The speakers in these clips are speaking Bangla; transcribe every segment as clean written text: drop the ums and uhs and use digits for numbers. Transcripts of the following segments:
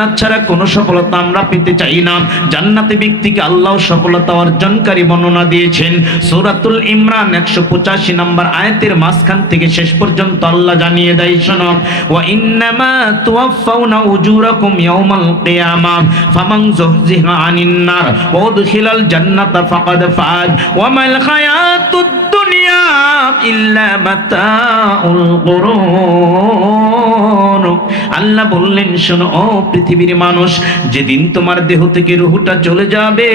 জান্নাত ছাড়া কোনো সফলতা আমরা পেতে চাই না। জান্নাতি ব্যক্তিকে আল্লাহ সফলতা অর্জনকারী বর্ণনা দিয়েছেন সূরাতুল ইমরান 185 নম্বর আয়াতের মাঝখান থেকে শেষ পর্যন্ত আল্লাহ জানিয়ে দেয়, শোনো, ওয়া ইন্নামা তুওয়াফাউনা উজুরাকুম ইয়াউমাল কিয়ামা ফামান যুহজিহা আনিন নার ওয়া উদখিলাল জান্নাতা ফাকাদ ফাজ ওয়া মাল হায়াতুদ দুনিয়া ইল্লা মাতাউল গুরুর। আল্লাহ বললেন, শোনো ও পৃথিবীর মানুষ, যেদিন তোমার দেহ থেকে রূহটা চলে যাবে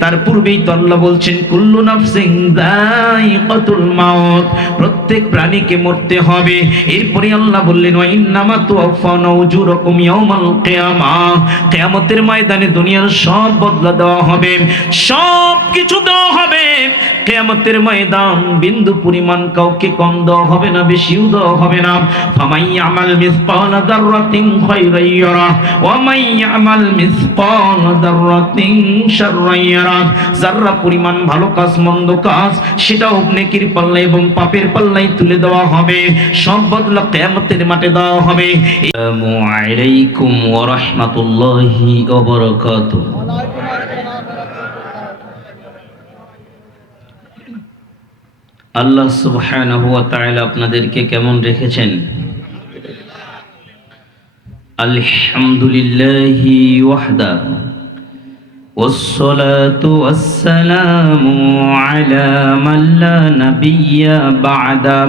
তার পূর্বেই তো আল্লাহ বলছেন কুল্লু নাফসিন যায়িকাতুল মাউত, প্রত্যেক প্রাণীকে মরতে হবে। এরপরে আল্লাহ বললেন ওয়া ইন্নামা তুওয়াফাউনা উজুরাকুম ইয়াউমাল কিয়ামাহ, কিয়ামতের ময়দানে দুনিয়ার সব বদলা দেওয়া হবে, সব কিছু দেওয়া হবে। কিয়ামতের ময়দান বিন্দু পরিমাণ কাউকে কম দেওয়া হবে না, বেশিও দেওয়া হবে না। ফামান ইয়ামাল মিসকালা যাররাতিন খায়রান ইয়ারা ওয়া মান ইয়ামাল মিসকালা যাররাতিন শাররান ইয়ারা, যাররা পরিমাণ ভালো কাজ মন্দ কাজ সেটাও নেকির পাল্লা এবং পাপের পাল্লায় তুলে দেওয়া হবে, সব বদলা কিয়ামতের মাঠে দেওয়া হবে। আসসালামু আলাইকুম ওয়া রাহমাতুল্লাহি ওয়া বারাকাতুহু। আল্লাহ সুবহানাহু ওয়া তাআলা আপনাদেরকে কেমন রেখেছেন? আলহামদুলিল্লাহি ওয়াহদা ওয়াসসালাতু ওয়াসসালামু আলা মান লা নাবিয়্যা বা'দা।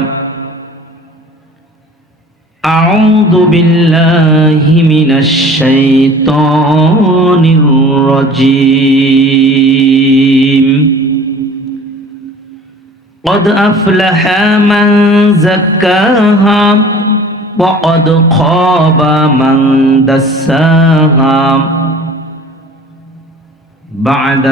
আউযু বিল্লাহি মিনাশ শাইতানির রাজীম। قد أفلح من زكاها وقد خاب من دساها بعد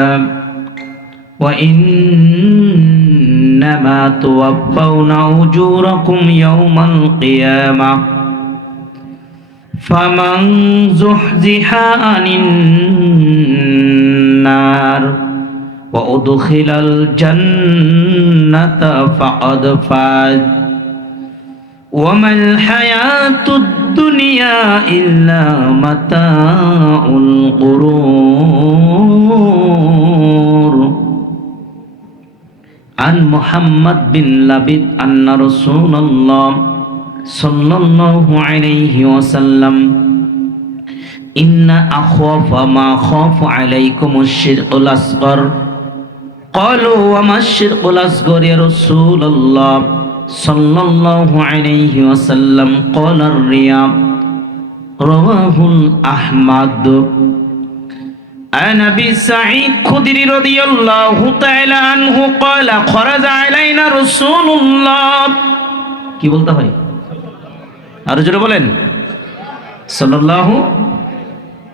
وإنما توفون أجوركم يوم القيامة فمن زحزح عن النار وأدخل الجنة فقد فاز وما الحياة الدنيا إلا متاع الغرور. عن محمد بن لبيد أن رسول الله صلى الله عليه وسلم إن أخوف ما خاف عليكم الشرك الأصغر. قالوا وما الشرك الأصغر يا رسول الله صلى الله عليه وسلم؟ قال الرياء. رواه أحمد. عن أبي سعيد الخدري رضي الله تعالى عنه قال خرج علينا رسول الله. কি বলতে হয়? আরো জোরে বলেন সাল্লাল্লাহু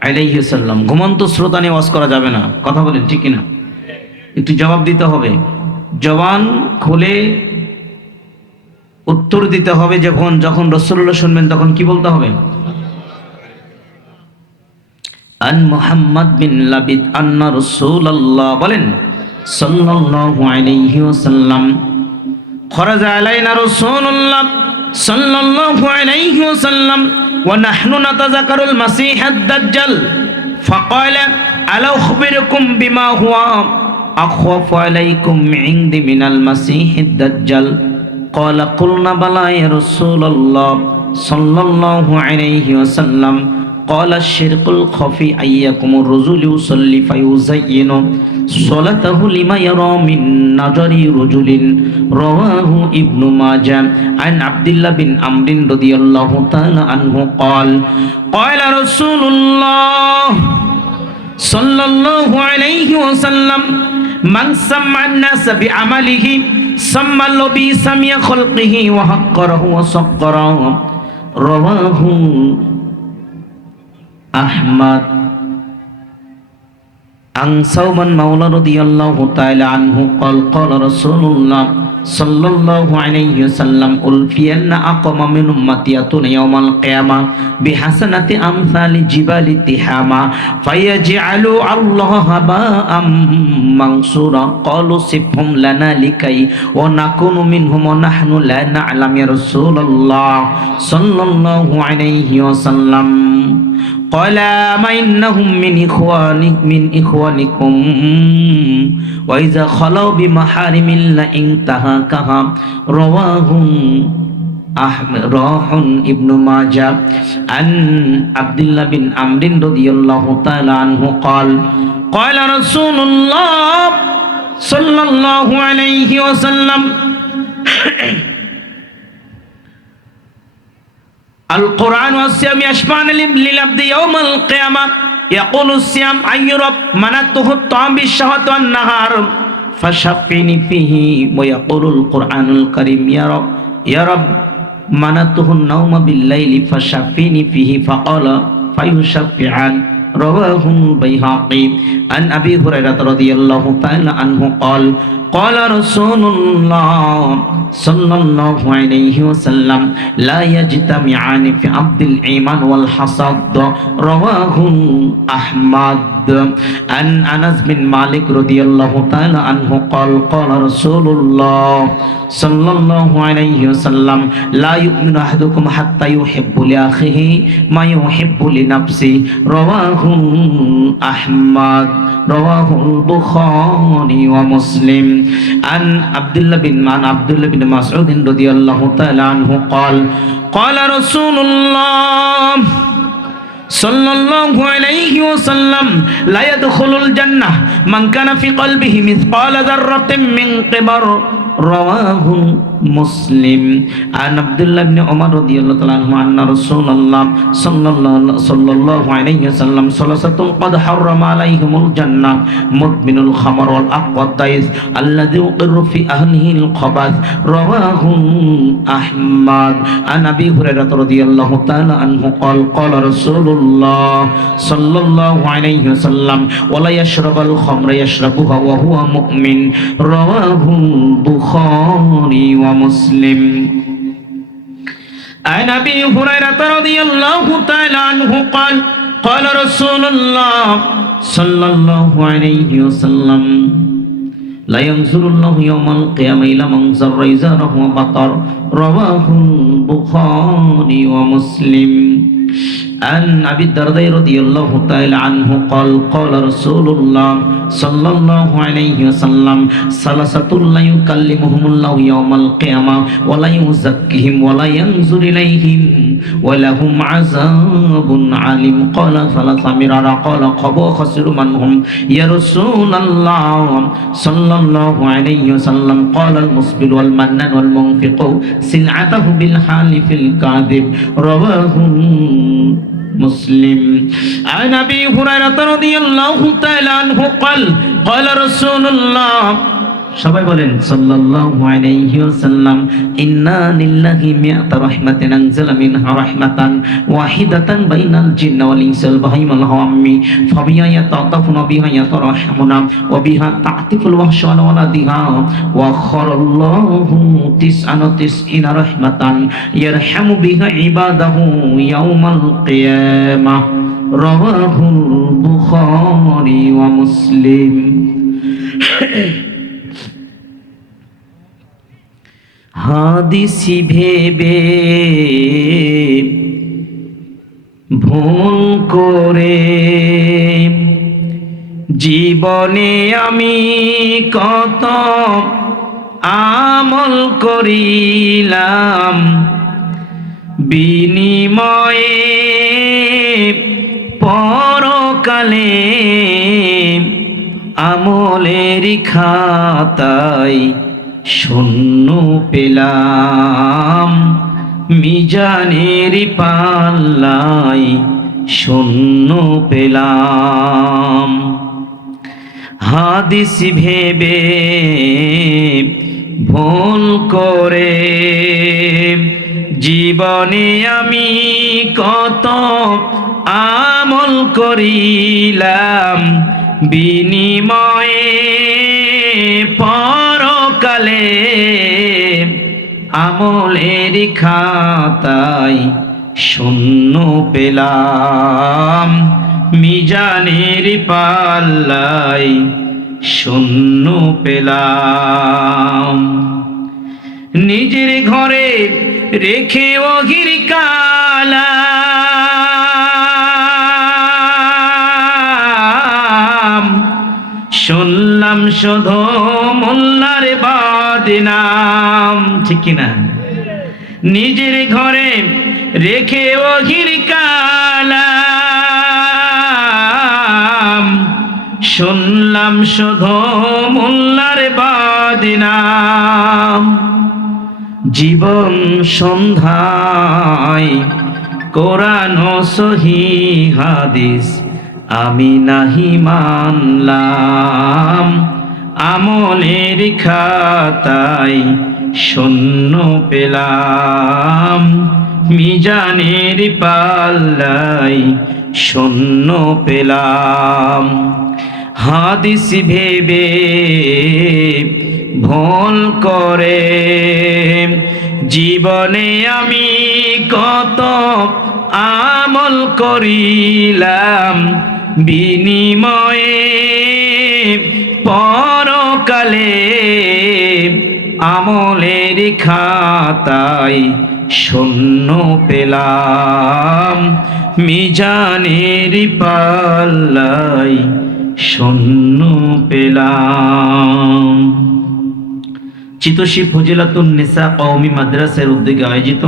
আলাইহি ওয়াসাল্লাম। ঘুমন্ত শ্রোতা নিয়ে ওয়াজ করা যাবে না, কথা বলেন ঠিক কিনা? একটু জবাব দিতে হবে, জবান খুলে উত্তর দিতে হবে। যখন রাসূলুল্লাহ শুনবেন তখন কি বলতে হবে? আন মুহাম্মদ বিন লাবিদ আন্না রাসূলুল্লাহ বলেন সাল্লাল্লাহু আলাইহি ওয়াসাল্লাম খরাজা আলাইনা রাসূলুল্লাহ সাল্লাল্লাহু আলাইহি ওয়াসাল্লাম ওয়া নাহনু নাতাযাকারুল মাসীহাদ দাজ্জাল ফাকালা আলা উখবিরুকুম বিমা হুয়া আখওয়াফু আলাইকুম ইনদি মিনাল মাসীহিদ দাজ্জাল। قال قلنا بلى يا رسول الله صلى الله عليه وسلم. قال الشرك الخفي أن يقوم الرجل يصلي فيزين صلاته لما يرى من نظر رجل. رواه ابن ماجه. عن عبد الله بن عمرو رضي الله تعالى عنه قال قال رسول الله صلى الله عليه وسلم من سمع الناس بعمله سمى الذي سمي خلقه وحقره وصقره. رواه أحمد. عن ثوبان مولى رضي الله تعالى عنه قال قال رسول الله صلى الله عليه وسلم ألفين أقوم من أمتي يأتون يوم القيامة بحسنة أمثال جبال تحامة فيجعلوا الله هباء منصورا. قالوا صفهم لنا لكي ونكون منهم ونحن لا نعلم يا رسول الله صلى الله عليه وسلم. قال ما إنهم من إخوانكم وإذا خلوا بمحارم الله انتهكها رواه روح ابن ماجه عن عبد الله بن عمرو رضي الله تعالى عنه قال قال رسول الله صلى الله عليه وسلم القرآن والصيام يشفعان للعبد يوم القيامة يقول الصيام أي رب منعته الطعام بالشهوة والنهار فشفعني فيه ويقول القرآن الكريم يا رب منعته النوم بالليل فشفعني فيه فقال فيشفعان رواه البيهقي عن أبي هريرة رضي الله تعالى عنه قال قال رسول الله صلى الله عليه وسلم لا يجتمعان في عبد الإيمان والحسد رواه أحمد عن أنس بن مالك رضي الله تعالى عنه قال قال رسول الله صلى الله عليه وسلم لا يؤمن أحدكم حتى يحب لأخيه ما يحب لنفسه رواه أحمد رواه البخاري ومسلم عن عبد الله بن مسعود رضي الله تعالى عنه قال قال رسول الله صلى الله عليه وسلم لا يدخل الجنة من كان في قلبه مثقال ذرة من كبر رواه مسلم عن عبد الله بن عمر رضي الله تعالى عنه أن رسول الله صلى الله عليه وسلم ثلاثة قد حرم عليهم الجنة مدمن الخمر والأقوى الديث الذي يقر في أهله الخبث رواه أحمد عن أبي هريرة رضي الله تعالى عنه قال قال رسول الله صلى الله عليه وسلم ولا يشرب الخمر يشربها وهو مؤمن رواه البخاري ومسلم عن أبي هريرة رضي الله تعالى عنه قال قال رسول الله صلى الله عليه وسلم لا ينظر الله يوم القيامة إلى من زر إزاره وبطر رواه البخاري ومسلم عن أبي الدرداء رضي الله تعالى عنه قال قال رسول الله صلى الله عليه وسلم ثلاثة لا يكلمهم الله يوم القيامة ولا يزكيهم ولا ينظر إليهم ولهم عذاب عليم قال ثلاث مرارا قال قبوا خسر من هم يا رسول الله صلى الله عليه وسلم قال المسبل والمنان والمنفق سلعته بالحالف الكاذب رواه مسلم عن أبي هريرة رضي الله تعالى عنه قال قال رسول الله সবাই বলেন সাল্লাল্লাহু আলাইহি ওয়াসাল্লাম ইন্না লিল্লাহি মিআতা রাহমাতিন আনজালা মিনহা রাহমাতান ওয়াহিদাতান বাইনাল জিন্নি ওয়াল ইনসি ওয়াল বাহাইমিল হাওয়ামি ফাবিহা ইয়াতাতাফুনা বিহা ইয়াতারাহামুনা ওয়া বিহা তা'তিফুল ওয়াহশু আলা ওয়ালাদিহা ওয়া খারাল্লাহু তিসআনা রাহমাতান ইয়ারহামু বিহা ইবাদাহু ইয়াউমাল কিয়ামাহ রাওয়াহুল বুখারী ওয়া মুসলিম হাদিসি ভেবে ভুল করে জীবনে আমি কত আমল করিলাম বিনিময়ে পরকালে আমলের খাতায় শূন্য পেলাম মিজানের পাল্লায় শূন্য পেলাম হাদিস ভেবে ভুল করে জীবনে আমি কত আমল করিলাম বিনিময়ে পরকালে আমলের খাতায় শূন্য পেলাম মিজানের পাল্লায় শূন্য পেলাম নিজের ঘরে রেখে ওহির কালা শুনলাম শুধু মোল্লার বদনাম, ঠিক কিনা? নিজের ঘরে রেখে ওহির কালাম, শুনলাম শুধু মোল্লার বদনাম। জীবন সন্ধ্যায় কোরআন ও সহিহ হাদিস আমি নাহি মানলাম, আমলের খাতায় শূন্য পেলাম, মিজানের পাল্লায় শূন্য পেলাম। হাদিস ভেবে ভুল করে জীবনে আমি কত আমল করিলাম, বিনিময়ে পরকালে আমলের খাতায় শূন্য পেলাম, মিজানের পাল্লায় শূন্য পেলাম। চিতোষী ফজিলাতুন নিসা কওমি মাদ্রাসার উদ্যোগে আয়োজিত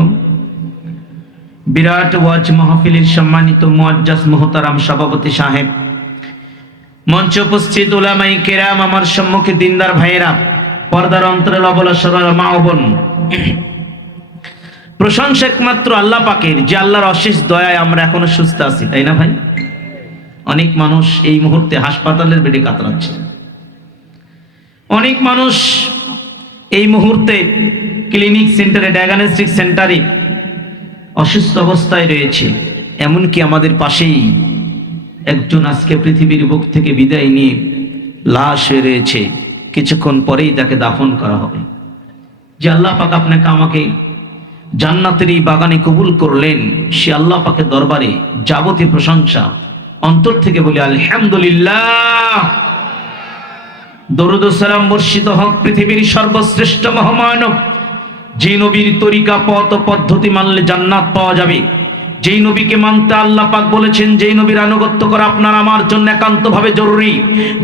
বিরাট ওয়াজ মাহফিলের সম্মানিত মুআজ্জাজ মুহতারাম সভাপতি সাহেব, মঞ্চে উপস্থিত উলামায়ে কেরাম, আমার সম্মুখে দিনদার ভাইয়েরা, পর্দার অন্তরে লবলা সরল মা ও বোন, প্রশংসা একমাত্র আল্লাহ পাকের, যে আল্লাহর অশেষ দয়ায় আমরা এখনো সুস্থ আছি, তাই না ভাই? অনেক মানুষ এই মুহূর্তে হাসপাতালের বেডে কাতরাচ্ছে, অনেক মানুষ এই মুহূর্তে ক্লিনিক সেন্টারে, ডায়াগনস্টিক সেন্টারে অসুস্থ অবস্থায় রয়েছে। এমনকি আমাদের পাশেই একজন আজকে পৃথিবীর বুক থেকে বিদায় নিয়ে লাশ হয়ে রয়েছে, কিছুক্ষণ পরেই তাকে দাফন করা হবে। যে আল্লাহ পাক আপনাকে আমাকে জান্নাতের এই বাগানে কবুল করলেন, সে আল্লাহ পাকের দরবারে যাবতীয় প্রশংসা অন্তর থেকে বলি আলহামদুলিল্লাহ। দরুদ ও সালাম বর্ষিত হোক পৃথিবীর সর্বশ্রেষ্ঠ মহামানব, যে নবীর তরিকা পথ পদ্ধতি মানলে জান্নাত পাওয়া যাবে, যেই নবীকে মানতে আল্লাহ পাক বলেছেন, যেই নবীর আনুগত্য করা আপনার আমার জন্য একান্তভাবে জরুরি,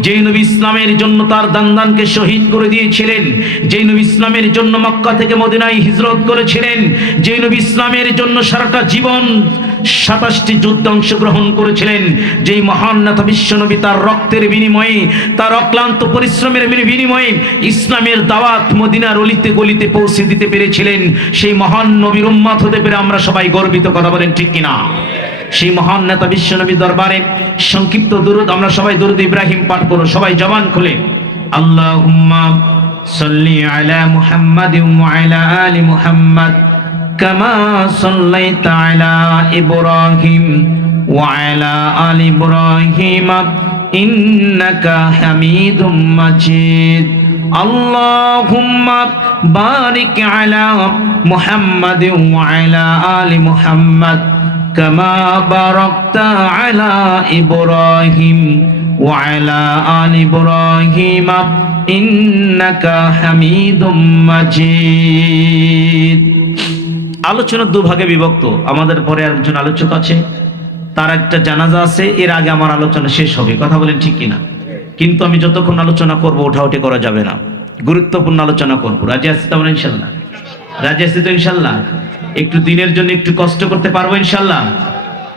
যেই নবী ইসলামের জন্য তার দান্দানকে শহীদ করে দিয়েছিলেন, যেই নবী ইসলামের জন্য মক্কা থেকে মদিনায় হিজরত করেছিলেন, যেই নবী ইসলামের জন্য সারাটা জীবন 27টি যুদ্ধে অংশগ্রহণ করেছিলেন, যেই মহান নেতা বিশ্ব নবী তার রক্তের বিনিময়ে, তার অক্লান্ত পরিশ্রমের বিনিময়ে ইসলামের দাওয়াত মদিনার অলিতে গলিতে পৌঁছে দিতে পেরেছিলেন, সেই মহান নবীর উম্মত হতে পেরে আমরা সবাই গর্বিত, কথা বলেন ঠিক কিনা? সেই মহান নেতা বিশ্ব নবী দরবারে সংক্ষিপ্ত দুরূদ, আমরা সবাই দুরূদ ইব্রাহিম পাঠ করব, সবাই জবান খুলে। আল্লাহুম্মা সাল্লি আলা মুহাম্মাদিন ওয়া আলা আলি মুহাম্মাদ কামা সাল্লাইতা আলা ইব্রাহিম ওয়া আলা আলি ইব্রাহিম ইন্নাকা হামিদুম মাজিদ। আল্লাহুম্মা বারিক আলা মুহাম্মাদিন ওয়া আলা আলি মুহাম্মাদ কামা বারাকতা আলা ইব্রাহিম ওয়া আলা আলি ইব্রাহিম ইন্নাকা হামিদুম মাজিদ। আলোচনা দুভাগে বিভক্ত, আমাদের পরে একজন আলোচক আছে, তার একটা জানাজা আছে, এর আগে আমার আলোচনা শেষ হবে, কথা বলেন ঠিক কিনা? কিন্তু আমি যতক্ষণ আলোচনা করব ওঠাউঠি করা যাবে না, গুরুত্বপূর্ণ আলোচনা করবো। রাজি আছি তো আমরা ইনশাল্লাহ? রাজি আছি তো ইনশাল্লাহ? একটু দিনের জন্য একটু কষ্ট করতে পারবো ইনশাল্লাহ?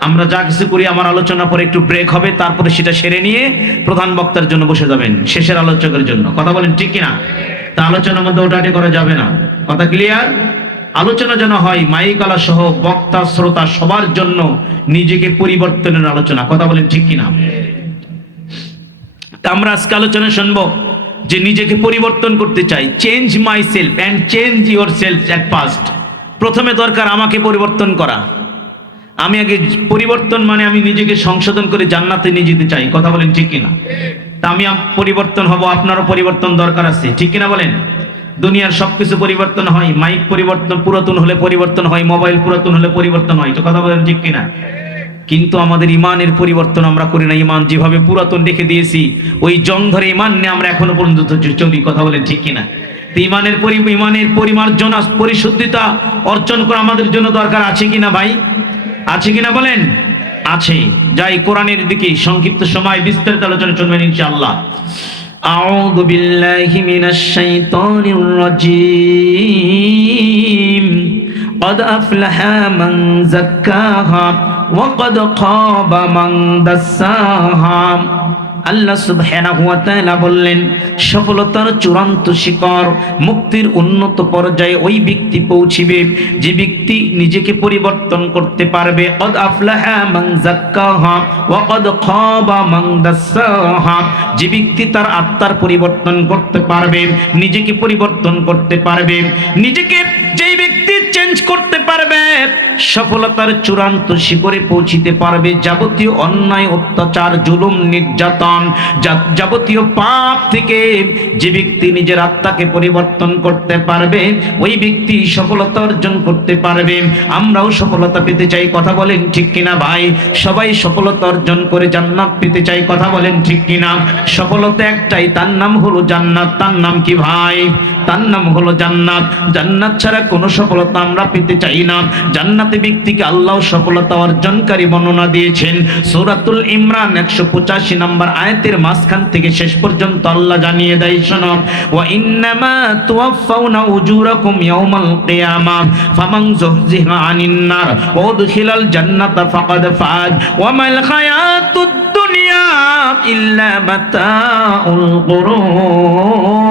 আমরা যা কিছু করি আমার আলোচনা পরে একটু ব্রেক হবে, তারপরে সেটা সেরে নিয়ে প্রধান বক্তার জন্য বসে যাবেন, শেষের আলোচকের জন্য, কথা বলেন ঠিক কিনা? তা আলোচনার মধ্যে ওঠাউঠি করা যাবে না, কথা ক্লিয়ার? আলোচনা যেন হয় মাইকালা সহ বক্তা শ্রোতা সবার জন্য নিজেকে পরিবর্তনের আলোচনা, কথা বলেন ঠিক কিনা? আমরা আজকে আলোচনা শুনবো যে নিজেকে পরিবর্তন করতে চাই, change my self and change your self at first. প্রথমে দরকার আমাকে পরিবর্তন করা, আমি আগে পরিবর্তন মানে আমি নিজেকে সংশোধন করে জান্নাতে নিয়ে যেতে চাই, কথা বলেন ঠিক কিনা? তা আমি পরিবর্তন হব, আপনারও পরিবর্তন দরকার আছে, ঠিক কিনা বলেন? দুনিয়ার সবকিছু পরিবর্তন হয়, মাইক পরিবর্তন পুরাতন হলে পরিবর্তন হয়, মোবাইল পুরাতন হলে পরিবর্তন হয়, তো কথা বলেন ঠিক কিনা? কিন্তু আমাদের ইমানের পরিবর্তন আমরা করি না। ইমান যেভাবে পুরাতন রেখে দিয়েছি ওই জং ধরে ইমান নিয়ে আমরা এখনো পর্যন্ত চলি, কথা বলেন ঠিক কিনা? ইমানের পরিমার্জন পরিশুদ্ধিতা অর্জন করা আমাদের জন্য দরকার আছে কিনা ভাই? আছে কিনা বলেন? আছে। যাই কোরআনের দিকে সংক্ষিপ্ত সময় বিস্তারিত আলোচনা চলবেন ইনশাআল্লাহ। أعوذ بالله من الشيطان الرجيم قد أفلح من زكاها وقد خاب من دساها আল্লাহ সুবহানাহু ওয়া তাআলা বললেন, সফলতার চূড়ান্ত শিখর, মুক্তির উন্নত পর্যায়ে ওই ব্যক্তি পৌঁছিবে যে ব্যক্তি নিজেকে পরিবর্তন করতে পারবে। কদ আফলাহা মান যাক্কাহা ওয়া কদ খাবা মান দাসসাহা, যে ব্যক্তি তার আত্মার পরিবর্তন করতে পারবে, নিজেকে পরিবর্তন করতে পারবে, নিজেকে যেই ব্যক্তি চেঞ্জ করতে পারবে, সফলতার চূড়ান্ত শিখরে পৌঁছিতে পারবে। যাবতীয় অন্যায়, অত্যাচার, জুলুম, নির্যাতন, যাবতীয় পাপ থেকে যে ব্যক্তি নিজের আত্মাকে পরিবর্তন করতে পারবে, ওই ব্যক্তি সফলতা অর্জন করতে পারবে। আমরাও সফলতা পেতে চাই, কথা বলেন ঠিক কিনা ভাই? সবাই সফলতা অর্জন করে জান্নাত পেতে চাই, কথা বলেন ঠিক কিনা? সফলতা একটাই, তার নাম হলো জান্নাত। তার নাম কি ভাই? তার নাম হলো জান্নাত। জান্নাত ছাড়া কোনো সফলতা আমরা পেতে চাই না। জান্নাতে ব্যক্তিকে আল্লাহ সফলতা অর্জনকারী বর্ণনা দিয়েছেন সূরাতুল ইমরান 185 নম্বর আয়াতের মাঝখান থেকে শেষ পর্যন্ত আল্লাহ জানিয়ে দেয়, শোনো, ওয়া ইন্নামা তুওয়াফাউনা উজুরাকুম ইয়াউমাল কিয়ামা ফামান যুহজিহা আনিন নার ওয়া উদখিলাল জান্নাতা ফাকাদ ফাজ ওয়া মাল হায়াতুদ দুনিয়া ইল্লা মাতাউল গুরুর।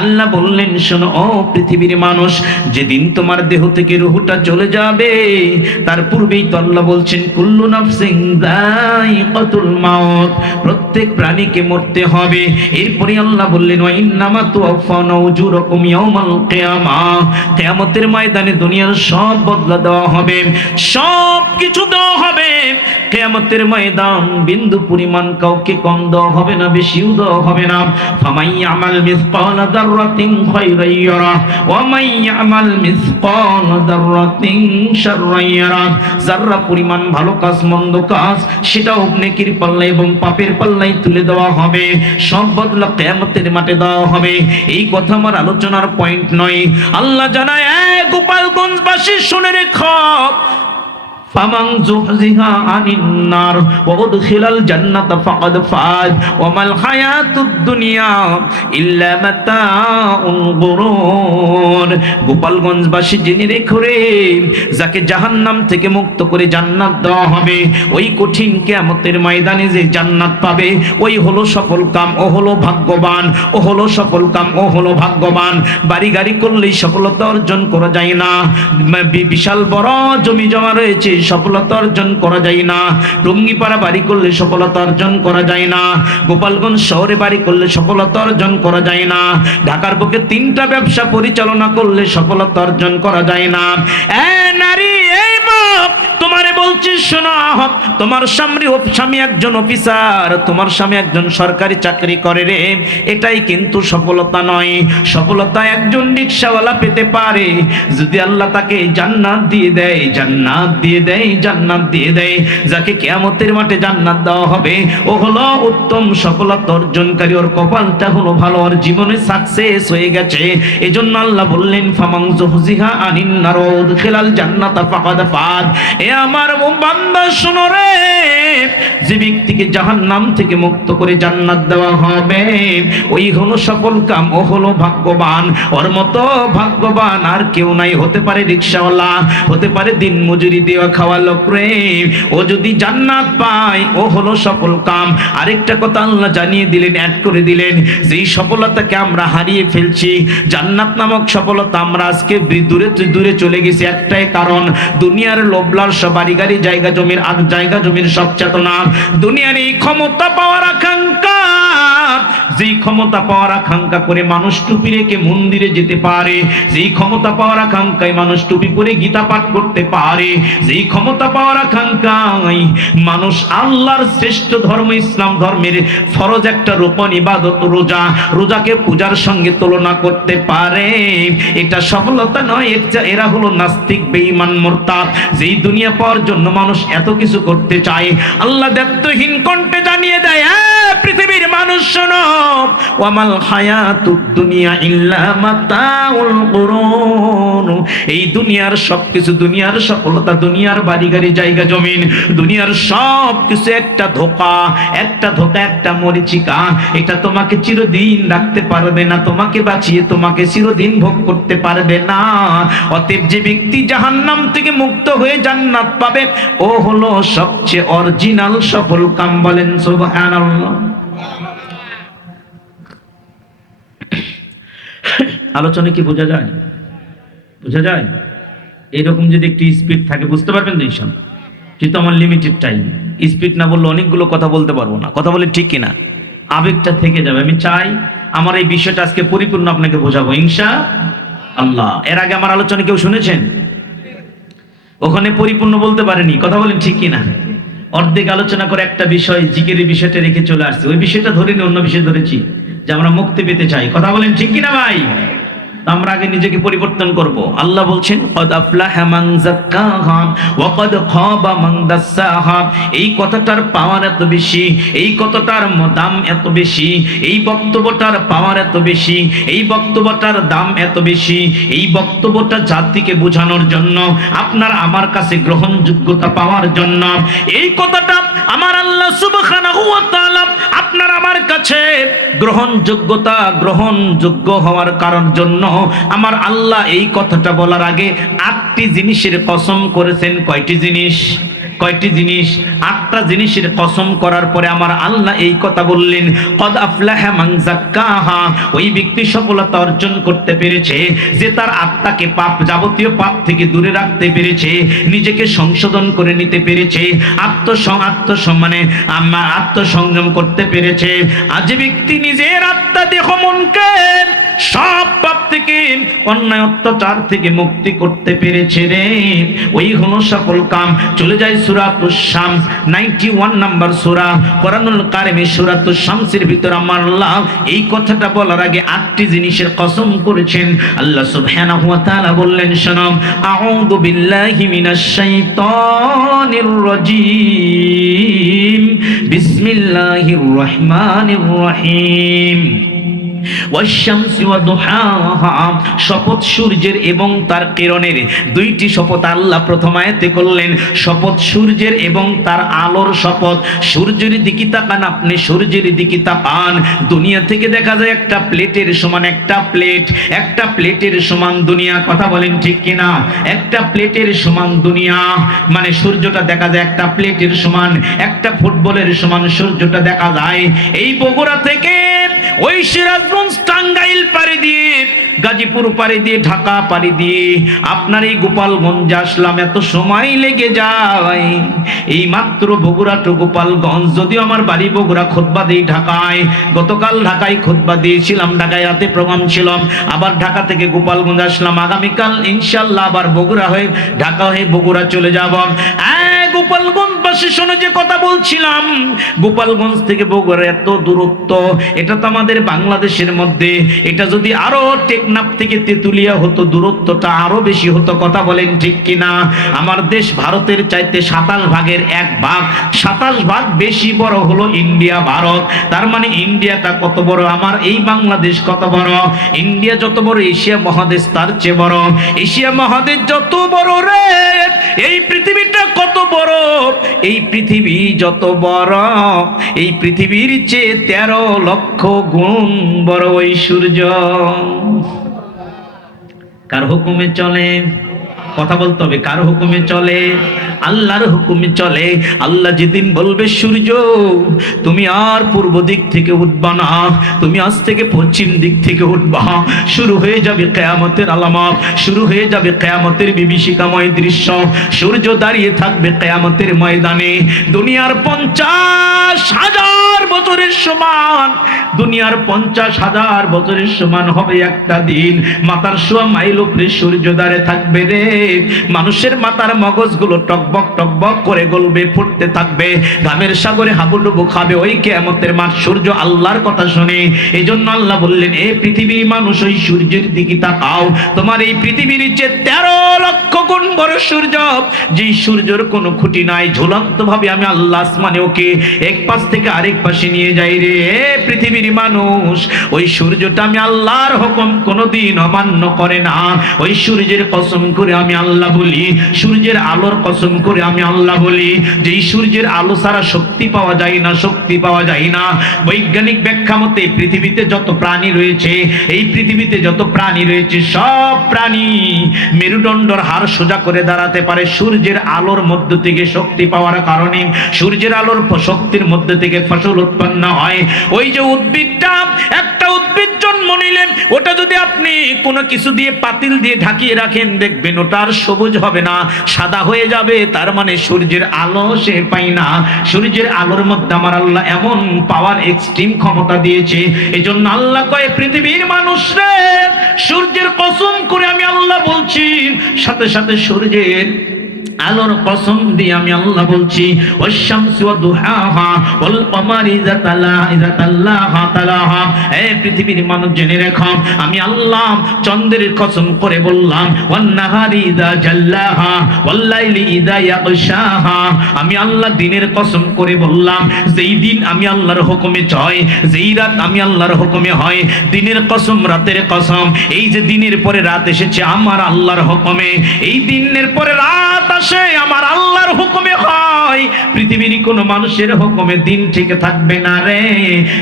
আল্লাহ বললেন, শোনো ও পৃথিবীর মানুষ, যেদিন তোমার দেহ থেকে রূহটা চলে যাবে, তার পূর্বেই তো আল্লাহ বলছেন কুল্লু নাফসিন যায়িকাতুল মাউত, প্রত্যেক প্রাণীকে মরতে হবে। এরপরে আল্লাহ বললেন ওয়া ইন্নামা তুওয়াফাউনা উজুরাকুম ইয়াউমাল কিয়ামা, কিয়ামতের ময়দানে দুনিয়ার সব বদলা দেওয়া হবে, সব কিছু দেওয়া হবে। কিয়ামতের ময়দান বিন্দু পরিমাণ কাউকে কম দেওয়া হবে না, বেশিও দেওয়া হবে না। ফামান ইয়ামাল মিসকালা যাররাতিন খায়রান ইয়ারা ওয়া মান ইয়ামাল মিসকালা যাররাতিন শাররান ইয়ারা, যাররা পরিমাণ ভালো কাজ, মন্দ কাজ, সেটাও নেকির পাল্লা এবং পাপের পাল্লায় তুলে দেওয়া হবে। সব বদলা কিয়ামতের মাঠে দেওয়া হবে। এই কথা আমার আলোচনার পয়েন্ট নয়। আল্লাহ জানায়, গোপালগঞ্জবাসী শুনে রেখো, ফামান যুহজিহা আনিন নার ওয়া উদখিলাল জান্নাতা ফাকাদ ফাজ ওয়া মাল হায়াতুদ দুনিয়া ইল্লা মাতাউল গুরুর। গোপালগঞ্জবাসী জেনে রেখো রে, যাকে জাহান্নাম থেকে মুক্ত করে জান্নাত দেওয়া হবে, ওই কঠিন কিয়ামতের ময়দানে যে জান্নাত পাবে, ওই হলো সফল কাম, ও হলো ভাগ্যবান, ও হলো সফল কাম, ও হলো ভাগ্যবান। বাড়ি গাড়ি করলেই সফলতা অর্জন করা যায় না। বিশাল বড় জমি জমা রয়েছে, সফলতা অর্জন করা যায় না। টঙ্গিপাড়া বাড়ি করলে সফলতা অর্জন করা যায় না। গোপালগঞ্জ শহরে বাড়ি করলে সফলতা অর্জন করা যায় না। ঢাকার বুকে 3টা ব্যবসা পরিচালনা করলে সফলতা অর্জন করা যায় না। নারী, এই বাপ, তোমারে বলছি শোনো, তোমার স্বামী একজন অফিসার, তোমার স্বামী একজন সরকারি চাকরি করে রে, এটাই কিন্তু সফলতা নয়। সফলতা একজন রিকশাওয়ালা পেতে পারে যদি আল্লাহ তাকে জান্নাত দিয়ে দেয়, জান্নাত দিয়ে দেয়, জান্নাত দিয়ে দেয়। যাকে কিয়ামতের মাঠে জান্নাত দেওয়া হবে, ও হলো উত্তম সফলতা অর্জনকারী, ওর কপালটা হলো ভালো, ওর জীবনে সাকসেস হয়ে গেছে। এজন্য আল্লাহ বললেন ফামান যুহজিহা আনিন নার ওয়া উদখিলাল জান্নাতা ফাকাদ ফাজ। এ আমার বান্দা শোনো রে, যে ব্যক্তিকে জাহান্নাম থেকে মুক্ত করে জান্নাত দেওয়া হবে, ওই হলো সফল কাম, ও হলো ভাগ্যবান। ওর মতো ভাগ্যবান আর কেউ নাই। হতে পারে রিকশাওয়ালা, হতে পারে দিন মজুরি দেওয়া খাওয়া লোক রে, ও যদি জান্নাত পায়, ও হলো সফল কাম। আরেকটা কথা আল্লাহ জানিয়ে দিলেন, অ্যাড করে দিলেন, যেই সফলতাকে আমরা হারিয়ে ফেলছি, জান্নাত নামক সফলতা আমরা আজকে দূরে দূরে চলে গেছি, একটাই কারণ, দুনিয়ার লোভ লালসা, বাড়ি গাড়ি, জায়গা জমির সব চেতনা, দুনিয়ার এই ক্ষমতা পাওয়ার আকাঙ্ক্ষা, যেই ক্ষমতা পাওয়ার আকাঙ্ক্ষা করে মানুষ টুপি রেখে মন্দিরে যেতে পারে, যেই ক্ষমতা পাওয়ার আকাঙ্ক্ষায় মানুষ টুপি পরে গীতা পাঠ করতে পারে, যেই ক্ষমতা পাওয়ার আকাঙ্ক্ষায় মানুষ আল্লাহর শ্রেষ্ঠ ধর্ম ইসলাম ধর্মের ফরজ একটা রোপণ ইবাদত রোজাকে পূজার সঙ্গে তুলনা করতে পারে, এটা সফলতা নয়। এরা হলো নাস্তিক, বেঈমান, মুরতাদ। যেই দুনিয়া পাওয়ার জন্য মানুষ এত কিছু করতে চায়, আল্লাহ দায়িত্বহীন কণ্ঠে জানিয়ে দেয়, পৃথিবীর মানুষ শোনো, ওয়ামাল হায়াতুদ দুনিয়া ইল্লা মাতাউল গুরুর। এই দুনিয়ার সবকিছু, দুনিয়ার সফলতা, দুনিয়ার বাড়ি গাড়ি জায়গা জমিন, দুনিয়ার সব কিছু একটা ধোঁকা, একটা ধোঁকা, একটা মরিচিকা। এটা তোমাকে চিরদিন রাখতে পারবে না, তোমাকে বাঁচিয়ে তোমাকে চিরদিন ভোগ করতে পারবে না। অতএব যে ব্যক্তি জাহান্নাম থেকে মুক্ত হয়ে জান্নাত পাবে, ও হলো সবচেয়ে অরিজিনাল সফল কাম। বলেন সুবহানাল্লাহ। আলোচনা কি বোঝা যায়? বোঝা যায়? এইরকম যদি একটু স্পিড থাকে বুঝতে পারবেন তো ইনশাআল্লাহ। কিন্তু আমার লিমিটেড টাইম, স্পিড না বললে অনেকগুলো কথা বলতে পারবো না। কথা বলে ঠিক কিনা? আবেগটা থেকে যাবে। আমি চাই আমার এই বিষয়টা আজকে পরিপূর্ণ আপনাকে বোঝাবো ইনশাআল্লাহ। এর আগে আমার আলোচনা কেউ শুনেছেন? ওখানে পরিপূর্ণ বলতে পারেনি। কথা বলেন ঠিক কিনা? অর্ধেক আলোচনা করে একটা বিষয়, জিকিরের বিষয়টা রেখে চলে আসছে। ওই বিষয়টা ধরিনি, অন্য বিষয় ধরেছি, যে আমরা মুক্তি পেতে চাই। কথা বলেন ঠিক কিনা ভাই? আমরা আগে নিজেকে পরিবর্তন করব। আল্লাহ বলছেন কদ আফলাহা মান যাক্কাহা ওয়া কদ খাবা মান দাসসাহা। এই কথাটার পাওয়ার এত বেশি, এই কথাটার দাম এত বেশি, এই বক্তব্যটার পাওয়ার এত বেশি, এই বক্তব্যটার দাম এত বেশি। এই বক্তব্যটা জাতিকে বোঝানোর জন্য, আপনার আমার কাছে গ্রহণযোগ্যতা পাওয়ার জন্য, এই কথাটা আমার আল্লাহ সুবহানাহু ওয়া তাআলা আপনার আমার কাছে গ্রহণযোগ্য হওয়ার কারণ জন্য আমার আল্লাহ এই কথাটা বলার আগে 8টি জিনিসের কসম করেছেন। কয়টি জিনিস? কয়টি জিনিস? 8টা জিনিসের কসম করার পরে আমার আল্লাহ এই কথা বললেন, কদ আফলাহা মান যাক্কাহা। ওই ব্যক্তি সফলতা অর্জন করতে পেরেছে যে তার আত্মাকে পাপ, যাবতীয় পাপ থেকে দূরে রাখতে পেরেছে, নিজেকে সংশোধন করে নিতে পেরেছে, আত্মসংযম করতে পেরেছে। আজ ব্যক্তি নিজের আত্মা, দেহ, মনকে সব পাপ থেকে, অন্যায় অত্যাচার থেকে মুক্তি করতে পেরেছে রে, ওই হলো সফল কাম। চলে যায় সূরাতুশ শামস, 91 নাম্বার সূরা কোরআনুল কারিমে সূরাতুশ শামসের ভিতর আমার আল্লাহ এই কথাটা বলার আগে 8টি জিনিসের কসম করেছেন। আল্লাহ সুবহানাহু ওয়া তাআলা বললেন, শোনো, আউযু বিল্লাহি মিনাশ শাইতানির রাজীম, বিসমিল্লাহির রহমানির রহিম। শপথ সূর্যের এবং তার কিরণের। 2টি শপথ আল্লাহ প্রথম আয়াতে করলেন। শপথ সূর্যের এবং তার আলোর শপথ। সূর্যের দিকে তাকান আপনি, সূর্যের দিকে তাকান। দুনিয়া থেকে দেখা যায় একটা প্লেটের সমান, একটা প্লেটের সমান দুনিয়া। কথা বলেন ঠিক কিনা? একটা প্লেটের সমান দুনিয়া, মানে সূর্যটা দেখা যায় একটা প্লেটের সমান, একটা ফুটবলের সমান সূর্যটা দেখা যায়। এই বগুড়া থেকে ওই সিরাজগঞ্জ, টাঙ্গাইল পাড়ি দিয়ে, গাজীপুর পাড়ি দিয়ে, ঢাকা পাড়ি দিয়ে আপনার এই গোপালগঞ্জে আসলাম, এত সময় লেগে যায়। এই মাত্র বগুড়া টু গোপালগঞ্জ, যদিও আমার বাড়ি বগুড়া, খুতবা দিই ঢাকায়। গতকাল ঢাকায় খুতবা দিয়েছিলাম, ঢাকায় রাতে প্রোগ্রাম ছিল, আবার ঢাকা থেকে গোপালগঞ্জ আসলাম। আগামীকাল ইনশাআল্লাহ আবার বগুড়া হয়ে, ঢাকা হয়ে বগুড়া চলে যাব। গোপালগঞ্জবাসী শোনো, যে কথা বলছিলাম, গোপালগঞ্জ থেকে বগুড়া এত দূরত্ব, এটা তো আমাদের বাংলাদেশের মধ্যে। এটা যদি আরো টেকনাফ থেকে তেতুলিয়া হতো, দূরত্বটা আরো বেশি হতো। কথা বলেন ঠিক কিনা? আমার দেশ ভারতের চাইতে 27 ভাগের 1 ভাগ, 27 ভাগ বেশি বড় হলো ইন্ডিয়া, ভারত। তার মানে ইন্ডিয়াটা কত বড়, আমার এই বাংলাদেশ কত বড়। ইন্ডিয়া যত বড়, এশিয়া মহাদেশ তার চেয়ে বড়। এশিয়া মহাদেশ যত বড় রে, এই পৃথিবীটা কত বড়। এই পৃথিবী যত বড়, এই পৃথিবীর চেয়ে 13 লক্ষ গুণ বড় ওই সূর্য। কার হুকুমে চলে? কথা বলতে হবে, কার হুকুমে চলে? আল্লাহর হুকুমে চলে। আল্লাহ যেদিন বলবে, সূর্য তুমি আর পূর্ব দিক থেকে উঠবা না, তুমি আজ থেকে পশ্চিম দিক থেকে উঠবা, শুরু হয়ে যাবে কিয়ামতের আলামত, শুরু হয়ে যাবে কিয়ামতের বিভীষিকাময় দৃশ্য। সূর্য দাঁড়িয়ে থাকবে কিয়ামতের ময়দানে। দুনিয়ার 50,000 বছরের সমান, দুনিয়ার 50,000 বছরের সমান হবে একটা দিন। মাথার সোয়া মাইল উপরে সূর্য দাঁড়িয়ে থাকবে রে। মানুষের মাথার মগজগুলো টকবক টকবক করে গলবে, ফুটতে থাকবে, ঘামের সাগরে হাবুডুবু খাবে ওই কিয়ামতের মাঠ সূর্য আল্লাহর কথা শুনে। এই জন্য আল্লাহ বললেন, এ পৃথিবীর মানুষ, ওই সূর্যের দিকে তাকাও। তোমার এই পৃথিবীর চেয়ে 13 লক্ষ গুণ বড় সূর্য, যেই সূর্যের কোনো খুঁটি নাই। ঝুলন্ত ভাবে আমি আল্লাহ আসমানে ওকে এক পাশ থেকে আরেক পাশে নিয়ে নিয়ে যায় রে পৃথিবীর মানুষ। ওই সূর্যটা আমি আল্লাহর হুকুম কোনোদিন অমান্য করে না। ওই সূর্যের কসম করে আমি আল্লাহ বলি, সূর্যের আলোর কসম করে আমি আল্লাহ বলি, যে এই সূর্যের আলো ছাড়া শক্তি পাওয়া যায় না, শক্তি পাওয়া যায় না। বৈজ্ঞানিক ব্যাখ্যা মতে পৃথিবীতে যত প্রাণী রয়েছে, এই পৃথিবীতে যত প্রাণী রয়েছে সব প্রাণী মেরুদণ্ডর হাড় সোজা করে দাঁড়াতে পারে সূর্যের আলোর মধ্য থেকে শক্তি পাওয়ার কারণে। সূর্যের আলোর শক্তির মধ্যে থেকে ফসল উৎপন্ন হয়। ওই যে উদ্ভিদটা, একটা উদ্ভিদ জন্ম নিলে ওটা যদি আপনি কোনো কিছু দিয়ে পাতিল দিয়ে ঢাকিয়ে রাখেন, দেখবেন ওটা আর সবুজ হবে না, সাদা হয়ে যাবে। তার মানে সূর্যের আলো সে পাই না। সূর্যের আলোর মধ্যে আমার আল্লাহ এমন পাওয়ার, এক্সট্রিম ক্ষমতা দিয়েছে। এই জন্য আল্লাহ কয় পৃথিবীর মানুষরে সূর্যের কসম করে আমি আল্লাহ বলছি, সাথে সাথে সূর্যের আলোর কসম দিয়ে আমি আল্লাহ বলছি, ওয়াশ-শামসি ওয়া দুহাহা ওয়াল কমারি ইযা তাল্লাহা তালাহা। হে পৃথিবীর মানুষ জেনে রেখো, আমি আল্লাহ চন্দ্রের কসম করে বললাম, ওয়ান নাহারি ইযা জাল্লাহা ওয়াল লাইলি ইযা ইয়াগশাহা। আমি আল্লাহ দিনের কসম করে বললাম, যেই দিন আমি আল্লাহর হুকুমে চয়, যেই রাত আমি আল্লাহর হুকুমে হয়। দিনের কসম, রাতের কসম। এই যে দিনের পরে রাত এসেছে আমার আল্লাহর হুকুমে, এই দিনের পরে রাত আসে আমার আল্লাহর হুকুমে হয়। পৃথিবীর কোন মানুষের হুকুমে দিন ঠিক থাকবে না রে,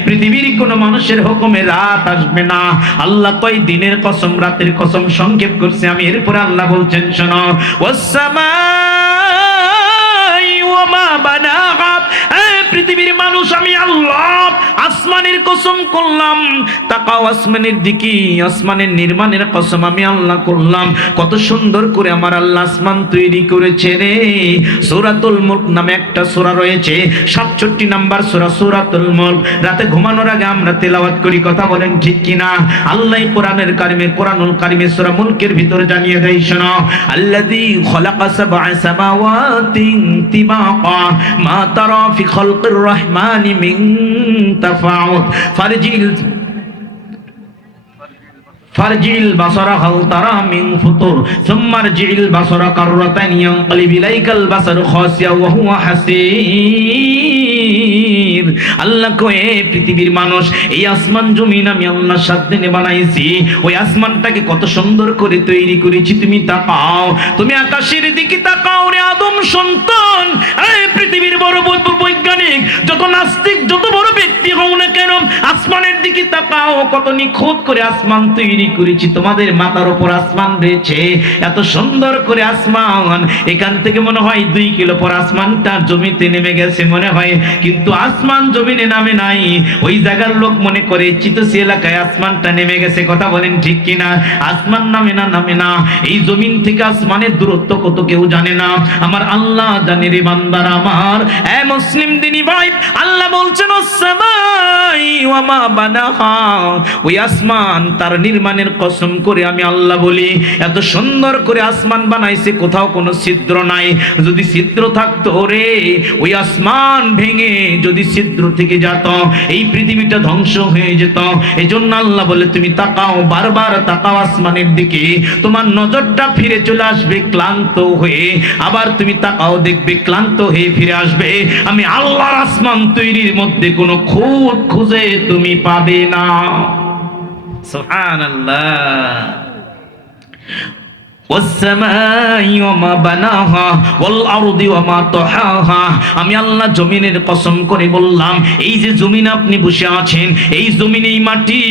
পৃথিবীর কোন মানুষের হুকুমে রাত আসবে না। আল্লাহ কয় দিনের কসম, রাতের কসম সংক্ষেপ করছে আমি। এরপরে আল্লাহ বলছেন শোনো, ওয়াস-সামাই ওয়া মা বানাহা। পৃথিবীর মানুষ আমি আল্লাহ আসমানের কসম করলাম। তাকাও আসমানের দিকে, আসমানের নির্মাণের কসম আমি আল্লাহ করলাম। কত সুন্দর করে আমার আল্লাহ আসমান তৈরি করেছে রে। সূরাতুল মুলক নামে একটা সূরা রয়েছে, 67 নাম্বার সূরা সূরাতুল মুলক। রাতে ঘুমানোর আগে আমরা তেলাওয়াত করি, কথা বলেন ঠিক কিনা? আল্লাহ কোরআনুল কারিমে সূরা মুলকের ভিতরে জানিয়ে দেয় শোনো, আল্লাযী খালাকা সাবআ সামাওয়াতিন তিবাকা মা তারা ফি খালকির রহমানি মিন তাফাউত ফারজিল বাসারা হাল তারা মিন ফুতুর সুম্মা রজিল বাসারা কাররাতান ইয়ানকালিবু ইলাইকাল বাসারু খাসিয়া ওয়া হুয়া হাসীর। আল্লাহ কয়ে পৃথিবীর মানুষ এই আসমান জমিন আমি আল্লাহ 7 দিনে বানাইছি। ওই আসমানটাকে কত সুন্দর করে তৈরি করেছি। তুমি তাকাও, তুমি আকাশের দিকে তাকাও রে আদম সন্তান। এই পৃথিবীর বড় বৈজ্ঞানিক, যত নাস্তিক, যত বড় ব্যক্তি হও না কেন, আসমানের দিকে তাকাও, কত নিখুঁত করে আসমান তৈরি করেছি। তোমাদের মাথার উপর আসমান রয়েছে, এত সুন্দর করে আসমান। এখান থেকে মনে হয় 2 কিলো পর আসমানটা জমিতে নেমে গেছে মনে হয়, কিন্তু আসমান জমিনে নামে নাই। ওই জায়গার লোক মনে করে চিতসি এলাকায় আসমানটা নেমে গেছে, কথা বলেন ঠিক কিনা? আসমান নামে না, নামে না। এই জমিন থেকে আসমানের দূরত্ব কত কেউ জানে না, আমার আল্লাহ জানে রে বান্দার আমার। এ মুসলিম দিনী ভাই, আল্লাহ বলছেন আসমাই ওয়া মা বানাহা। ওই আসমান তার নির্মাণের কসম করে আমি আল্লাহ বলি, এত সুন্দর করে আসমান বানাইছে, কোথাও কোনো ছিদ্র নাই। যদি ছিদ্র থাকতো রে, ওই আসমান ভেঙে যদি ছিদ্র থেকে যেত, এই পৃথিবীটা ধ্বংস হয়ে যেত। এই জন্য আল্লাহ বলে তুমি তাকাও, বারবার তাকাও আসমানের দিকে, তোমার নজরটা ফিরে চলে আসবে ক্লান্ত হয়ে। আবার তুমি তাকাও, দেখবে ক্লান্ত হয়ে ফিরে আসবে। আমি আল্লাহর আসমান তৈরির মধ্যে কোনো খুঁত খুঁজে তুমি পাবে না। সুবহানাল্লাহ। আমি আল্লাহ জমিনের কসম করে বললাম, এই যে জমিন আপনি বসে আছেন, এই জমিনেই মাটি,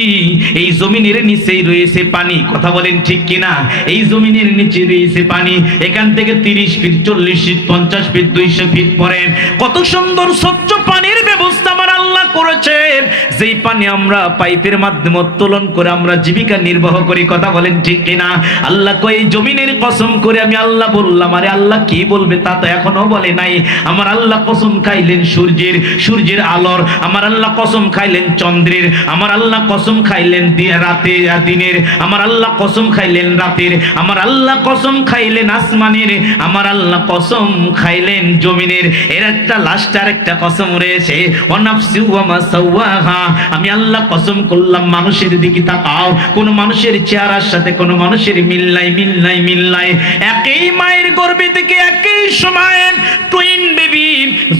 এই জমিনের নিচেই রয়েছে পানি, কথা বলেন ঠিক কিনা? এই জমিনের নিচে রয়েছে পানি। এখান থেকে 30 ফিট, 40 ফিট, 50 ফিট, 200 ফিট পরে কত সুন্দর স্বচ্ছ পানির ব্যবস্থা আমার আল্লাহ করেছে। যেই পানি আমরা পাইপের মাধ্যমে উত্তোলন করে আমরা জীবিকা নির্বাহ করি, কথা বলেন ঠিক কিনা? আল্লাহ কয় জমিনের কসম করে আমি আল্লাহ বললাম। আরে আল্লাহ কি বলবে তা তো এখনো বলে নাই। আমার আল্লাহ কসম খাইলেন সূর্যের আলোর, আমার আল্লাহ কসম খাইলেন চন্দ্রের, আমার আল্লাহ কসম খাইলেন দিনের, আমার আল্লাহ কসম খাইলেন রাতের, আমার আল্লাহ কসম খাইলেন আসমানের, আমার আল্লাহ কসম খাইলেন জমিনের। এর একটা লাস্ট আর একটা কসম রয়েছে, ওয়ানাফসি ওয়া মা সাওয়াহা। আমি আল্লাহ কসম করলাম মানুষের দিকে তাকাও, কোন মানুষের চেহারার সাথে কোন মানুষের মিল নাই। একই মায়ের গর্ভে থেকে একই সময়ে টুইন বেবি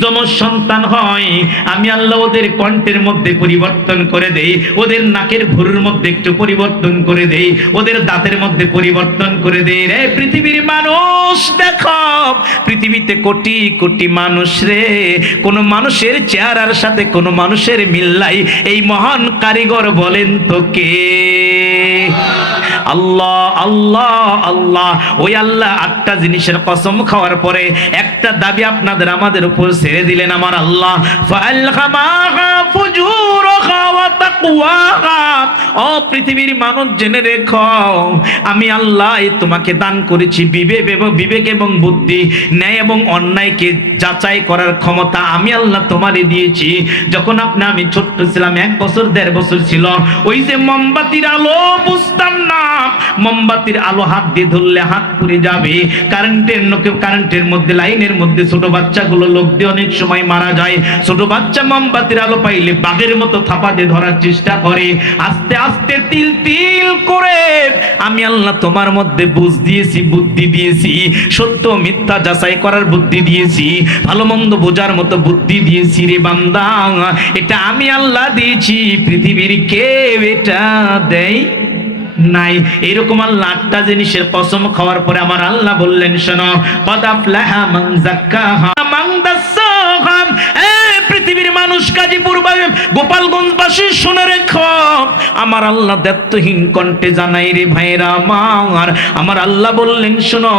যমজ সন্তান হয়, আমি আল্লাহ ওদের কণ্ঠের মধ্যে পরিবর্তন করে দেই, ওদের নাকের ভুরুর মধ্যে একটু পরিবর্তন করে দেই, ওদের দাঁতের মধ্যে পরিবর্তন করে দেই। রে পৃথিবীর মানুষ দেখো, পৃথিবীতে কোটি কোটি মানুষ রে, কোন মানুষের চেহারার সাথে কোন মানুষের মিল নাই। এই মহান কারিগর বলেন তো কে? আল্লাহ আল্লাহ আল্লাহ। ওই আল্লাহ 8টা জিনিসের কসম খাওয়ার পরে একটা দাবি আপনাদের আমাদের উপর ছেড়ে দিলেন আমার আল্লাহ, ফাআলহামাহা ফুজুরাহা ওয়া তাকওয়াহা। ও পৃথিবীর মানুষ জেনে রেখো, আমি আল্লাহ তোমাকে দান করেছি বিবেক এবং বুদ্ধি, ন্যায় এবং অন্যায়কে যাচাই করার ক্ষমতা আমি আল্লাহ তোমারে দিয়েছি। যখন আমি ছোট্ট ছিলাম, 1 বছর 1.5 বছর ছিল, ওই যে মোমবাতির আলো বুঝতাম না, মোমবাতির আলো হাত দিয়ে ধরলে হাত পুড়ে যাবে, কারেন্টের মধ্যে লাইনের মধ্যে ছোট বাচ্চাগুলো লোক দিয়ে অনেক সময় মারা যায়। ছোট বাচ্চা মোমবাতির আলো পাইলে বাঘের মতো থাপা দিয়ে ধরার চেষ্টা করে। আস্তে আস্তে তিল তিল করে আমি আল্লাহ তোমার মধ্যে বুঝ দিয়েছি, বুদ্ধি দিয়েছি, সত্য মিথ্যা যাচাই করার বুদ্ধি দিয়েছি, ভালো মন্দ বোঝার মতো বুদ্ধি দিয়েছি রে বান্দা। এটা আমি আল্লাহ দিয়েছি, পৃথিবীর কেউ এটা দেয় নাই। এরকম আল্লাহ 8টা জিনিসের কসম খাওয়ার পরে আমার আল্লাহ বললেন, শোনো, কদ আফলাহা মান যাক্কাহা মান দাসাহা। পৃথিবীর মানুষ, গাজীপুর গোপালগঞ্জবাসী শুনে রেখো, আমার আল্লাহ দায়িত্বহীন কণ্ঠে জানাই রে ভাইরা আমার আল্লাহ বললেন, শোনো,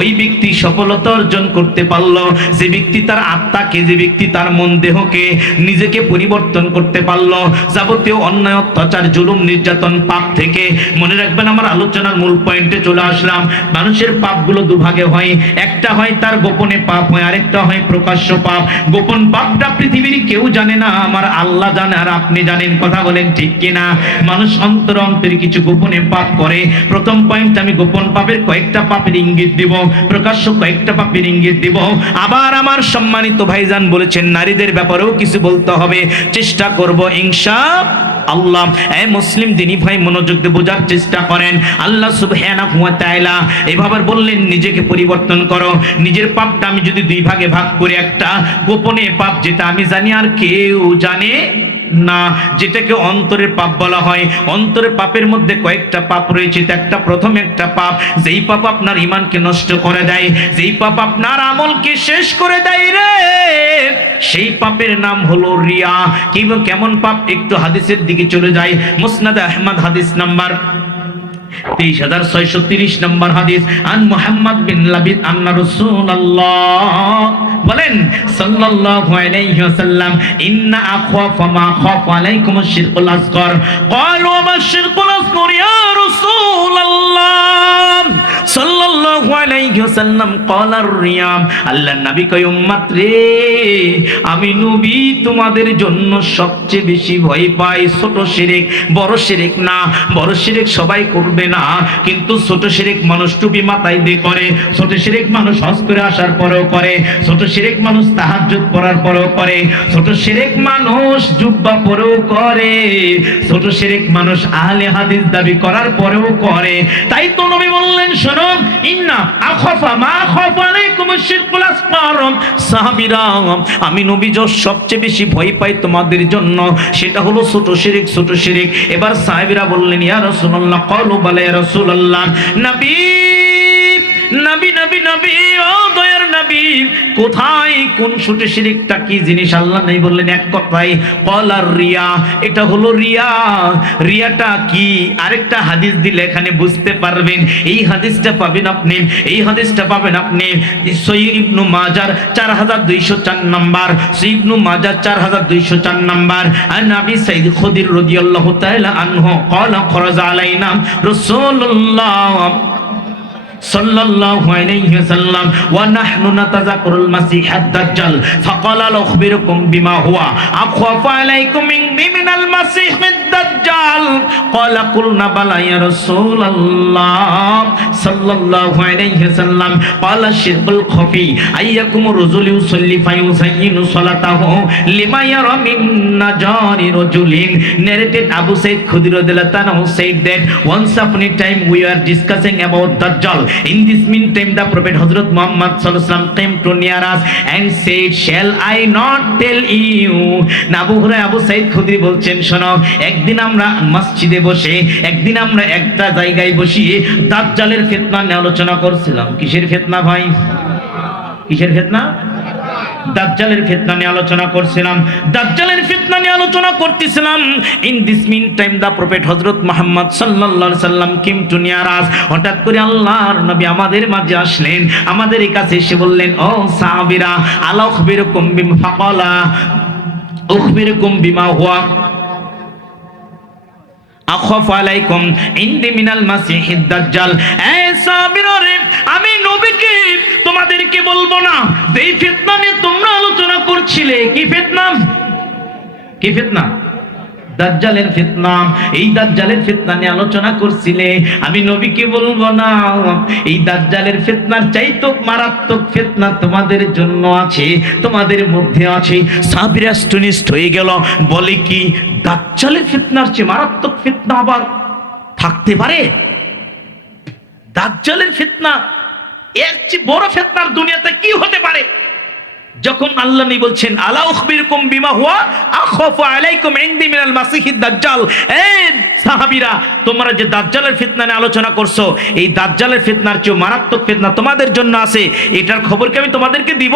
ওই ব্যক্তি সফলতা অর্জন করতে পারলো যে ব্যক্তি তার আত্মাকে, যে ব্যক্তি তার মন দেহকে নিজেকে পরিবর্তন করতে পারলো যাবতীয় অন্যায় অত্যাচার জুলুম নির্যাতন পাপ থেকে। মনে রাখবেন, আমার আলোচনার মূল পয়েন্টে চলে আসলাম। মানুষের পাপগুলো দুভাগে হয়, একটা হয় তার গোপনে পাপ হয়, আরেকটা হয় প্রকাশ্য পাপ। গোপন পাপটা পৃথিবীর কেউ জানে না, আমার আল্লাহ জানে আর আপনি জানেন। কথা বলেন ঠিক কিনা? মানুষ অন্তরে অন্তরে কিছু গোপনে পাপ করে। প্রথম পয়েন্ট, আমি গোপন পাপের কয়েকটা পাপের ইঙ্গিত দিব, প্রকাশ্য কয়েকটা পাপের ইঙ্গিত দিব। আবার আমার সম্মানিত ভাইজান বলেছেন নারীদের ব্যাপারেও কিছু বলতে হবে, চেষ্টা করব ইনশাআল্লাহ। মুসলিম দিনী ভাই মনোযোগ দিয়ে বোঝার চেষ্টা করেন। আল্লাহ সুবহানাহু ওয়া তাআলা এভাবে বললেন, নিজেকে পরিবর্তন করো। নিজের পাপটা আমি যদি 2 ভাগে ভাগ করি, একটা গোপনে পাপ যেটা আমি জানি আর কেউ জানে না, যেটাকে অন্তরের পাপ বলা হয়। অন্তরের পাপের মধ্যে কয়েকটা পাপ রয়েছে। প্রথম একটা পাপ, যেই পাপ আপনার ঈমানকে নষ্ট করে দেয়, যেই পাপ আপনার আমলকে শেষ করে দেয় রে, সেই পাপের নাম হলো রিয়া। কেমন পাপ? একটু হাদিসের দিকে চলে যায়। মুসনাদ আহমদ হাদিস নাম্বার 23630 নম্বর হাদিস। আন মুহাম্মদ বিন লাবিদ আন্না রাসূলুল্লাহ বলেন সাল্লাল্লাহু আলাইহি ওয়াসাল্লাম, ইন্না আখাফা মা খাফা আলাইকুম আশ-শিরকুল আসগর। ক্বালু মা আশ-শিরকুল আসগর ইয়া রাসূলুল্লাহ সাল্লাল্লাহু আলাইহি ওয়াসাল্লাম? ক্বালা আর-রিয়া। আল্লাহর নবী কয়, উম্মত রে, আমি নবী তোমাদের জন্য সবচেয়ে বেশি ভয় পাই ছোট শিরক, বড় শিরক না। বড় শিরক সবাই করবে না, কিন্তু ছোট শিরক মানুষ টুপি মাথায় দিয়ে করে, ছোট শিরক মানুষ হজ করে আসার পরেও করে, ছোট শিরক মানুষ তাহাজ্জুদ পড়ার পরেও করে, ছোট শিরক মানুষ জুব্বা পরেও করে, ছোট শিরক মানুষ আহলে হাদিস দাবি করার পরেও করে। তাই তো নবী বললেন, শোনো, ইন্না আখাফা মা খাফা আলাইকুম আশ-শিরকুল আসগর। সাহাবীরা, আমি নবী সবচেয়ে বেশি ভয় পাই তোমাদের জন্য, সেটা হলো ছোট শিরক, ছোট শিরক। এবার সাহাবীরা বললেন, ইয়া রাসূলুল্লাহ। ক্বালু বালা ইয়া রাসূলুল্লাহ। নবী নবী নবী নবী, ও দয়ার নবী, কোথায় কোন ছোট শিরকটা কি জিনিস? আল্লাহ নাই বললেন এক কথাই, ক্বালা রিয়া। এটা হলো রিয়া। রিয়াটা কি? আরেকটা হাদিস দিলে এখানে বুঝতে পারবেন। এই হাদিসটা পাবেন আপনি, এই হাদিসটা পাবেন আপনি সহিহ ইবনে মাজার 4204 নাম্বার, সহিহ ইবনে মাজার 4204 নাম্বার। আন আবি সাঈদ খুদরি রাদিয়াল্লাহু তাআলা আনহু ক্বালা খরাজা আলাইনা রাসূলুল্লাহ সাল্লাল্লাহু আলাইহি ওয়াসাল্লাম ওয়া নাহনু নাতাযাক্কারুল মাসিহাদ দাজ্জাল ফাকালা আখবিরুকুম বিমা হুয়া আখাফা আলাইকুম মিনাল মাসিহিদ দাজ্জাল। ক্বালা কুলনা বালা ইয়া রাসূলুল্লাহ সাল্লাল্লাহু আলাইহি ওয়াসাল্লাম। ক্বালা শিরকুল খাফি আইয়াকুম রাজুল ইউসাল্লি ফায়ুসাইয়িনু সালাতাহু লিমা ইয়ারা মিন নাজারি রাজুলিন। Narrated Abu Sayyid Khudri radhiyallahu anhu said that once upon a time we were discussing about Dajjal. In this meantime, the Prophet Hazrat Muhammad sallallahu alaihi wasallam came to near us and said, "Shall I not tell you?" Abu Hurairah Abu Saeed খুদরি বলছেন, শোনো, একদিন আমরা মসজিদে বসে, একদিন আমরা একটা জায়গায় বসিয়ে দাজ্জালের ফিতনা নিয়ে আলোচনা করছিলাম। কিসের ফিতনা ভাই? কিসের ফিতনা? দাজ্জালের ফিতনা নিয়ে আলোচনা করছিলাম। দাজ্জালের ফিতনা নিয়ে আলোচনা করতেছিলাম। In this meantime the prophet Hazrat Muhammad সাল্লাল্লাহু আলাইহি সাল্লাম কেম টু নিয়ার আস। হঠাৎ করে আল্লাহর নবী আমাদের মাঝে আসলেন, আমাদের কাছে এসে বললেন, ও সাহাবীরা, আলা উখবিরুকুম বিমা ফাকালা উখবিরুকুম বিমা হুয়া আখাফ আলাইকুম ইনদি মিনাল মাসিহিদ দাজ্জাল। এ সাহাবীরা রে, আমি নবীকে তোমাদেরকে বলবো না যেই ফিতনা নিয়ে তোমরা আলোচনা করছিলে। কি ফিতনা? কি ফিতনা? দাজ্জালের ফিতনা। এই দাজ্জালের ফিতনা নিয়ে আলোচনা করছিলে, আমি নবীকে বলবো না এই দাজ্জালের ফিতনার চাইতো মারাত্মক ফিতনা তোমাদের জন্য আছে, তোমাদের মধ্যে আছে। সাহাবীরা আশ্চর্যিত হয়ে গেল, বলে কি দাজ্জালের ফিতনার চেয়ে মারাত্মক ফিতনা আবার থাকতে পারে? দাজ্জালের ফিতনা এর চেয়ে বড় ফিতনার দুনিয়াতে কি হতে পারে? যখন আল্লাহ নবী বলছেন, আলা উখবিরকুম বিমা হুয়া আখাফু আলাইকুম ইনদি মিনাল মাসিহিদ দাজ্জাল। এই সাহাবীরা, তোমরা যে দাজ্জালের ফিতনা নিয়ে আলোচনা করছো, এই দাজ্জালের ফিতনার চেয়ে মারাত্মক ফিতনা তোমাদের জন্য আছে, এটার খবর কি আমি তোমাদেরকে দিব?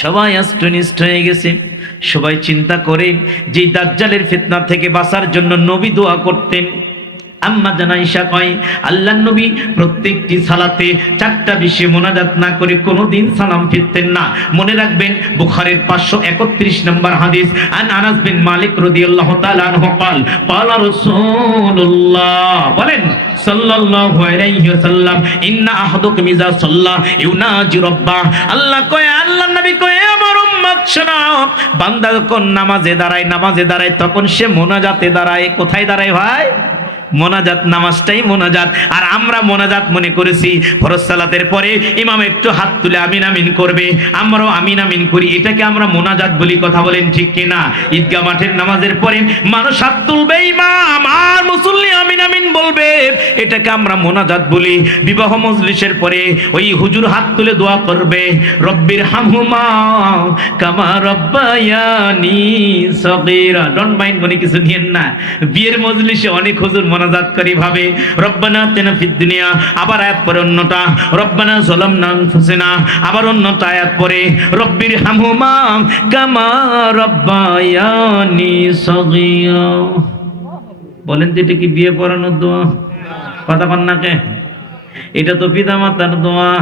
সবাই আশ্চর্যিত হয়ে গেছে। সবাই চিন্তা করে যে দাজ্জালের ফিতনা থেকে বাঁচার জন্য নবী দোয়া করতেন। আম্মা জান আয়েশা কয়, আল্লাহর নবী প্রত্যেকটি সালাতে 4টা বিষয়ে মোনাজাত না করে কোনোদিন সালাম ফিরতেন না। মনে রাখবেন, বুখারীর 531 নম্বর হাদিস, আন আনাস বিন মালিক রাদিয়াল্লাহু তাআলা আনহু قال قال رسول الله বলেন সাল্লাল্লাহু আলাইহি ওয়াসাল্লাম, ইন্না আহাদুকুম ইযা সাল্লা ইউনাজি রাব্বাহ। আল্লাহ কয়, আল্লাহর নবী কয়, আমার উম্মত শোনো, বান্দা যখন নামাজে দাঁড়ায় তখন সে মোনাজাতে দাঁড়ায়। কোথায় দাঁড়ায় ভাই? মোনাজাত, নামাজটাই মোনাজাত। আর আমরা মোনাজাত মনে করেছি ফরজ সালাতের পরে ইমাম একটু হাত তুলে আমিন আমিন করবে, আমরাও আমিন আমিন করি, এটাকে আমরা মোনাজাত বলি। কথা বলেন ঠিক কিনা? ঈদগাহ মাঠের নামাজের পরে মানুষ হাত তুলবে, ইমাম আর মুসল্লি আমিন আমিন বলবে, এটাকে আমরা মোনাজাত বলি। বিবাহ মজলিসের পরে ওই হুজুর হাত তুলে দোয়া করবে, রব্বির হামহুমা কামা রব্বায়ানি সগীরা। ডোন্ট মাইন্ড, মনে কিছু নিয়েন না। বিয়ের মজলিসে অনেক হুজুর মোনাজাত করি ভাবে রব্বানা আতিনা ফিদ দুনিয়া, আবার আয়াত পরে অন্যটা রব্বানা যালামনা আনফুসানা, আবার অন্যটা আয়াত পরে রব্বির হামহুমা কামা রব্বায়ানি সগীরা। বলেন তো এটা কি বিয়ে পড়ানোর দোয়া? কথা কন না কে? এটা তো পিতামাতার দোয়া।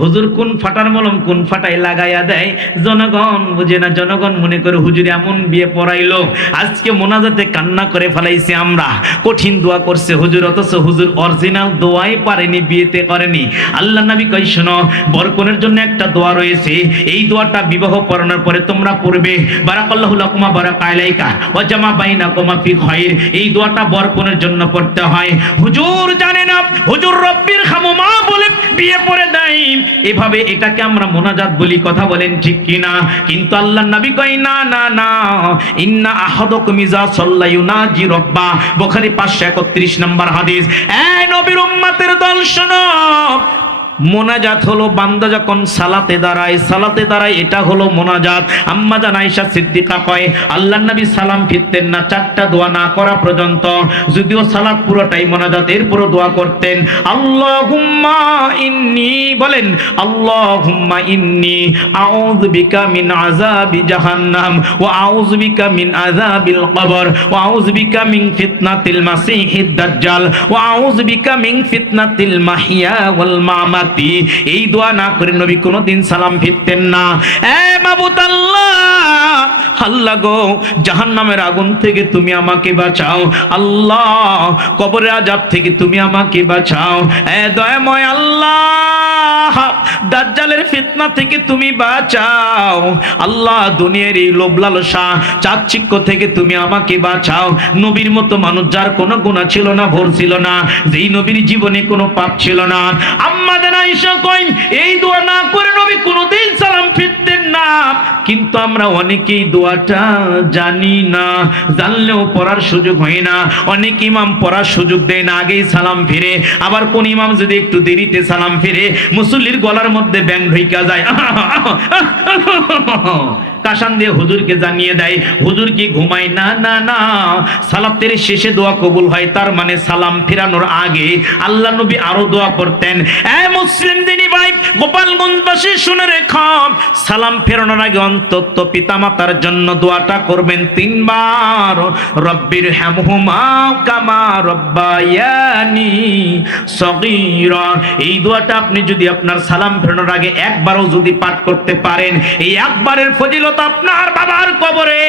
হুজুর কোন ফাটার মলম কোন ফাটাই লাগাইয়া দেয়, জনগণ বুঝে না। জনগণ মনে করে হুজুর এমন বিয়ে পড়াইলো, আজকে মোনাজাতে কান্না করে ফেলাইছি আমরা, কঠিন দোয়া করছে হুজুর, অথচ হুজুর অরিজিনাল দোয়াই পারেনি, বিয়েতে করেনি। আল্লাহ নবী কই, শোনো, বরকনের জন্য একটা দোয়া রয়েছে, এই দোয়াটা বিবাহ পড়ানোর পরে তোমরা পড়বে, বারাকাল্লাহু লাকুমা বারাকা আলাইকা ওয়া জামা বাইনাকুমা ফি খায়র। এই দোয়াটা বরকনের জন্য পড়তে হয়। হুজুর জানে না, হুজুর রব্বির হামহুমা বলে বিয়ে পড়ে দেয়, এভাবে এটাকে আমরা মোনাজাত বলি। কথা বলেন ঠিক কিনা? কিন্তু আল্লাহর নবী কয়, না না না, ইন্না আহাদুকুম ইযা সাল্লা ইউনাজি রাব্বা। বুখারী 531 নম্বর হাদিস। এই নবীর উম্মতের দল শোনো, মোনাজাত হলো বান্দা যখন সালাতে দাঁড়ায়, এটা হলো মোনাজাত। আম্মা জান আয়েশা সিদ্দিকা কয়, আল্লাহর নবী সালাম ফিরতেন না 4টা দোয়া না করা পর্যন্ত। যদিও সালাত পুরোটাই মোনাজাত, এরপর দোয়া করতেন, আল্লাহুম্মা ইন্নী, বলেন আল্লাহুম্মা ইন্নী আউযু বিকা মিন আযাবি জাহান্নাম ওয়া আউযু বিকা মিন আযাবিল কবর ওয়া আউযু বিকা মিন ফিতনাতিল মাসিহিদ দাজ্জাল ওয়া আউযু বিকা মিন ফিতনাতিল মাহইয়া ওয়াল মামাত। এই দোয়া না করে নবী কোনোদিন সালাম ফিরতেন না। এ মাবুদ আল্লাহ, আল্লাহ গো, জাহান্নামের আগুন থেকে তুমি আমাকে বাঁচাও, আল্লাহ কবরের আযাব থেকে তুমি আমাকে বাঁচাও, এ দয়াময় আল্লাহ দাজ্জালের ফিতনা থেকে তুমি বাঁচাও, আল্লাহ দুনিয়ার এই লোভ লালসা চাকচিক্য থেকে তুমি আমাকে বাঁচাও। নবীর মতো মানুষ যার কোনো গুনাহ ছিল না, ভুল ছিল না, যেই নবীর জীবনে কোনো পাপ ছিল না, আম্মা জান আয়েশা কই এই দোয়া না করে নবী কোনোদিন সালাম ফিরতেন না। কিন্তু আমরা অনেকেই দোয়াটা জানি না, জানলেও পড়ার সুযোগ হয় না। অনেক ইমাম পড়ার সুযোগ দেয় না, আগেই সালাম ফিরে। আবার কোন ইমাম যদি একটু দেরিতে সালাম ফিরে, মুসল্লির গলার মধ্যে ব্যাং ঢুইকা যায়, কাশান দিয়ে হুজুরকে জানিয়ে দেয়। হুজুর কি ঘুমায়? না না না, সালাতের শেষে দোয়া কবুল হয়, তার মানে সালাম ফিরানোর আগে আল্লাহ নবী আরো দোয়া করতেন। মুসলিম দিনী ভাই, গোপালগঞ্জবাসী শুনে রেখো, সালাম ফেরানোর আগে অন্তত পিতামাতার জন্য দোয়াটা করবেন 3 বার। রব্বির হামহুমা কামা রব্বায়ানি সগীরা। এই দোয়াটা আপনি যদি আপনার সালাম ফেরানোর আগে একবারও যদি পাঠ করতে পারেন, এই একবারের ফজিলত আপনার বাবার কবরে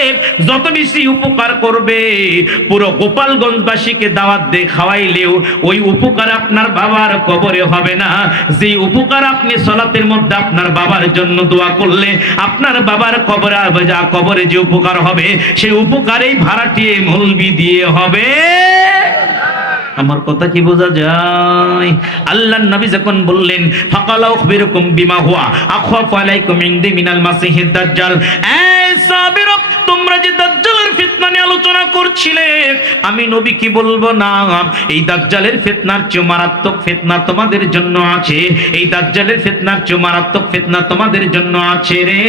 যত বেশি উপকার করবে, পুরো গোপালগঞ্জবাসীকে দাওয়াত দিয়ে খাওয়াইলেও ওই উপকার আপনার বাবার কবরে হবে না। যে উপকার আপনি সালাতের মধ্যে আপনার বাবার জন্য দোয়া করলে আপনার বাবার কবরে যে উপকার হবে, সেই উপকারেই ভাড়াটিয়ে মৌলবি দিয়ে হবে। আমার কথা কি বোঝা যায়? আল্লাহর নবী যখন বললেন ফাকালা উখবিরুকুম বিমা হুয়া আখাফু আলাইকুম ইনদি মিনাল মাসিহিদ দাজ্জাল, এই সাহাবীরা তোমরা যে দাজ্জালের ফিতনা নিয়ে আলোচনা করছিলে, আমি নবী কি বলবো না, এই দাজ্জালের ফিতনার চেয়ে মারাত্মক ফিতনা তোমাদের জন্য আছে। এই দাজ্জালের ফিতনার চেয়ে মারাত্মক ফিতনা তোমাদের জন্য আছে রে।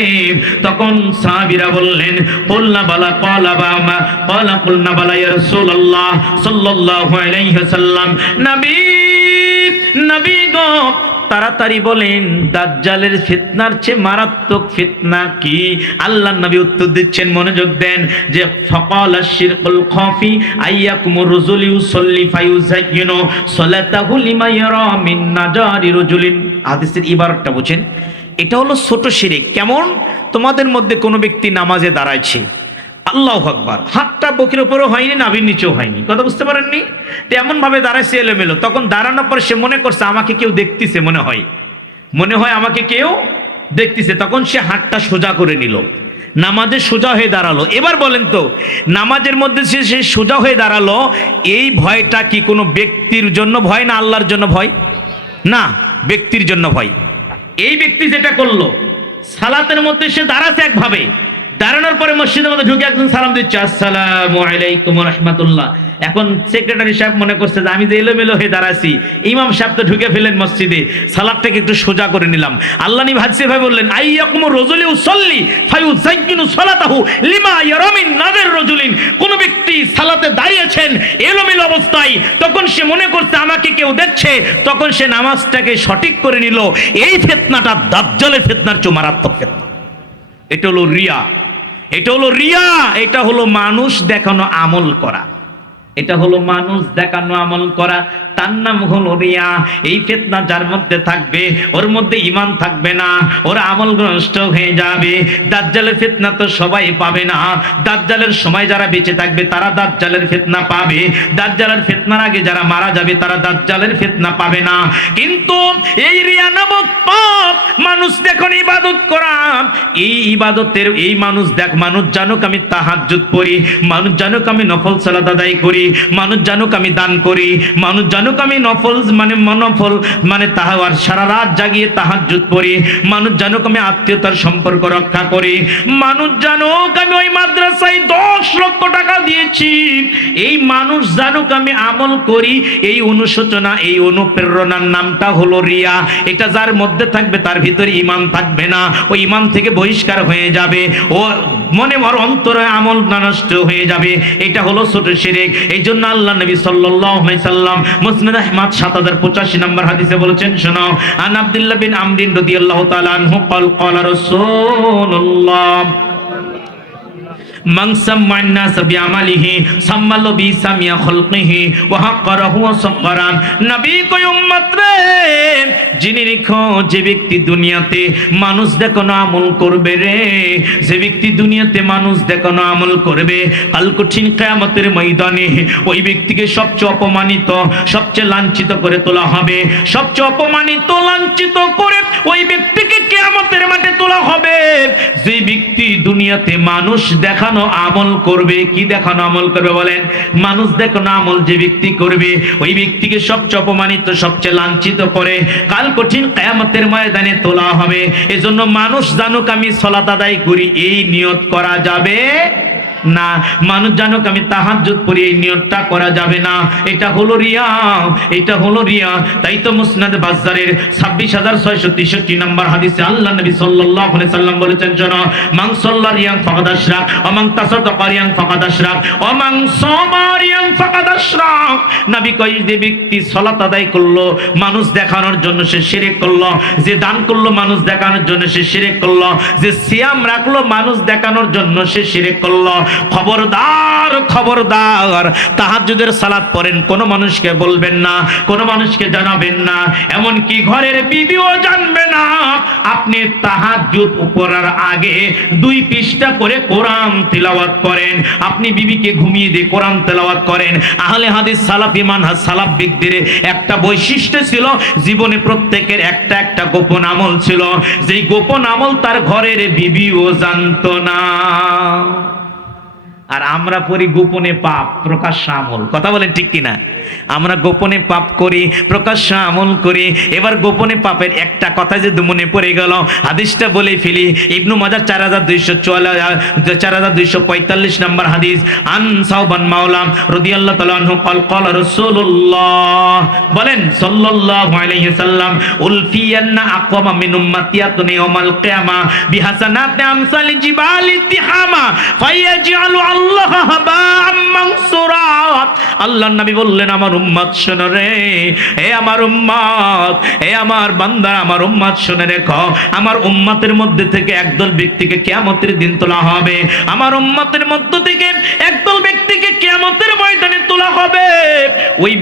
তখন সাহাবীরা বললেন কুলনা বালা ক্বালা বামা ক্বালা কুলনা বালা ইয়া রাসূলুল্লাহ সাল্লাল্লাহু আলাইহি ওয়াসাল্লাম। নবী গো তাড়াতাড়ি বলেন দাজ্জালের ফিতনার চেয়ে মারাত্মক ফিতনা কি? আল্লাহর নবী উত্তর দিচ্ছেন, মনোযোগ দেন, যে ফাকালা শিরকুল খাফি আইয়াকুমুর রাজুল ইউসাল্লি ফায়ুযায়্যিনু সালাতাহু লিমা ইয়ারা মিন নাজারি রাজুলিন। হাদিসের ইবারতটা বুঝেন, এটা হলো ছোট শিরক। কেমন? তোমাদের মধ্যে কোনো ব্যক্তি নামাজে দাঁড়াইছে, আল্লাহু আকবার, হাতটা বুকের উপরও হয়নি, নাভির নিচেও হয়নি, কথা বুঝতে পারেননি? তো এমন ভাবে দাঁড়াইছে এলোমেলো। তখন দাঁড়ানোর পর সে মনে করছে আমাকে কেউ দেখতেছে, মনে হয় আমাকে কেউ দেখতেছে। তখন সে হাতটা সোজা করে নিল, নামাজে সোজা হয়ে দাঁড়ালো। এবার বলেন তো, নামাজের মধ্যে সে সোজা হয়ে দাঁড়ালো, এই ভয়টা কি কোনো ব্যক্তির জন্য ভয় না আল্লাহর জন্য ভয়? না, ব্যক্তির জন্য ভয়। এই ব্যক্তি যেটা করলো, সালাতের মধ্যে সে দাঁড়াচ্ছে একভাবে, দাঁড়ানোর পরে মসজিদের মধ্যে ঢুকে একজন সালাম দিচ্ছে, আসসালামু আলাইকুম ওয়া রাহমাতুল্লাহ। এখন সেক্রেটারি সাহেব মনে করছে যে আমি যে এলোমেলো হয়ে দাঁড়াচ্ছি, ইমাম সাহেব তো ঢুকে ফেলেন মসজিদে, সালাতটাকে একটু সোজা করে নিলাম। আল্লাহ নবী হাদিসে ভাই বললেন আইয়াকুমুর রাজুল ইউসাল্লি ফায়ুযায়্যিনু সালাতাহু লিমা ইয়ারা মিন নাযার রাজুলিন। কোন ব্যক্তি সালাতে দাঁড়িয়েছেন এলোমেলো অবস্থায়, তখন সে মনে করছে আমাকে কেউ দেখছে, তখন সে নামাজটাকে সঠিক করে নিল। এই ফিতনাটা দাজ্জালের ফিতনার চেয়ে মারাত্মক ফিতনা। এটা হলো রিয়া, এটা হলো রিয়া, এটা হলো মানুষ দেখানো আমল করা, এটা হলো মানুষ দেখানো আমল করা, তার নাম হলো রিয়া। এই ফিতনা যার মধ্যে থাকবে, ওর মধ্যে ঈমান থাকবে না, ওর আমল নষ্ট হয়ে যাবে। দাজ্জালের ফিতনা তো সবাই পাবে না, দাজ্জালের সময় যারা বেঁচে থাকবে তারা দাজ্জালের ফিতনা পাবে, দাজ্জালের ফিতনার আগে যারা মারা যাবে তারা দাজ্জালের ফিতনা পাবে না। কিন্তু এই রিয়া নামক পাপ, মানুষ দেখুন ইবাদত করা, এই ইবাদতের এই মানুষ জানুক আমি তাহাজ্জুদ পড়ি, মানুষ জানুক আমি নফল সালাত আদায় করি, মানুষ জানুক আমি দান করি, মানুষ জানুক আমি নফল মানে তাহার সারা রাত জাগিয়ে তাহাজ্জুদ পড়ি, মানুষ জানুক আমি আত্মীয়তার সম্পর্ক রক্ষা করি, মানুষ জানুক আমি ওই মাদ্রাসায় 10 লক্ষ টাকা দিয়েছি, এই মানুষ জানুক আমি আমল করি। এই অনুশোচনা, এই অনুপ্রেরণার নামটা হলো রিয়া। এটা যার মধ্যে থাকবে তার ভিতরে ঈমান থাকবে না, ওই ঈমান থেকে বহিষ্কার হয়ে যাবে, ও মনে ওর অন্তরে আমল নষ্ট হয়ে যাবে। এটা হলো ছোট শিরক। এই জন্য আল্লাহ নবী সাল্লাল্লাহু আলাইহি সাল্লাম মুসনাদ আহমদ 7085 নম্বর হাদিসে বলেছেন, শোনো, আন আব্দুল্লাহ বিন আমর রাদিয়াল্লাহু তাআলা আনহু ক্বালা রাসূলুল্লাহ মান সাম্মান নাস বিআমালিহি সাম্মাল্লাহু বিসামিয়া খালকিহি ওয়া হাক্কারাহু ওয়া সাক্কারান। নবী কয় উম্মত রে, জেনে রেখো, যে ব্যক্তি দুনিয়াতে মানুষ দেখানো আমল করবে রে, যে ব্যক্তি দুনিয়াতে মানুষ দেখানো আমল করবে, কাল কঠিন কিয়ামতের ময়দানে ওই ব্যক্তিকে সবচেয়ে অপমানিত, সবচেয়ে লাঞ্ছিত করে তোলা হবে। সবচেয়ে অপমানিত, লাঞ্ছিত করে ওই ব্যক্তিকে কিয়ামতের মাঠে তোলা হবে। যে ব্যক্তি দুনিয়াতে মানুষ দেখা দেখানো আমল করবে। কি দেখানো আমল করবে বলেন? মানুষ দেখানো আমল যে ব্যক্তি করবে, ওই ব্যক্তিকে সবচেয়ে অপমানিত, সবচেয়ে লাঞ্ছিত করে কাল কঠিন কিয়ামতের ময়দানে তোলা হবে। এজন্য মানুষ জানুক আমি সালাত আদায় করি, এই নিয়ত করা যাবে না। মানুষ জানুক আমি তাহাজ্জুদ পড়ি, এই নিয়তটা করা যাবে না। এটা হলো রিয়া, এটা হলো রিয়া। তাই তো মুসনাদ বাজ্জারের 26663 নম্বর হাদিসে আল্লাহ নবী সাল্লাল্লাহু আলাইহি সাল্লাম বলেছেন, শোনো, মান সাল্লা রিয়ান ফাকাদ আশরাক ওয়া মান তাসাদ্দাকা রিয়ান ফাকাদ আশরাক ওয়া মান সামা রিয়ান ফাকাদ আশরাক। নবী কয়, যে ব্যক্তি সালাত আদায় করলো মানুষ দেখানোর জন্য সে শিরক করলো, যে দান করলো মানুষ দেখানোর জন্য সে শিরক করলো, যে সিয়াম রাখলো মানুষ দেখানোর জন্য সে শিরক করলো। খবরদার, খবরদার, তাহাজ্জুদের সালাত পড়েন, কোনো মানুষকে বলবেন না, কোনো মানুষকে জানাবেন না, এমনকি ঘরের বিবিও জানবে না। আপনি তাহাজ্জুদ পড়ার আগে 2 পৃষ্ঠা করে কোরআন তিলাওয়াত করেন, আপনি বিবিকে ঘুমিয়ে দিয়ে কোরআন তেলাওয়াত করেন। আহলে হাদিস সালাফি মানহাজ সালাফ ব্যক্তির একটা বৈশিষ্ট্য ছিল, জীবনে প্রত্যেকের একটা একটা গোপন আমল ছিল, যেই গোপন আমল তার ঘরের বিবিও জানতো না। আর আমরা পড়ি গোপনে পাপ, প্রকাশ্য আমল। কথা বলেন ঠিক কিনা? আমরা গোপনে পাপ করি, প্রকাশ্য আমল করি। এবার গোপনে পাপের একটা কথা যে মনে পড়ে গেল, হাদিসটা বলে ফেলি। ইবনু মাজাহ 4245 নম্বর হাদিস। আন সাওবান মাওলা রাদিয়াল্লাহু তাআলা আনহু قال قال رسول الله বলেন সাল্লাল্লাহু আলাইহি সাল্লাম, উলফিয়ান্না আকওয়ামা মিন উম্মাতিয়াতুনি ইয়াওমাল কিয়ামা বিহাসানাতি আমসালি জিবালি তিহামা ফায়াজআলু আল্লাহ হাবাআম মানসুরা। আল্লাহর নবী বললেন, আমার উম্মত শোনো রে, হে আমার উম্মত, হে আমার বান্দা, আমার উম্মত শুনে রেখো, আমার উম্মতের মধ্যে থেকে একদল ব্যক্তিকে কিয়ামতের দিন তোলা হবে। আমার উম্মতের মধ্য থেকে একদল ব্যক্তিকে কিয়ামতের ময়দানে তোলা হবে। ওই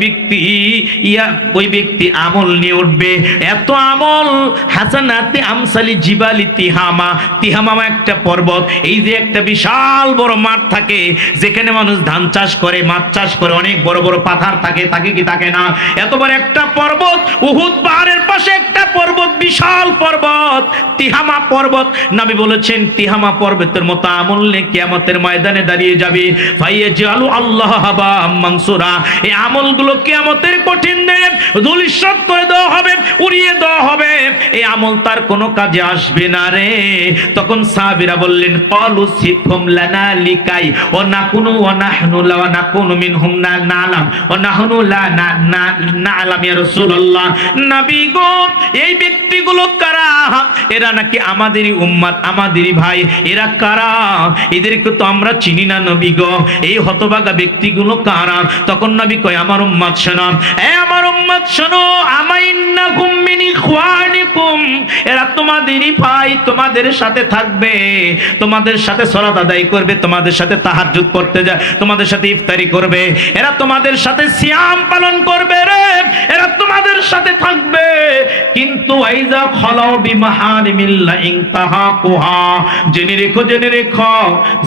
ব্যক্তি আমল নিয়ে উঠবে, এত আমল, হাসানাতে আমসালি জিবালি তিহামা। তিহামা একটা পর্বত, এই যে একটা বিশাল বড় মাঠ থাকে যেখানে মানুষ ধান চাষ করে, মাছ চাষ করে, অনেক বড় বড় পাথর থাকে, থাকে কি থাকে না? এত বড় একটা পর্বত, উহুদ পাহাড়ের পাশে একটা পর্বত, বিশাল পর্বত, তিহামা পর্বত। নবী বলেছেন, তিহামা পর্বতের মতো আমল নিয়ে কিয়ামতের ময়দানে দাঁড়িয়ে যাবে। ফায়াজআলু আল্লাহ হাবা মানসুরা। এই আমলগুলো কিয়ামতের কঠিন দিনে ধূলিসাৎ করে দেওয়া হবে, উড়িয়ে দেওয়া হবে। এই আমল তার কোনো কাজে আসবে না রে। তখন সাহাবীরা বললেন, ক্বালু সিফহুম লানা লিকাই ওয়া নাকুনু ওয়া নাহনু লা ওয়া নাকুনু মিনহুম না নালাম ওয়া নাহনু লা নালাম ইয়া রাসূলুল্লাহ। নবী গো, এই ব্যক্তিগুলো কারা? এরা নাকি আমাদেরই উম্মত, আমাদেরই ভাই। এরা কারা? এদেরকে তো আমরা চিনি না নবী গো। এই হতভাগা ব্যক্তিগুলো কারা? তখন নবী কয়, আমার উম্মত শোনো, এ আমার উম্মত শোনো, আমাইন্নাকুম মিন ইখওয়ানিকুম। এরা তোমাদেরই ভাই, তোমাদের সাথে থাকবে, তোমাদের সাথে সালাত আদায় করবে, তোমাদের সাথে তাহাজ্জুদ পড়তে যায়, তোমাদের সাথে ইফতারি করবে, এরা তোমাদের সাথে সিয়াম পালন করবে রে, এরা তোমাদের সাথে থাকবে। কিন্তু আইজা খলাও বিমাহারিমিল্লাহ ইনতাহাকুহা। জেনে রেখো, জেনে রেখো,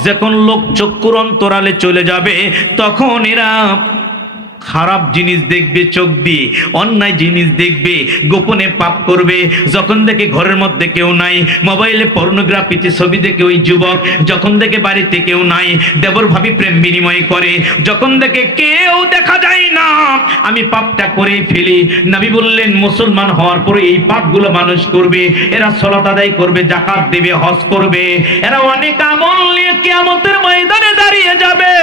যখন লোক চক্ষুর অন্তরালে চলে যাবে তখন এরা খারাপ জিনিস দেখবে, চোখ দিয়ে অন্যায় জিনিস দেখবে, গোপনে পাপ করবে। যখন দেখে ঘরের মধ্যে কেউ নাই, মোবাইলে পর্নোগ্রাফিতে ছবি দেখে ওই যুবক, যখন দেখে বাড়িতে কেউ নাই, দেবর ভাবি প্রেম বিনিময় করে, যখন দেখে কেউ দেখা যায় না, আমি পাপটা করে ফেলি। নবী বললেন, মুসলমান হওয়ার পরে এই পাপগুলো মানুষ করবে। এরা সালাত আদায় করবে, যাকাত দেবে, হজ করবে, এরা অনেক আমল নিয়ে কিয়ামতের ময়দানে দাঁড়িয়ে যাবে।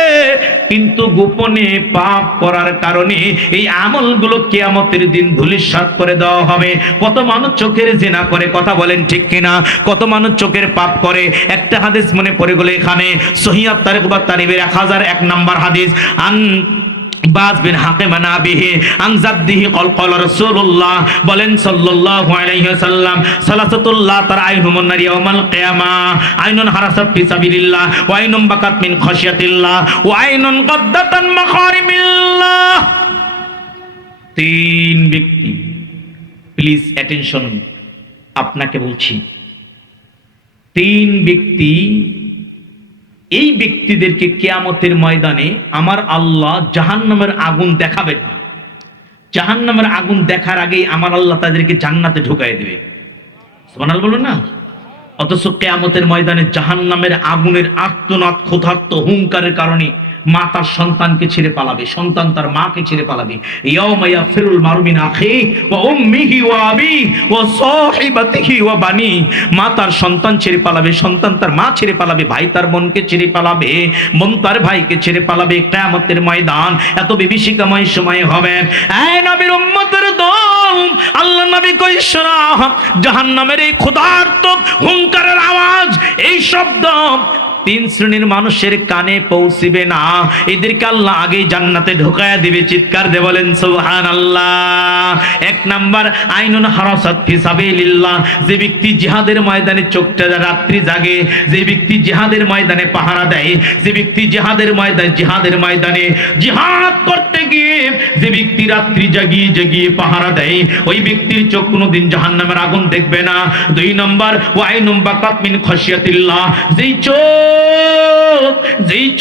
কিন্তু গোপনে পাপ করার কারণে এই আমলগুলো কিয়ামতের দিন ধূলিসাৎ করে দেওয়া হবে। কত মানুষ চোখের জিনা করে, কথা বলেন ঠিক কিনা? কত মানুষ চোখের পাপ করে। একটা হাদিস মনে পড়ে গেল এখানে, সহিহ তারিখ বা তারিবের 1001 নম্বর হাদিস। আন বাজ বিন হাকিম নাবিহি আন জাদ্দিহি ক্বাল ক্বাল রাসূলুল্লাহ, বলেন সাল্লাল্লাহু আলাইহি ওয়াসাল্লাম, সালাসাতুল্লাহ তার আইনুন নার ইয়াউমাল কিয়ামা, আইনুন হারাসাত ফি সাবিলিল্লাহ ওয়া আইনুন বাকাত মিন খাশিয়াতিল্লাহ ওয়া আইনুন গাদ্দাতান মাখারিমিল্লাহ। 3 ব্যক্তি, প্লিজ অ্যাটেনশন, আপনাকে বলছি, 3 ব্যক্তি, এই ব্যক্তিদেরকে কিয়ামতের ময়দানে আমার আল্লাহ জাহান্নামের আগুন দেখাবেন না। জাহান্নামের আগুন দেখার আগেই আমার আল্লাহ তাদেরকে জান্নাতে ঢুকাই দেবে। সুবহানাল্লাহ বলুন না। অথচ কিয়ামতের ময়দানে জাহান্নামের আগুনের আর্তনাদ ক্ষুধার্ত হুঙ্কারের কারণে মা তার সন্তানকে ছেড়ে পালাবে, সন্তান তার মাকে ছেড়ে পালাবে। ইয়াউমা ইয়াফিরুল মারউ মিন আখিহি ওয়া উম্মিহি ওয়া আবিহি ওয়া সাহিবাতিহি ওয়া বানি। মা তার সন্তান ছেড়ে পালাবে, সন্তান তার মা ছেড়ে পালাবে, ভাই তার বোনকে ছেড়ে পালাবে, বোন তার ভাইকে ছেড়ে পালাবে। কিয়ামতের ময়দান এত বিভীষিকাময় সময় হবে। এই নবীর উম্মতের দল, আল্লাহ নবী কই শোনো, জাহান্নামের এই ক্ষুধার্ত হুঙ্কারের আওয়াজ, এই শব্দ তিন শ্রেণীর মানুষের কানে পৌঁছিবে না, এদেরকে আল্লাহ আগেই জান্নাতে ঢোকায়া দিবে। চিৎকার দিয়ে বলেন সুবহানাল্লাহ। এক নাম্বার, আইনুন হারাসাত ফি সাবিলিল্লাহ, যে ব্যক্তি জিহাদের ময়দানে চোখটা রাত্রি জাগে, যে ব্যক্তি জিহাদের ময়দানে পাহারা দেয়, যে ব্যক্তি জিহাদের ময়দানে জিহাদ করতে গিয়ে যে ব্যক্তি রাত্রি জাগিয়ে জাগিয়ে পাহারা দেয়, ওই ব্যক্তির চোখ কোনোদিন জাহান্নামের আগুন দেখবে না। দুই নম্বর, ওয়াইনুম বাকাত মিন খাশিয়াতিল্লাহ, যেই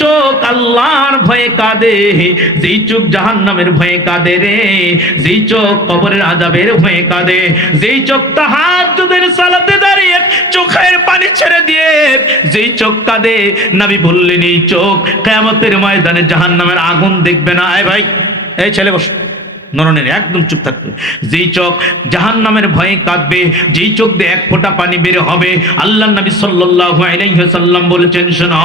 চোখ আল্লাহর ভয়ে কাঁদে, যেই চোখ জাহান্নামের ভয়ে কাঁদে রে, যেই চোখ কবরের আযাবের ভয়ে কাঁদে, যেই চোখ তাহাজ্জুদের সালাতে দাঁড়িয়ে চোখের পানি ছেড়ে দিয়ে যেই চোখ কাঁদে, নবী বললেন এই চোখ কিয়ামতের ময়দানে জাহান্নামের আগুন দেখবে না। এই ভাই, এই ছেলে বস, নরনের একদম চুপ থাকবে। যেই চোখ জাহান্নামের ভয়ে কাঁদবে, যেই চোখ দিয়ে এক ফোঁটা পানি বের হবে, আল্লাহর নবী সাল্লাল্লাহু আলাইহি ওয়াসাল্লাম বলেছেন শোনো,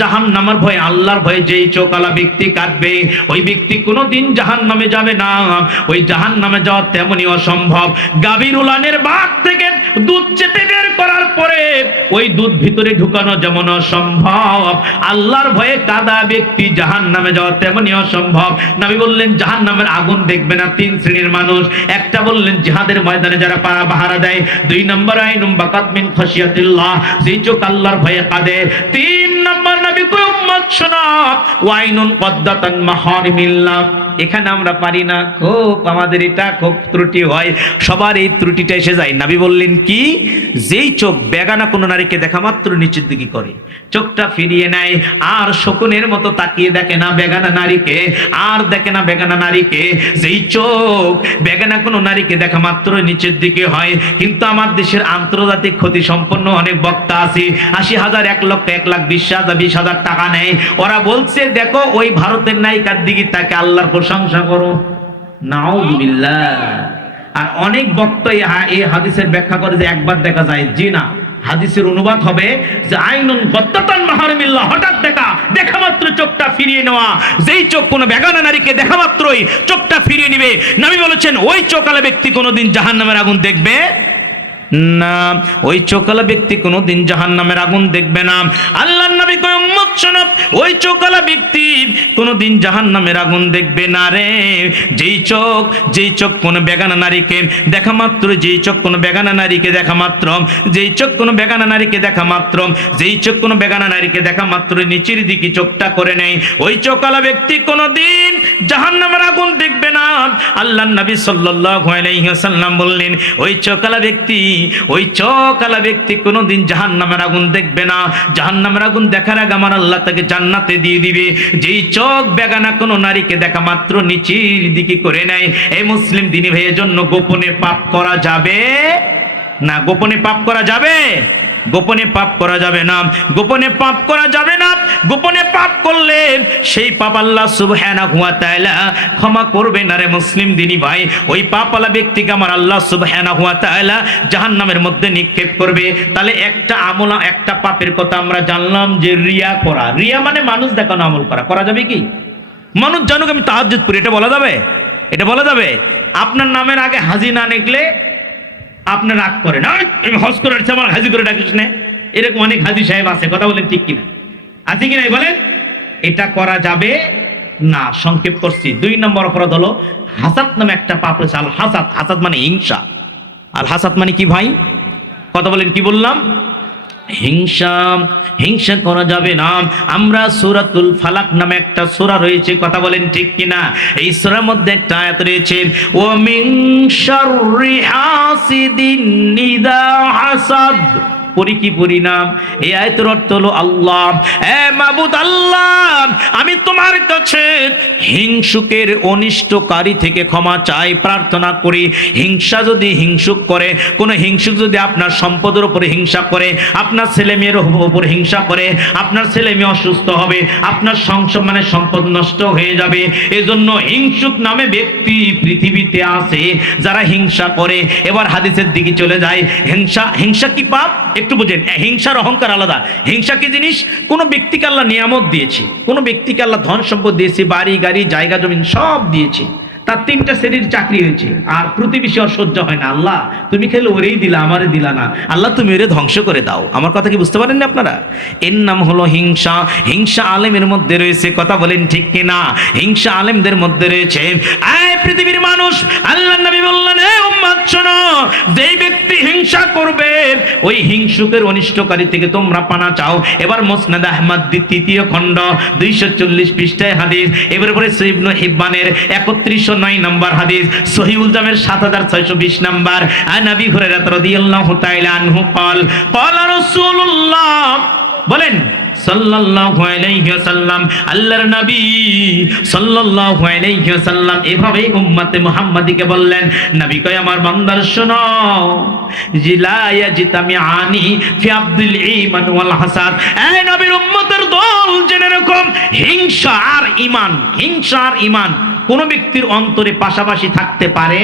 জাহান্নামের ভয়ে, আল্লাহর ভয়ে যেই চোখ আলা ব্যক্তি কাঁদবে, ওই ব্যক্তি কোনোদিন জাহান্নামে যাবে না। ওই জাহান্নামে যাওয়া তেমনই অসম্ভব। গাভীর উলানের বাট থেকে দুধ চেপে বের করার পরে ওই দুধ ভিতরে ঢুকানো যেমন অসম্ভব, আল্লাহর ভয়ে কাঁদা ব্যক্তি জাহান্নামে যাওয়া তেমনই অসম্ভব। নবী বললেন জাহান্নামের আগুন দেখবে না তিন শ্রেণীর মানুষ। একটা বললেন জিহাদের ময়দানে যারা পাহারা দেয়। দুই নম্বর, আইনুম বাকাত মিন খাশিয়াতিল্লাহ, যেই চোখ আল্লাহর ভয়ে কাঁদে। তিন নম্বর, নবী কই উম্মত শোনো, ওয়াইনুন কদ্দাতান মাহারিমিল্লাহ। এখানে আমরা পারি না, খুব আমাদের এটা খুব ত্রুটি হয়, সবার এই ত্রুটিটা এসে যায়। নবী বললেন কি, যেই চোখ বেগানা কোনো নারীকে দেখা মাত্র নিচের দিকে করে, চোখটা ফিরিয়ে নেয়, আর শকুনের মতো তাকিয়ে দেখে না বেগানা নারীকে, আর দেখে না বেগানা নারীকে। যেই চোখ বেগানা কোনো নারীকে দেখা মাত্র নিচের দিকে হয়। কিন্তু আমার দেশের আন্তর্জাতিক ক্ষতি সম্পন্ন অনেক বক্তা আছে, 80,000, 1 লক্ষ, 1,20,000 টাকা নেয়। ওরা বলছে দেখো ওই ভারতের নায়িকার দিকে তাকে আল্লাহর প্রশংসা করো। নাউযুবিল্লাহ। আর অনেক বক্তা এই হাদিসের ব্যাখ্যা করে যে একবার দেখা যায়। জি না, হাদিসের অনুবাদ হবে যে আইনুন গদ্দাতান মাহারিমিল্লাহ, হঠাৎ দেখা মাত্র চোখটা ফিরিয়ে নেওয়া। যেই চোখ কোনো বেগানা নারীকে দেখা মাত্রই চোখটা ফিরিয়ে নেবে, নবী বলেছেন ওই চোখালা ব্যক্তি কোনোদিন জাহান্নামের আগুন দেখবে না, ওই চোখালা ব্যক্তি কোনোদিন জাহান্নামের আগুন দেখবে না। আল্লাহর নবী কয় উম্মত শোনো, ওই চোখালা ব্যক্তি কোনোদিন জাহান্নামের আগুন দেখবে না রে। যেই চোখ কোনো বেগানা নারীকে দেখা মাত্র, যেই চোখ কোনো বেগানা নারীকে দেখা মাত্র, যেই চোখ কোনো বেগানা নারীকে দেখা মাত্র, যেই চোখ কোনো বেগানা নারীকে দেখা মাত্র নিচের দিকে চোখটা করে নেয়, ওই চোখালা ব্যক্তি কোনোদিন জাহান্নামের আগুন দেখবে না। আল্লাহর নবী সাল্লাল্লাহু আলাইহি ওয়াসাল্লাম বললেন ওই চোখালা ব্যক্তি কোনোদিন জাহান্নামের আগুন দেখবে না। জাহান্নামের আগুন দেখার আগে আমার আল্লাহ তাকে জান্নাতে দিয়ে দিবে। যেই চোখ বেগানা কোনো নারীকে দেখা মাত্র নিচের দিকে করে নেয়। এই মুসলিম দিনী ভাইয়ের জন্য গোপনে পাপ করা যাবে না, গোপনে পাপ করা যাবে, গোপনে পাপ করা যাবে না, গোপনে পাপ করা যাবে না। গোপনে পাপ করলে সেই পাপ আল্লাহ সুবহানাহু ওয়া তাআলা ক্ষমা করবে না রে মুসলিম দিনী ভাই। ওই পাপওয়ালা ব্যক্তিকে আমার আল্লাহ সুবহানাহু ওয়া তাআলা জাহান্নামের মধ্যে নিক্ষেপ করবে। তাহলে একটা আমল, একটা পাপের কথা আমরা জানলাম যে রিয়া করা। রিয়া মানে মানুষ দেখানো আমল করা যাবে কি? মানুষ জানুক আমি তাহাজ্জুদ করি, এটা বলা যাবে? এটা বলা যাবে? আপনার নামের আগে হাজি না লিখলে আপনি রাগ করেন, আমি হজ করে আসছি আমার হাজি করে ডাকিস না। এরকম অনেক হাজি সাহেব আছে, কথা বলেন ঠিক কিনা? আছে কিনা বলেন? এটা করা যাবে না। সংক্ষেপ করছি। 2 নম্বর অপরাধ হলো হাসাদ নামে একটা পাপ রয়েছে। আল হাসাদ, হাসাদ মানে হিংসা। আল হাসাদ মানে কি ভাই? কথা বলেন, কি বললাম? হিংসা। হিংসা করা যাবে না। আমরা সূরাতুল ফালাক নামে একটা সূরা রয়েছে, কথা বলেন ঠিক কিনা? এই সূরার মধ্যে একটা আয়াত রয়েছে, ওয়া মিন শাররি হাসিদিন ইযা হাসাদ পড়ি কি পড়ি না? এই আয়াতের অর্থ হলো আল্লাহ, এ মাবুদ আল্লাহ, আমি তোমার কাছে হিংসুকের অনিষ্টকারী থেকে ক্ষমা চাই, প্রার্থনা করি। হিংসা যদি হিংসুক করে, কোনো হিংসুক যদি আপনার সম্পদের উপরে হিংসা করে, আপনার ছেলে মেয়ের উপর হিংসা করে, আপনার ছেলে মেয়ে অসুস্থ হবে, আপনার সম্পদ নষ্ট হয়ে যাবে। এজন্য হিংসুক নামে ব্যক্তি পৃথিবীতে আছে যারা হিংসা করে। এবার হাদিসের দিকে চলে যায়। হিংসা কি পাপ? একটু বুঝেন, হিংসার অহংকার আলাদা। হিংসা কি জিনিস? কোনো ব্যক্তিকে আল্লাহ নিয়ামত দিয়েছে, কোনো ব্যক্তিকে আল্লাহ ধন সম্পদ দিয়েছে, বাড়ি গাড়ি জায়গা জমিন সব দিয়েছে, তার 3টা শ্রেণীর চাকরি হয়েছে, আর প্রতিবেশী অসহ্য হয় না, আল্লাহ তুমি খেলে ওরেই দিলা, আমারে দিলা না, আল্লাহ তুমি ওরে ধ্বংস করে দাও। আমার কথা কি বুঝতে পারেননি আপনারা? এর নাম হলো হিংসা। হিংসা আলেমের মধ্যে রয়েছে, কথা বলেন ঠিক কিনা? হিংসা আলেমদের মধ্যে রয়েছে। পৃথিবীর মানুষ, আল্লাহ নবী বললেন, এ উম্মত শোনো, যেই ব্যক্তি হিংসা করবে ওই হিংসুকের অনিষ্টকারী থেকে তোমরা পানা চাও। এবার মুসনাদ আহমদ 3য় খণ্ড 240 পৃষ্ঠায় হাদিস। এবার পরে সহিহ ইবনে হিব্বানের 3109 নম্বর হাদিস, সহিহুল জামের 7620 নম্বর। আন আবি হুরায়রা রাদিয়াল্লাহু তাআলা আনহু قال قال রাসূলুল্লাহ, বলেন সাল্লাল্লাহু আলাইহি ওয়াসাল্লাম, আল্লাহর নবী সাল্লাল্লাহু আলাইহি ওয়াসাল্লাম এভাবে উম্মতে মুহাম্মাদিকে বললেন। নবী কয়, আমার বান্দার শোনো, জিলা ইয়াজতামিআনি ফি আবদুল ঈমান ওয়াল হাসাদ। এই নবীর উম্মতের দল, জেনে রাখো, হিংসা আর ঈমান, হিংসা আর ঈমান কোন ব্যক্তির অন্তরে পাশাপাশি থাকতে পারে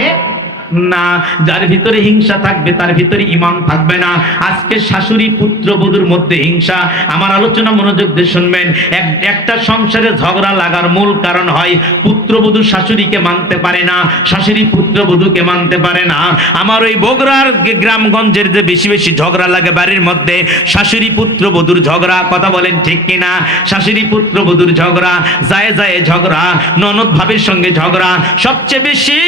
না। যার ভিতরে হিংসা থাকবে তার ভিতরে ঈমান থাকবে না। আজকে শাশুড়ি পুত্রবধূর মধ্যে হিংসা। আমার আলোচনা মনোযোগ দিয়ে শুনবেন। একটা সংসারে ঝগড়া লাগার মূল কারণ হয় পুত্রবধূ শাশুড়িকে মানতে পারে না, শাশুড়ি পুত্রবধূকে মানতে পারে না। আমার ওই বগুড়ার গ্রামগঞ্জের যে বেশি বেশি ঝগড়া লাগে বাড়ির মধ্যে, শাশুড়ি পুত্রবধূর ঝগড়া, কথা বলেন ঠিক কিনা? শাশুড়ি পুত্রবধূর ঝগড়া, যায় যায় ঝগড়া, ননদ ভাবির সঙ্গে ঝগড়া। সবচেয়ে বেশি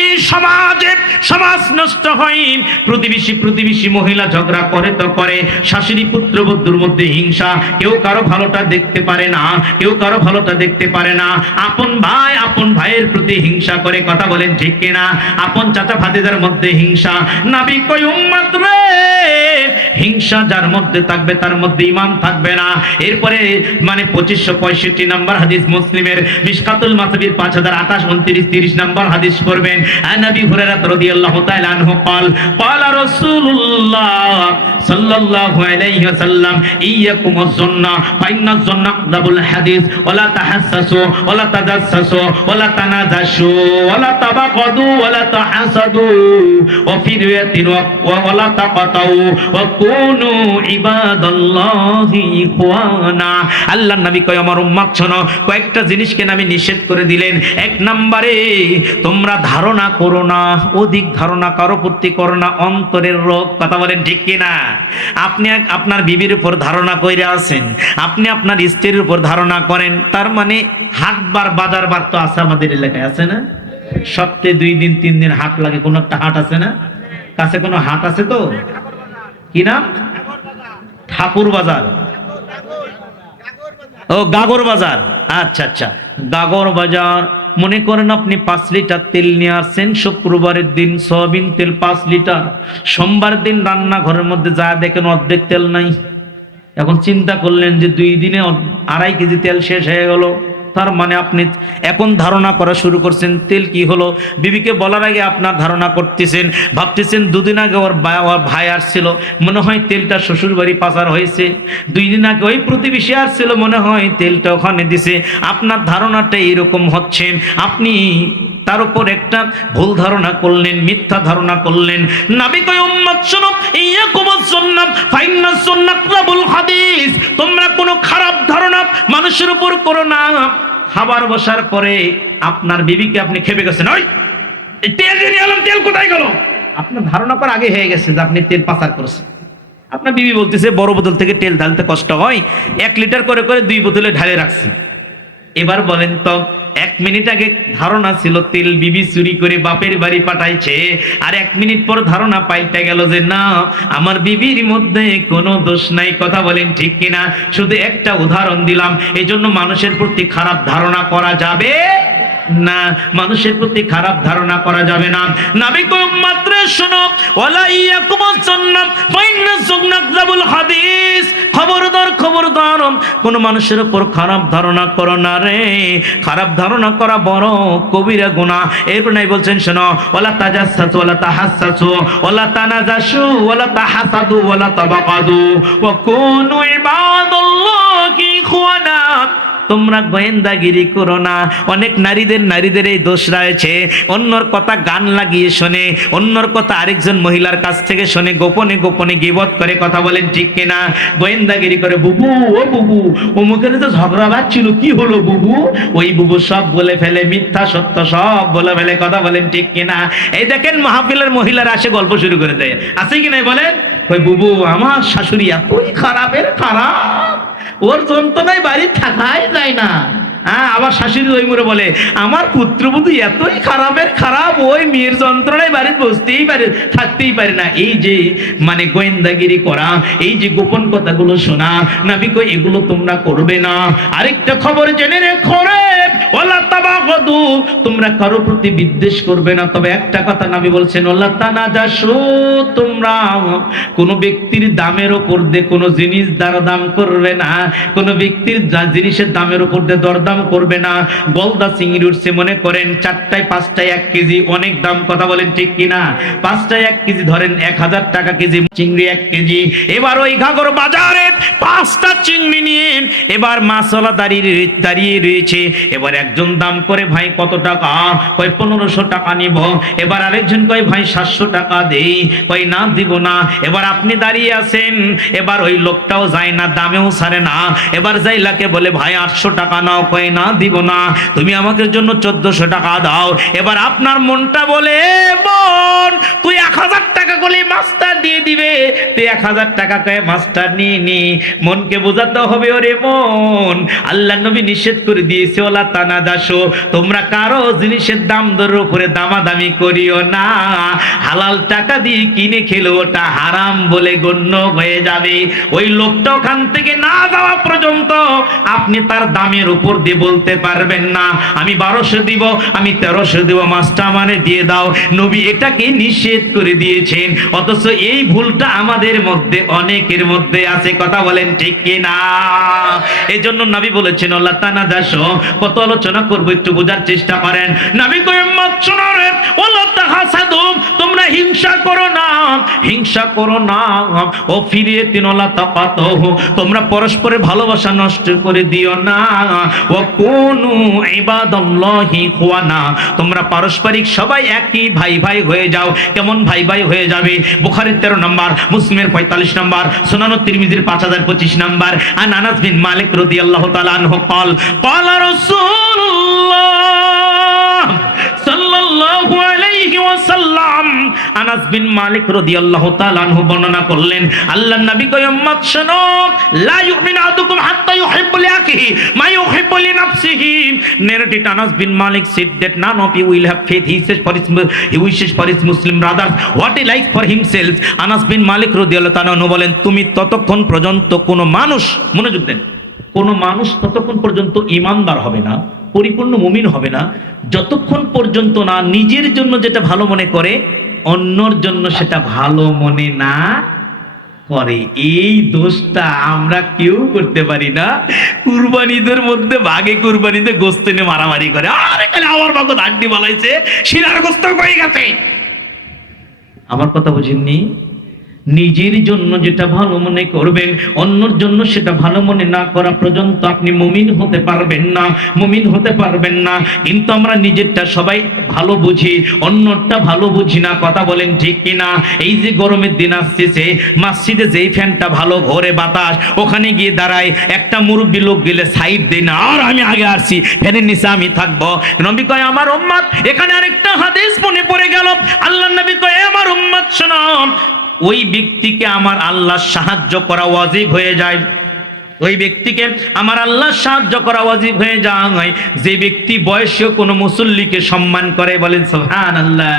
সমাজ নষ্ট হয় প্রতিবেশী মহিলা ঝগড়া করে তো করে, শাশুড়ি পুত্রবধূর মধ্যে হিংসা। কেউ কারো ভালোটা দেখতে পারে না, কেউ কারো ভালোটা দেখতে পারে না। আপন ভাইয়ের প্রতি হিংসা করে, কথা বলেন ঠিক কিনা? আপন চাচা ভাতিজার মধ্যে হিংসা। নবী কই, উম্মত রে, হিংসা যার মধ্যে থাকবে তার মধ্যে ঈমান থাকবে না। এরপরে 2565 নম্বর হাদিস, মুসলিমের মিশকাতুল মাসাবির 5028, 29, 30 নম্বর হাদিস পড়বেন। আন আবি হুরায়রা রাদিয়াল্লাহু তাআলা আনহু قال قال رسول الله صلى الله عليه وسلم إياكم الظن فإن الظن أكذب الحديث ولا تحسسوا ولا تجسسوا ولا تناجشوا ولا تبغضوا ولا تحسدوا وفي رواية ولا تقطعوا وكونوا عباد الله إخوانا। আল্লাহর নবী কয়, আমার উম্মত শোনো, কয়েকটা জিনিসকে আমি নিষেধ করে দিলেন। 1 নম্বরে, তোমরা ধারণা করো না, অধিক ধারণা কারো প্রতি করো না, অন্তরের রোগ, কথা বলেন ঠিক কিনা? আপনি আপনার বিবির উপর ধারণা কইরে আছেন, আপনি আপনার স্ত্রীর উপর ধারণা করেন, তার মানে হাটবার বাজারবার তো আছে আমাদের এলাকায়, আছে না? সপ্তাহে 2 দিন 3 দিন হাট লাগে, কোন একটা হাট আছে না? কাছে কোনো হাট আছে তো? কি নাম? ঠাকুর বাজার। ও, গাগর বাজার। আচ্ছা আচ্ছা, গাগর বাজার। মনে করেন আপনি 5 লিটার তেল নিয়ে আসছেন, শুক্রবারের দিন সয়াবিন তেল 5 লিটার, সোমবার দিন রান্নাঘরের মধ্যে যা দেখেন অর্ধেক তেল নাই। এখন চিন্তা করলেন যে 2 দিনে 2.5 কেজি তেল শেষ হয়ে গেল। তার মানে আপনি এখন ধারণা করা শুরু করছেন তেল কি হলো। বিবিকে বলার আগে আপনার ধারণা করতেছেন, ভাবতেছেন 2 দিন আগে ওর ভাই আসছিল, মনে হয় তেলটা শ্বশুর বাড়ি পাচার হয়েছে। 2 দিন আগে ওই প্রতিবেশী আসছিল, মনে হয় তেলটা ওখানে দিছে। আপনার ধারণাটা এরকম হচ্ছে। আপনি তার উপর একটা ভুল ধারণা করলেন, মিথ্যা ধারণা করলেন। নবী কয়, উম্মত শোনো, ইয়াকুমুস সুন্নাহ ফাইন্নাস সুন্নাহ রাবুল হাদিস। তোমরা কোনো খারাপ ধারণা মানুষের উপর করো না। খাবার বসার পরে আপনার বিবিকে আপনি খেপে গেছেন, ওই তেল দিয়ে আলাম, তেল কোথায় গেল? আপনার ধারণা করা আগে হয়ে গেছে যে আপনি তেল পাচার করেছেন। আপনার বিবি বলতেছে বড় বোতল থেকে তেল ঢালতে কষ্ট হয়, 1 লিটার করে করে 2 বোতলে ঢালে রাখছি। এবার বলেন তো, 1 মিনিট আগে ধারণা ছিল তেল বিবি চুরি করে বাপের বাড়ি পাঠাইছে, আর 1 মিনিট পর ধারণা পাল্টে গেল যে না, আমার বিবির মধ্যে কোনো দোষ নাই, কথা বলেন ঠিক কিনা? শুধু একটা উদাহরণ দিলাম, এই জন্য মানুষের প্রতি খারাপ ধারণা করা যাবে না, মানুষের প্রতি খারাপ ধারণা করা যাবে না। নবী কয় মাত্র শোনো, ওয়ালা ইয়াকুমুস সুন্নাহ ফাইন্না সুন্নাতুল হাদিস, খবরদার খবরদার কোন মানুষের উপর খারাপ ধারণা করো না রে, খারাপ ধারণা করা বড় কবিরা গুনাহ। এরপর নাই বলছেন শোনো, ওয়ালা তাজাসসু ওয়ালা তাহাসসু ওয়ালা তানাজাশু ওয়ালা তাহাসাদু ওয়ালা তাবাগাদু ওয়া কুনু ইবাদাল্লাহি ইখওয়ানা, তোমরা গোয়েন্দাগিরি করো না। অনেক নারীদের এই দোষ রয়েছে, অন্যর কথা গান লাগিয়ে শোনে, অন্যর কথা আরেকজন মহিলার কাছ থেকে শোনে, গোপনে গোপনে গীবত করে, কথা বলেন ঠিক কিনা? গোয়েন্দাগিরি করে, বুবু ও বুবু অমুকের তো ঝগড়া বাজছিল, কি হলো বুবু? ওই বুবু সব বলে ফেলে, মিথ্যা সত্য সব বলে ফেলে, কথা বলেন ঠিক কিনা? এই দেখেন মাহফিলের মহিলারা আসে গল্প শুরু করে দেয়, আছে কি নাই বলেন? ওই বুবু আমার শাশুড়ি এতই খারাপের খারাপ, ওর যন্ত্রণায় বাড়ি থাকাই যায় না। হ্যাঁ, আবার শাশুড়ি ওই মুড়ে বলে, আমার পুত্রবধূ এতই খারাপের খারাপ, ওই মেয়ের যন্ত্রণায় বাড়িতে বসতেই পারে, থাকতেই পারে না। এই যে মানে গোয়েন্দাগিরি করা, এই যে গোপন কথাগুলো শোনা, নবী কই এগুলো তোমরা করবে না। আরেকটা খবর জেনে রেখো রে, ওয়ালা তাবাগাদু, তোমরা কারো প্রতি বিদ্বেষ করবে না। তবে একটা কথা নবী বলছেন, ওয়ালা তানাজাশু, তোমরা কোন ব্যক্তির দামের উপর দিয়ে কোনো জিনিস দরদাম করবে না, কোন ব্যক্তির জিনিসের দামের উপর দিয়ে দরদাম করবে না। গলদা চিংড়ি উঠছে, মনে করেন 4টায় 5টায় 1 কেজি, অনেক দাম, কথা বলেন ঠিক কিনা? 5টায় 1 কেজি ধরেন 1000 টাকা কেজি চিংড়ি 1 কেজি। এবার ওই ঘাগর বাজারে 5টা চিংড়ি নিয়ে এবার মাছওয়ালা দাঁড়িয়ে রয়েছে। এবার একজন দাম করে, ভাই কত টাকা? কয় 1500 টাকা নিব। এবার আরেকজন কয় ভাই 700 টাকা দেই। কয় না দিব না। এবার আপনি দাঁড়িয়ে আছেন, এবার ওই লোকটাও যায় না, দামেও ছাড়ে না। এবার যাইলাকে বলে ভাই 800 টাকা নাও। কয় না দিব না, তুমি আমাকে জন্য 1400 টাকা দাও। এবার আপনার মনটা বলে, বোন তুই 1000 টাকা করলে মাস্টার দিয়ে দিবে, তুই 1000 টাকা কয়ে মাস্টার নিয়ে নি। মনকে বোঝাতে হবে, ওরে মন, আল্লাহ নবী নিষেধ করে দিয়েছে, ওলা তানাদাসো, তোমরা কারো জিনিসের দাম দরের উপরে দামাদামি করিও না। হালাল টাকা দিয়ে কিনে খেলে ওটা হারাম বলে গণ্য হয়ে যাবে। ওই লোকটা ওখান থেকে না যাওয়া পর্যন্ত আপনি তার দামের উপর দিয়ে বলতে পারবেন না আমি 1200 দিব, আমি 1300 দিব, মাছটা মানে দিয়ে দাও। নবী এটাকে নিষেধ করে দিয়েছেন, অথচ এই ভুলটা আমাদের মধ্যে অনেকের মধ্যে আছে, কথা বলেন ঠিক কিনা? এই জন্য নবী বলেছেন, আল্লাহ তানাদাসো, কত আলোচনা করবো একটু বোঝার চেষ্টা করেন। নবী কয়েম মাছনা রে, ওয়ালা তাহাসাদু, তোমরা হিংসা করো না, হিংসা করো না। ও ফিরিয়ে তিনলা তাকাতো, তোমরা পরস্পরের ভালোবাসা নষ্ট করে দিও না। ও কুনু ইবাদাল্লাহি ইখওয়ানা, তোমরা পারস্পরিক সবাই একই ভাই ভাই হয়ে যাও। কেমন ভাই ভাই হয়ে যাবে? বুখারীর 13 নম্বর, মুসলিমের 45 নম্বর, সুনান তিরমিজির 5025 নম্বর। আন আনাস বিন মালিক রাদিয়াল্লাহু তাআলা আনহু قال قال رسول الله সাল্লাল্লাহু আলাইহি ওয়াসাল্লাম, আনাস বিন মালিক রাদিয়াল্লাহু তাআলা আনহু বর্ণনা করলেন, আল্লাহর নবী কয়, উম্মত শোনো, লা ইউমিনু আহাদুকুম হাত্তা ইউহিব্বু লিআখিহি মা ইউহিব্বু লিনাফসিহি। Narrated Anas bin Malik said that none of you will have faith. He wishes for his Muslim brothers what he likes for himself. Anas বিন মালিক রাদিয়াল্লাহু তাআলা আনহু বলেন, তুমি ততক্ষণ পর্যন্ত কোন মানুষ, মনোযোগ দেন, কোন মানুষ ততক্ষণ পর্যন্ত ঈমানদার হবে না, পরিপূর্ণ মুমিন হবে না, যতক্ষণ পর্যন্ত না নিজের জন্য যেটা ভালো মনে করে অন্যর জন্য সেটা ভালো মনে না করে। এই দোষটা আমরা কেউ করতে পারি না। কুরবানিদের মধ্যে ভাগে কুরবানিতে গোস্ত এনে মারামারি করে, আরে খালি আমার ভাগ্য হাড্ডি বালাইছে, শিরার গোস্ত কই গেছে। আমার কথা বুঝেননি? নিজের জন্য যেটা ভালো মনে করবেন, অন্যর জন্য সেটা ভালো মনে না করা পর্যন্ত আপনি মুমিন হতে পারবেন না, মুমিন হতে পারবেন না। কিন্তু আমরা নিজেরটা সবাই ভালো বুঝি, অন্যটা ভালো বুঝি না, কথা বলেন ঠিক কিনা? এই যে গরমের দিন আসছে, মসজিদে যেই ফ্যানটা ভালো ঘোরে বাতাস, ওখানে গিয়ে দাঁড়ায়, একটা মুরব্বী লোক গেলে সাইড দেয় না, আর আমি আগে আসছি, ফ্যানের নিচে আমি থাকবো। নবী কয়, আমার উম্মত, এখানে আরেকটা হাদিস মনে পড়ে গেল। আল্লাহর নবী কয়, আমার উম্মত শোনো, ওই ব্যক্তিকে আমার আল্লাহ সাহায্য করা ওয়াজিব হয়ে যায়। ওই ব্যক্তিকে আমার আল্লাহ সাহায্য করা ওয়াজিব হয়ে যায় যে ব্যক্তি বয়সীয় কোনো মুসল্লিকে সম্মান করে। বলেন সুবহানাল্লাহ।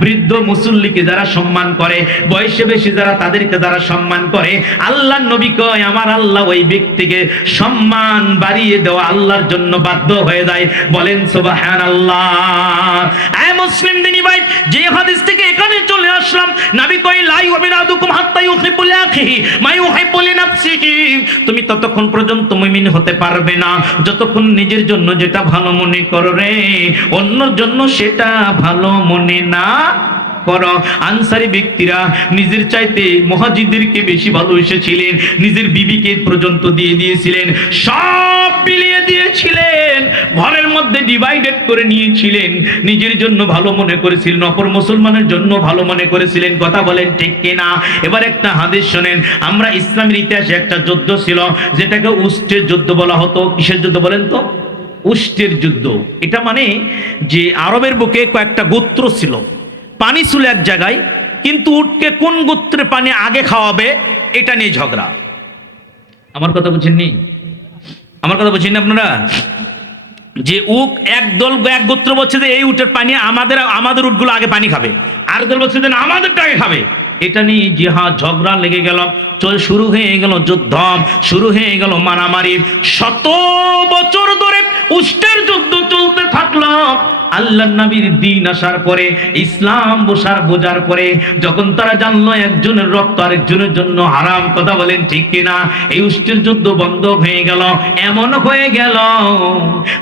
বৃদ্ধ মুসল্লিকে যারা সম্মান করে, বয়সে বেশি যারা, তাদেরকে যারা সম্মান করে, আল্লাহর নবী কয় আমার আল্লাহ ওই ব্যক্তিকে সম্মান বাড়িয়ে দেওয়া আল্লাহর জন্য বাধ্য হয়ে যায়। বলেন সুবহানাল্লাহ। আয় মুসলিম দিনী ভাই, যে হাদিস থেকে এখানে চলে আসলাম, নবী কয় লা ইউমিনু আহাদুকুম হাত্তা ইউহিব্বু লিআখিহি মা ইউহিব্বু লিনাফসিহি। তুমি ততক্ষণ পর্যন্ত মুমিন হতে পারবে না যতক্ষণ নিজের জন্য যেটা ভালো মনে করো রে, অন্যর জন্য সেটা ভালো মনে না করো। আনসারী ব্যক্তিরা নিজের চাইতে মুহাজিরদেরকে বেশি ভালোবেসেছিলেন, নিজের বিবিকে পর্যন্ত দিয়ে দিয়েছিলেন, সব বিলিয়ে দিয়েছিলেন, ঘরের মধ্যে ডিভাইডেড করে নিয়েছিলেন, নিজের জন্য ভালো মনে করেছিলেন, অপর মুসলমানের জন্য ভালো মনে করেছিলেন। কথা বলেন ঠিক কিনা? এবার একটা হাদিস শোনেন। আমরা ইসলামের ইতিহাসে একটা যুদ্ধ ছিল যেটাকে উস্টের যুদ্ধ বলা হতো। কিসের যুদ্ধ বলেন তো? উস্টের যুদ্ধ। এটা মানে যে আরবের বুকে কয়েকটা গোত্র ছিল, পানি ছিল এক জায়গায়, কিন্তু উটকে কোন গোত্রে পানি আগে খাওয়াবে এটা নিয়ে ঝগড়া। আমার কথা বুঝেননি? আমার কথা বুঝেননি আপনারা? যে উট এক গোত্র বলছে যে এই উটের পানি আমাদের উটগুলো আগে পানি খাবে, আর দল বলছে যে আমাদেরটা আগে খাবে। এটা নিয়ে জিহাদ ঝগড়া লেগে গেল, শুরু হয়ে গেল যুদ্ধ, শুরু হয়ে গেল মারামারি। 100 বছর ধরে উষ্টের যুদ্ধ চলতে থাকলো। আল্লাহর নবীর দিন আসার পরে, ইসলাম বোঝার পরে, যখন তারা জানলো একজনের রক্ত আরেকজনের জন্য হারাম, কথা বলেন ঠিক কিনা, এই উষ্টের যুদ্ধ বন্ধ হয়ে গেল। এমন হয়ে গেল,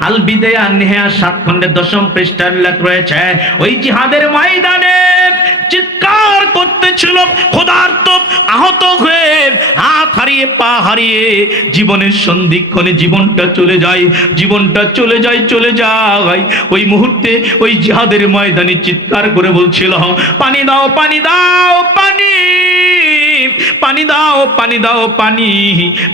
আল বিদায়া নেহা 7 খণ্ডের 10ম পৃষ্ঠার উল্লেখ রয়েছে, ওই জিহাদের ময়দানে চিৎকার করতেছিল ক্ষুধার্ত, আহত হয়ে, হাত হারিয়ে, পা হারিয়ে, জীবনের সন্ধিক্ষণে জীবনটা চলে যায়, চলে যায়। ওই মুহূর্তে ওই জিহাদের ময়দানে চিৎকার করে বলছিল, পানি দাও, পানি দাও, পানি, পানি দাও, পানি দাও, পানি।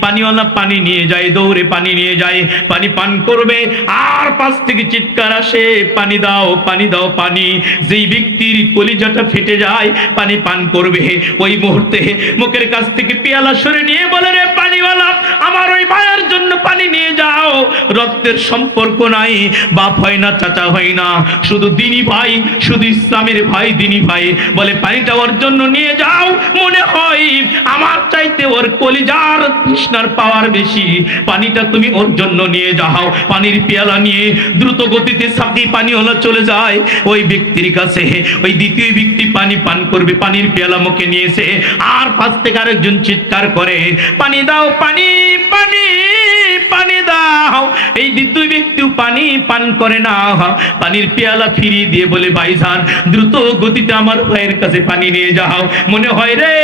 পানিওয়ালা পানি নিয়ে যায়, দৌড়ে পানি নিয়ে যায়, পানি পান করবে, আর পাশ থেকে চিৎকার আসে, পানি দাও, পানি দাও, পানি। যেই ব্যক্তির কলিজাটা ফেটে যায় পানি পান করবে, ওই মুহূর্তে মুখের কাছ থেকে পেয়ালা সরে নিয়ে বলে, রে পানিওয়ালা, আমার ওই ভাইয়ের জন্য পানি নিয়ে যাও। রক্তের সম্পর্ক নাই, বাপ হয় না, চাচা হয় না, শুধু দিনী ভাই, শুধু ইসলামের ভাই, দিনী ভাই। বলে পানিটা ওর জন্য নিয়ে যাও, মনে হয় আমার চাইতে ওর কলিজার তৃষ্ণার পাওয়ার বেশি, পানিটা তুমি ওর জন্য নিয়ে যাও। পানির পেয়ালা নিয়ে দ্রুত গতিতে সাকি পানিওয়ালা চলে যায় ওই ব্যক্তির কাছে। ওই দ্বিতীয় ব্যক্তি পানি পান করবে, পানির পেয়ালা মুখে নিয়েছে, আর পাশ থেকে আরেকজন চিৎকার করে, পানি দাও, পানি, পানি, পানি দাও। এই দ্বিতীয় ব্যক্তিও পানি পান করে না, পানির পেয়ালা ফিরিয়ে দিয়ে বলে, ভাইজান দ্রুত গতিতে আমার ভাইয়ের কাছে পানি নিয়ে যাও, মনে হয় রে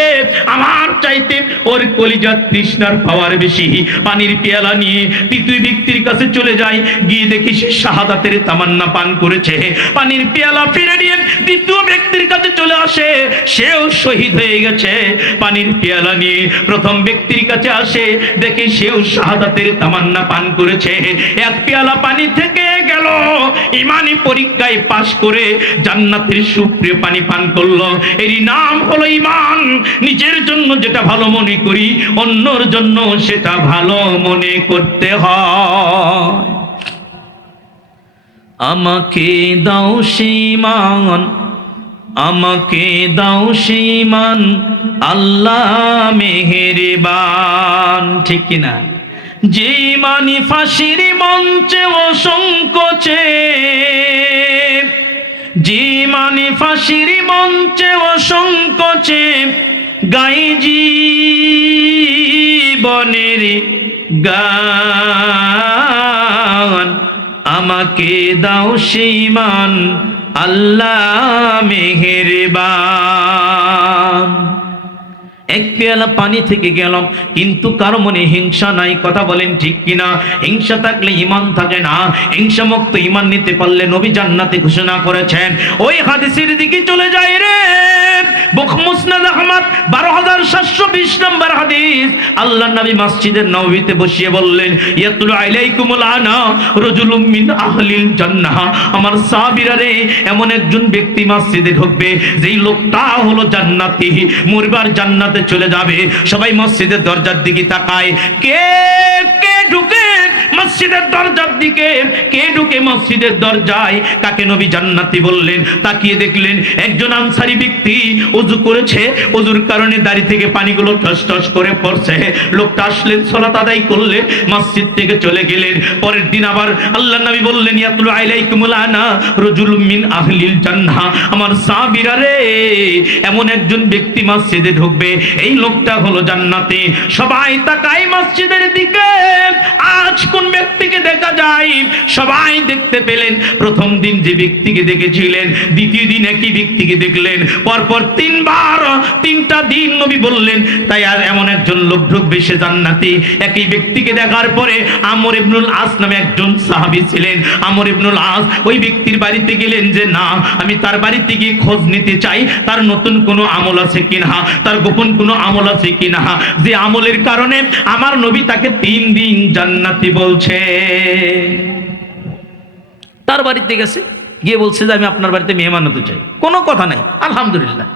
আমার চাইতে ওর কলিজার তৃষ্ণার পাওয়ার বেশি। পানির পেয়ালা নিয়ে তৃতীয় ব্যক্তির কাছে চলে যায়, গিয়ে দেখি সে শাহাদাতের তামান্না পান করেছে। পানির পেয়ালা ফিরে নিয়ে দ্বিতীয় ব্যক্তির কাছে চলে আসে, সেও শহীদ হয়ে গেছে। পানির পেয়ালা নিয়ে প্রথম ব্যক্তির কাছে আসে, দেখে সেও শাহাদাতের তামান্না পান করেছে। এক পেয়ালা পানি থেকে গেল, ইমানি পরীক্ষায় পাশ করে জান্নাতের সুপ্রিয় পানি পান করলো। এরই নাম হলো ঈমান। নিজের জন্য যেটা ভালো মনে করি, অন্যর জন্য সেটা ভালো মনে করতে হয়। আমাকে দাও সেই ঈমান, আমাকে দাও সেই ঈমান, আল্লাহ মেহেরবান। ঠিক কিনা? যে মানি ফাঁসির মঞ্চে অসংকোচে, যে মানি ফাঁসির মঞ্চে অসংকোচে, গাই জীবনের গান, আমাকে দাও সেই ঈমান, আল্লাহ মেহেরবান। এক পেয়ালা পানি থেকে গেলাম, কিন্তু কারো মনে হিংসা নাই, কথা বলেন ঠিক কিনা? হিংসা থাকলে ঈমান থাকে না। হিংসা মুক্ত ঈমান নিতে পারলে নবী জান্নাতে ঘোষণা করেছেন। ওই হাদিসের দিকে চলে যায় রে, মুসনাদ আহমদ 12720 নম্বর হাদিস। আল্লাহর নবী মসজিদের নববীতে বসিয়ে বললেন, ইয়াতুলু আলাইকুমুল আনা রাজুলুম মিন আহলিল জান্নাহ। আমার সাহাবীরা রে, এমন একজন ব্যক্তি মসজিদে ঢুকবে যেই লোকটা হলো জান্নাতি, মরবার জান্নাতে জান্নাতে চলে যাবে। সবাই মসজিদের দরজার দিকে তাকায়, কে কে ঢুকে মসজিদের দরজার দিকে, কে ঢুকে মসজিদের দরজায়, কাকে নবী জান্নাতি বললেন। তাকিয়ে দেখলেন একজন আনসারী ব্যক্তি ওযু করেছে, ওযুর কারণে দাড়ি থেকে পানিগুলো টস টস করে পড়ছে। লোকটা আসলেন, সালাত আদায় করলেন, মসজিদ থেকে চলে গেলেন। পরের দিন আবার আল্লাহর নবী বললেন, ইয়াতলু আলাইকুমুল আনা রাজুলুম মিন আহলিল জান্নাহ, আমার সাহাবীরা রে, এমন একজন ব্যক্তি মসজিদে ঢুকবে, এই লোকটা হলো জান্নাতি। সবাই তাকায় মসজিদের দিকে, আজ কোন ব্যক্তিকে দেখা যায়? সবাই দেখতে পেলেন প্রথম দিন যে ব্যক্তিকে দেখেছিলেন, দ্বিতীয় দিন একই ব্যক্তিকে দেখলেন, পরপর তিনবার, তিনটা দিন নবী বললেন তাই আর এমন একজন লোক ঢুকবে, সে জান্নাতি। একই ব্যক্তিকে দেখার পরে আমর ইবনুল আস নামে একজন সাহাবী ছিলেন, আমর ইবনুল আস ওই ব্যক্তির বাড়িতে গেলেন যে না, আমি তার বাড়িতে গিয়ে খোঁজ নিতে চাই, তার নতুন কোনো আমল আছে কিনা, তার গোপন কোনো আমল আছে কিনা, যে আমলের কারণে আমার নবী তাকে 3 দিন জান্নাতি বলছে। তার বাড়িতে গেছে, গিয়ে বলছে যে আমি আপনার বাড়িতে মেহমান হতে চাই। কোনো কথা নাই, আলহামদুলিল্লাহ।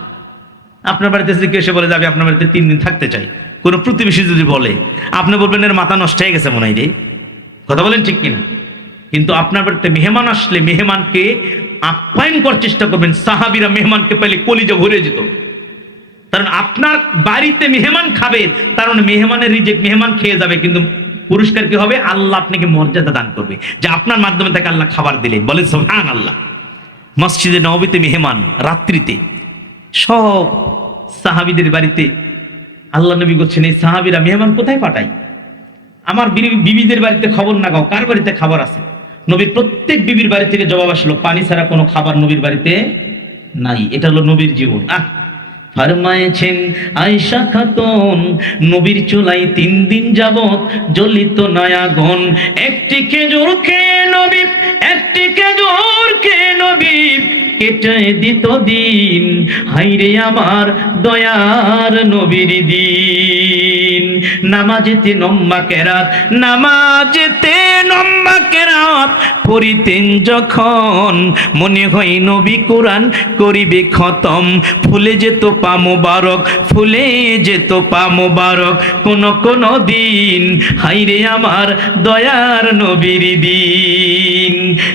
আপনার বাড়িতে যদি কেউ এসে বলে যে আমি আপনার বাড়িতে 3 দিন থাকতে চাই, কোনো প্রতিবেশী যদি বলে, আপনি বলবেন এর মাথা নষ্ট হয়ে গেছে মনে হয় রে, কথা বলেন ঠিক কিনা? কিন্তু আপনার বাড়িতে মেহমান আসলে মেহমানকে আপ্যায়ন করার চেষ্টা করবেন। সাহাবীরা মেহমানকে পেলে কলিজা ভরে যেত, কারণ আপনার বাড়িতে মেহমান খাবে, কারণ মেহমানের রিজেক, মেহমান খেয়ে যাবে, কিন্তু পুরস্কার কি হবে? আল্লাহ আপনাকে মর্যাদা দান করবে, যে আপনার মাধ্যমে তাকে আল্লাহ খাবার দিলেন। বলেন সুবহানাল্লাহ। মসজিদে নববীতে মেহমান, রাত্রিতে সব সাহাবীদের বাড়িতে আল্লাহ নবী বলছেন, এই সাহাবীরা মেহমান কোথায় পাঠায়? আমার বিবিদের বাড়িতে খবর না গাও, কার বাড়িতে খাবার আছে? নবীর প্রত্যেক বিবির বাড়ি থেকে জবাব আসলো, পানি ছাড়া কোনো খাবার নবীর বাড়িতে নাই। এটা হলো নবীর জীবন। ফরমায়েছেন আয়েশা খাতুন, নবীর চুলায় 3 দিন যাবত জ্বলিত নয়াগুন। একটি খেজুর খেয়ে নবী, একটি খেজুর খেয়ে নবী কেটে দিত দিন, হাইরে আমার দয়ার নবীর দিন। নামাজেতে লম্বা কেরাত, নামাজেতে লম্বা কেরাত পড়িতেন যখন, মনে হয় নবী কোরআন করিবে খতম। ফুলে যেত পা মোবারক, ফুলে যেত পা মোবারক কোন কোন দিন, হাইরে আমার দয়ার নবীর দিন।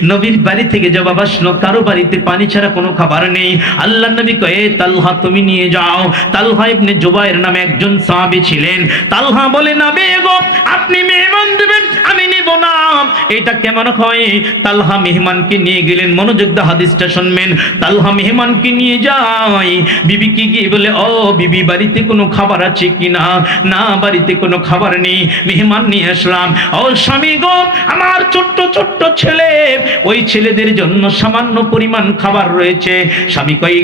নবীর বাড়ি থেকে জবাব আসলো, কারো বাড়িতে পানি ছাড়া কোনো খাবার নেই। আল্লাহ নবী কয়ে, তালহা তুমি নিয়ে যাও। তালহা ইবনে জুবায়ের নামে একজন সাহাবী ছিলেন। তালহা বলে, নবী গো আপনি মেহমান দিবেন, আমি নিব না। এটা কেমন হয়? তালহা মেহমানকে নিয়ে গেলেন। মনোযোগ দিয়ে হাদিসটা শুনবেন। তালহা মেহমানকে নিয়ে যায়, বিবিকে গিয়ে বলে, ও বিবি বাড়িতে কোনো খাবার আছে কিনা? না, বাড়িতে কোনো খাবার নেই, মেহমান নিয়ে আসলাম। ও স্বামী গো, আমার ছোট্ট ছোট্ট ছেলে, ওই ছেলেদের জন্য সামান্য পরিমাণ খাবার রয়েছে। স্বামী কয়,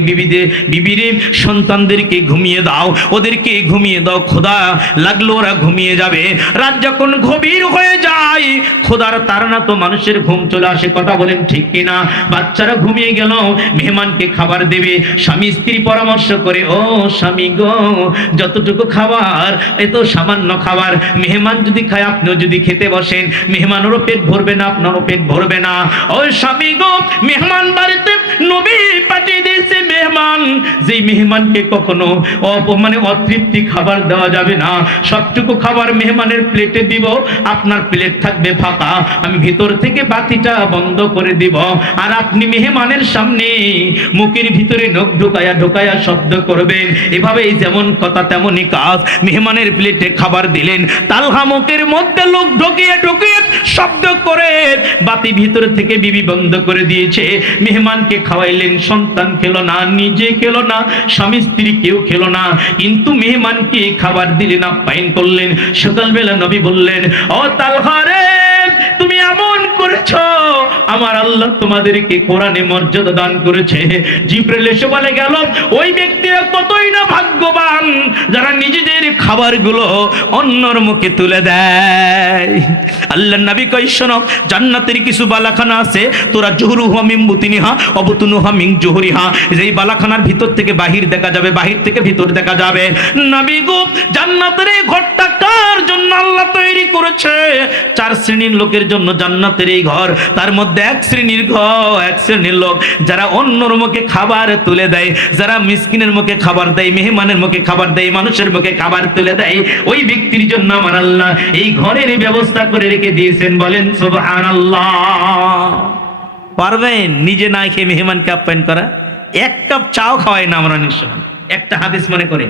বিবিরে সন্তানদেরকে ঘুমিয়ে দাও, ওদেরকে ঘুমিয়ে দাও, খোদা লাগলো ওরা ঘুমিয়ে যাবে। রাত যখন গভীর হয়ে যায়, খোদার তাড়না তো মানুষের ঘুম চলে আসে, কথা বলেন ঠিক কিনা? বাচ্চারা ঘুমিয়ে গেল, মেহমানকে খাবার দেবে। স্বামী স্ত্রী পরামর্শ করে, ও স্বামী গো, যতটুকু খাবার, এত সামান্য খাবার, মেহমান যদি খায়, আপনিও যদি খেতে বসেন, মেহমানেরও পেট ভরবে না, আপনারও পেট ভরবে না। ও স্বামী গো, মেহমান বাড়িতে নবী পাঠিয়ে দিয়েছে মেহমান, যেই মেহমানকে কখনো অতৃপ্তি খাবার দেওয়া যাবে না। সবটুকু খাবার মেহমানের প্লেটে দিব, আপনার প্লেট থাকবে ফাঁকা, আমি ভিতর থেকে বাতিটা বন্ধ করে দিব, আর আপনি মেহমানের সামনে মুখের ভিতরে নখ ঢুকায়া ঢুকায়া শব্দ করবেন। এভাবেই যেমন কথা তেমনই কাজ। মেহমানের প্লেটে খাবার দিলেন, তালহা মুখের মধ্যে লোক ঢুকিয়ে ঢুকিয়ে শব্দ করে বাতি ভিতর থেকে বিবি বন্ধ করে দিয়েছে। মেহমানকে খাওয়াইলেন, সন্তান খেলো না, নিজে খেলো না, স্বামী স্ত্রী কেউ খেলো না, কিন্তু মেহমানকে খাবার দিলেন, আপ্যায়ন করলেন। সকালবেলা নবী বললেন, ও তালহা রে, তুমি এমন করেছো, আমার আল্লাহ তোমাদেরকে কোরআনে মর্যাদা দান করেছে। জিবরাইল এসে বলে গেল, ওই ব্যক্তিরা কতই না ভাগ্যবান যারা নিজেদের খাবারগুলো অন্যর মুখে তুলে দেয়। আল্লাহর নবী কই, শোনো, জান্নাতের কিছু বালাখানা আছে, তোরা জুহরুহা মিন বুতিনিহা ওয়া বুতুনুহা মিন জুহরিহা, যেই বালাখানার ভিতর থেকে বাহির দেখা যাবে, বাহির থেকে ভিতর দেখা যাবে। নবী গো, জান্নাতের এই ঘরটা কার জন্য আল্লাহ তৈরি করেছে? 4 শ্রেণীর লোকের জন্য জান্নাতের এই ঘর। তার মধ্যে এক শ্রেণীর লোক যারা অন্যর মুখে খাবার তুলে দেয়, যারা মিসকিনের মুখে খাবার দেয়, মেহমানের মুখে খাবার দেয়, মানুষের মুখে খাবার তুলে দেয়, ওই ব্যক্তির জন্য আমার আল্লাহ এই ঘরের ব্যবস্থা করে রেখে দিয়েছেন। বলেন সুবহানাল্লাহ। পারবেন নিজে না খেয়ে মেহমানকে আপ্যায়ন করা? এক কাপ চাও খাওয়াই না আমরা নিশ্চয়। একটা হাদিস মনে করে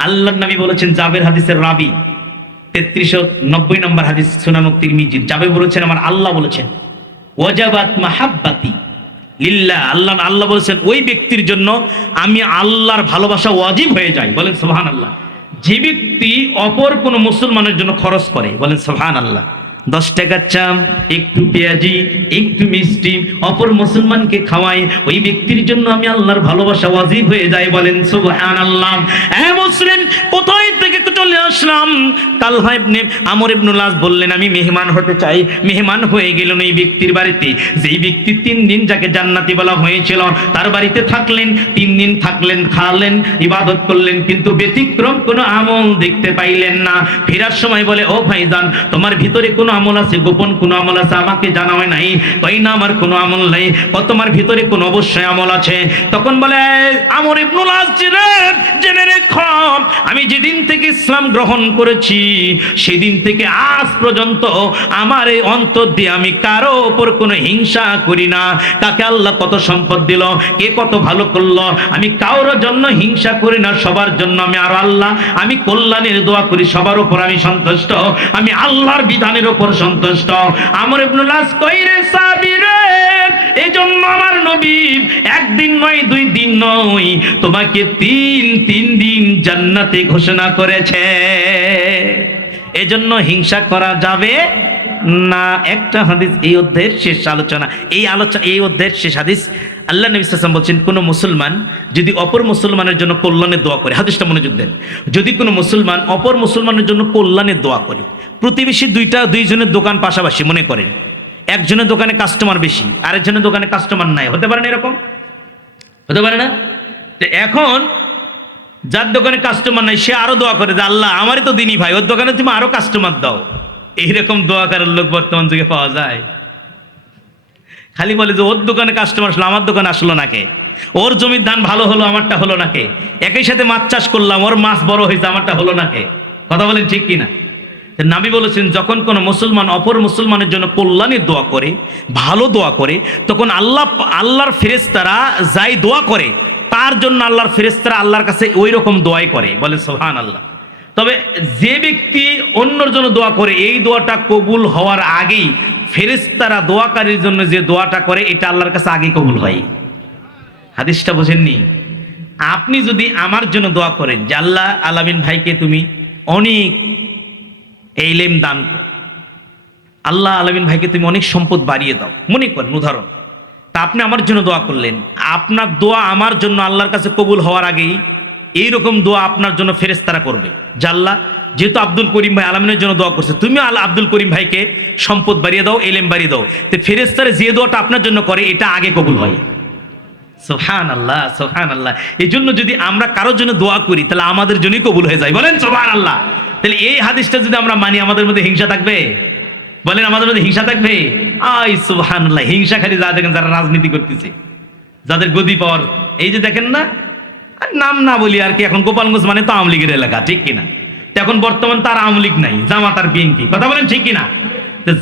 আল্লাহর নবী বলেছেন, জাবের হাদিসের রাবি 3390 নম্বর হাদিস সুনান তিরমিজি, জাবের বলেছেন আমার আল্লাহ বলেছেন ওয়াজাবাত মাহাব্বাতি লিল্লাহ, আল্লাহ বলেছেন ওই ব্যক্তির জন্য আমি আল্লাহর ভালোবাসা ওয়াজিব হয়ে যায়। বলেন সুবহানাল্লাহ। যে ব্যক্তি অপর কোন মুসলমানের জন্য খরচ করে, বলেন সুবহানাল্লাহ, 10 টাকার চাম, একটু পেঁয়াজি, একটু মিষ্টি অপর মুসলমানকে খাওয়াই, ওই ব্যক্তির জন্য আমি আল্লাহর ভালোবাসা ওয়াজিব হয়ে যায়। বলেন সুবহানাল্লাহ। মুসলিম কোথায় থেকে চলে আসলাম? তালহা ইবনে আমর ইবনুল আস বললেন আমি মেহমান হতে চাই। মেহমান হয়ে গেলেন এই ব্যক্তির বাড়িতে, যেই ব্যক্তি 3 দিন যাকে জান্নাতি বলা হয়েছিল তার বাড়িতে থাকলেন, 3 দিন থাকলেন, খালেন, ইবাদত করলেন, কিন্তু ব্যতিক্রম কোনো আমল দেখতে পাইলেন না। ফেরার সময় বলে ও ভাইজান, তোমার ভিতরে কোনো আমল আছে, গোপন কোনো আমল আছে, আমাকে জানা হয় নাই? কই না আমার কোনো আমল নাই। তোমার ভিতরে কোনো অবশ্যই আমল আছে। তখন বলে আমর ইবনুল আস, জেনে রেখো আমি যেদিন থেকে ইসলাম গ্রহণ করেছি সেদিন থেকে আজ পর্যন্ত আমার এই অন্তর দিয়ে আমি কারো ওপর কোনো হিংসা করি না। কাকে আল্লাহ কত সম্পদ দিল, কে কত ভালো করলো, আমি কারোর জন্য হিংসা করি না, সবার জন্য আমি আর আল্লাহ আমি কল্যাণের দোয়া করি, সবার উপর আমি সন্তুষ্ট, আমি আল্লাহর বিধানের উপর সন্তুষ্ট। আমর ইবনুল আস কইরে সাবিরে, এই জন্য আমার নবী 1 দিন নয় 2 দিন নয় তোমাকে 3 দিন জান্নাতে ঘোষণা করেছে। এজন্য হিংসা করা যাবে না। একটা হাদিস এই অধ্যায়ের শেষ আলোচনা, এই অধ্যায়ের শেষ হাদিস, আল্লাহ নবী সাল্লাল্লাহু আলাইহি ওয়াসাল্লাম বলছেন কোন মুসলমান যদি অপর মুসলমানের জন্য কল্যাণের দোয়া করে, হাদিসটা মনোযোগ দেন, যদি কোনো মুসলমান অপর মুসলমানের জন্য কল্যাণের দোয়া করে, প্রতিবেশী দুইজনের দোকান পাশাপাশি, মনে করেন একজনের দোকানে কাস্টমার বেশি, আরেকজনের দোকানে কাস্টমার নাই, হতে পারে না এরকম? হতে পারে না? তো এখন যার দোকানে কাস্টমার নাই সে আরো দোয়া করে যে আল্লাহ আমারই তো দিনই ভাই, ওর দোকানে তুমি আরো কাস্টমার দাও। এইরকম দোয়া করার লোক বর্তমান যুগে পাওয়া যায়? খালি বলে যে ওর দোকানে কাস্টমার আসলো, আমার দোকানে আসলো না কে? ওর জমির ধান ভালো হলো, আমারটা হলো না কে? একই সাথে মাছ চাষ করলাম, ওর মাছ বড় হয়েছে, আমারটা হলো না কে? কথা বলেন ঠিক কিনা? নবী বলেছেন যখন কোন মুসলমান অপর মুসলমানের জন্য কল্যাণের দোয়া করে, ভালো দোয়া করে, তখন আল্লাহর ফেরেশতারা যাই দোয়া করে তার জন্য আল্লাহর ফেরেশতারা আল্লাহর কাছে ওই রকম দোয়াই করে। বলে সুবহানাল্লাহ। তবে যে ব্যক্তি অন্যর জন্য দোয়া করে এই দোয়াটা কবুল হওয়ার আগেই ফেরেশতারা দোয়াকারীর জন্য যে দোয়াটা করে এটা আল্লাহর কাছে আগেই কবুল হয়। হাদিসটা বোঝেননি? আপনি যদি আমার জন্য দোয়া করেন যে আল্লাহ আলামিন ভাইকে তুমি অনেক ইলম দান করো, আল্লাহ আলামিন ভাইকে তুমি অনেক সম্পদ বাড়িয়ে দাও, মনে করেন উদাহরণ, তা আপনি আমার জন্য দোয়া করলেন, আপনার দোয়া আমার জন্য আল্লাহর কাছে কবুল হওয়ার আগেই এইরকম দোয়া আপনার জন্য ফেরেশতারা করবে যে আল্লাহ যেহেতু আব্দুল করিম ভাই আলামিনের জন্য দোয়া করছে, তুমি আল্লাহ আব্দুল করিম ভাইকে সম্পদ বাড়িয়ে দাও, ইলম বাড়িয়ে দাও। তো ফেরেশতারা যে দোয়াটা আপনার জন্য করে এটা আগে কবুল হয়। সুবহানাল্লাহ, সুবহানাল্লাহ। এই জন্য যদি আমরা কারোর জন্য দোয়া করি তাহলে আমাদের জন্যই কবুল হয়ে যায়। বলেন সুবহানাল্লাহ। তাহলে এই হাদিসটা যদি আমরা মানি আমাদের মধ্যে হিংসা থাকবে? বলেন আমাদের মধ্যে হিংসা থাকবে? আই সুবহানাল্লাহ। হিংসা খালি যা দেখেন যারা রাজনীতি করতেছে, যাদের গদি পাওয়ার, এই যে দেখেন না, নাম না বলি আর কি, এখন গোপালগঞ্জ মানে তো আওয়ামী লীগের এলাকা, ঠিক কিনা? এখন বর্তমান তার আওয়ামী লীগ নাই, জামাত আর বিএনপি। কথা বলেন ঠিক কিনা?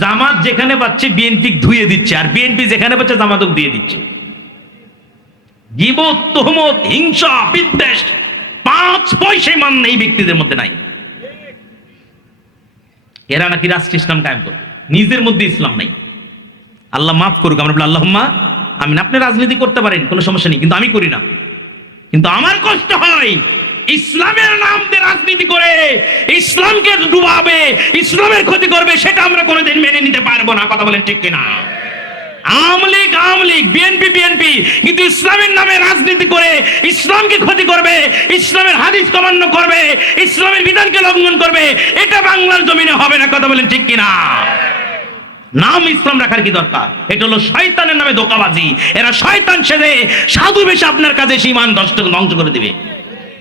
জামাত যেখানে পাচ্ছে বিএনপি ধুয়ে দিচ্ছে, আর বিএনপি যেখানে পাচ্ছে জামাতক দিয়ে দিচ্ছে। গীবত, তুহমত, হিংসা, বিদ্বেষ 5 পয়সা মান এই ব্যক্তিদের মধ্যে নাই। এরা নাকি রাষ্ট্র ইসলাম কায়েম করে, নিজের মধ্যে ইসলাম নাই। আল্লাহ মাফ করুক, আমরা বলি আল্লাহুম্মা আমিন। আপনি রাজনীতি করতে পারেন, কোনো সমস্যা নেই, কিন্তু আমি করি না। কিন্তু আমার কষ্ট হয় ইসলামের নাম দিয়ে রাজনীতি করে ইসলামকে ডুবাবে, ইসলামের ক্ষতি করবে, সেটা আমরা কোনোদিন মেনে নিতে পারবো না। কথা বলেন ঠিক কিনা? আওয়ামী লীগ, বিএনপি, কিন্তু ইসলামের নামে রাজনীতি করে ইসলামকে ক্ষতি করবে, ইসলামের হাদিস অমান্য করবে, ইসলামের বিধানকে লঙ্ঘন করবে, এটা বাংলার জমিনে হবে না। কথা বলেন ঠিক কিনা? নাম ইসলাম রাখার কি দরকার? এটা হলো শয়তানের নামে ধোঁকাবাজি। এরা শয়তান সেজে সাধু বেশে আপনার কাছে ঈমান ধ্বংস করে দিবে।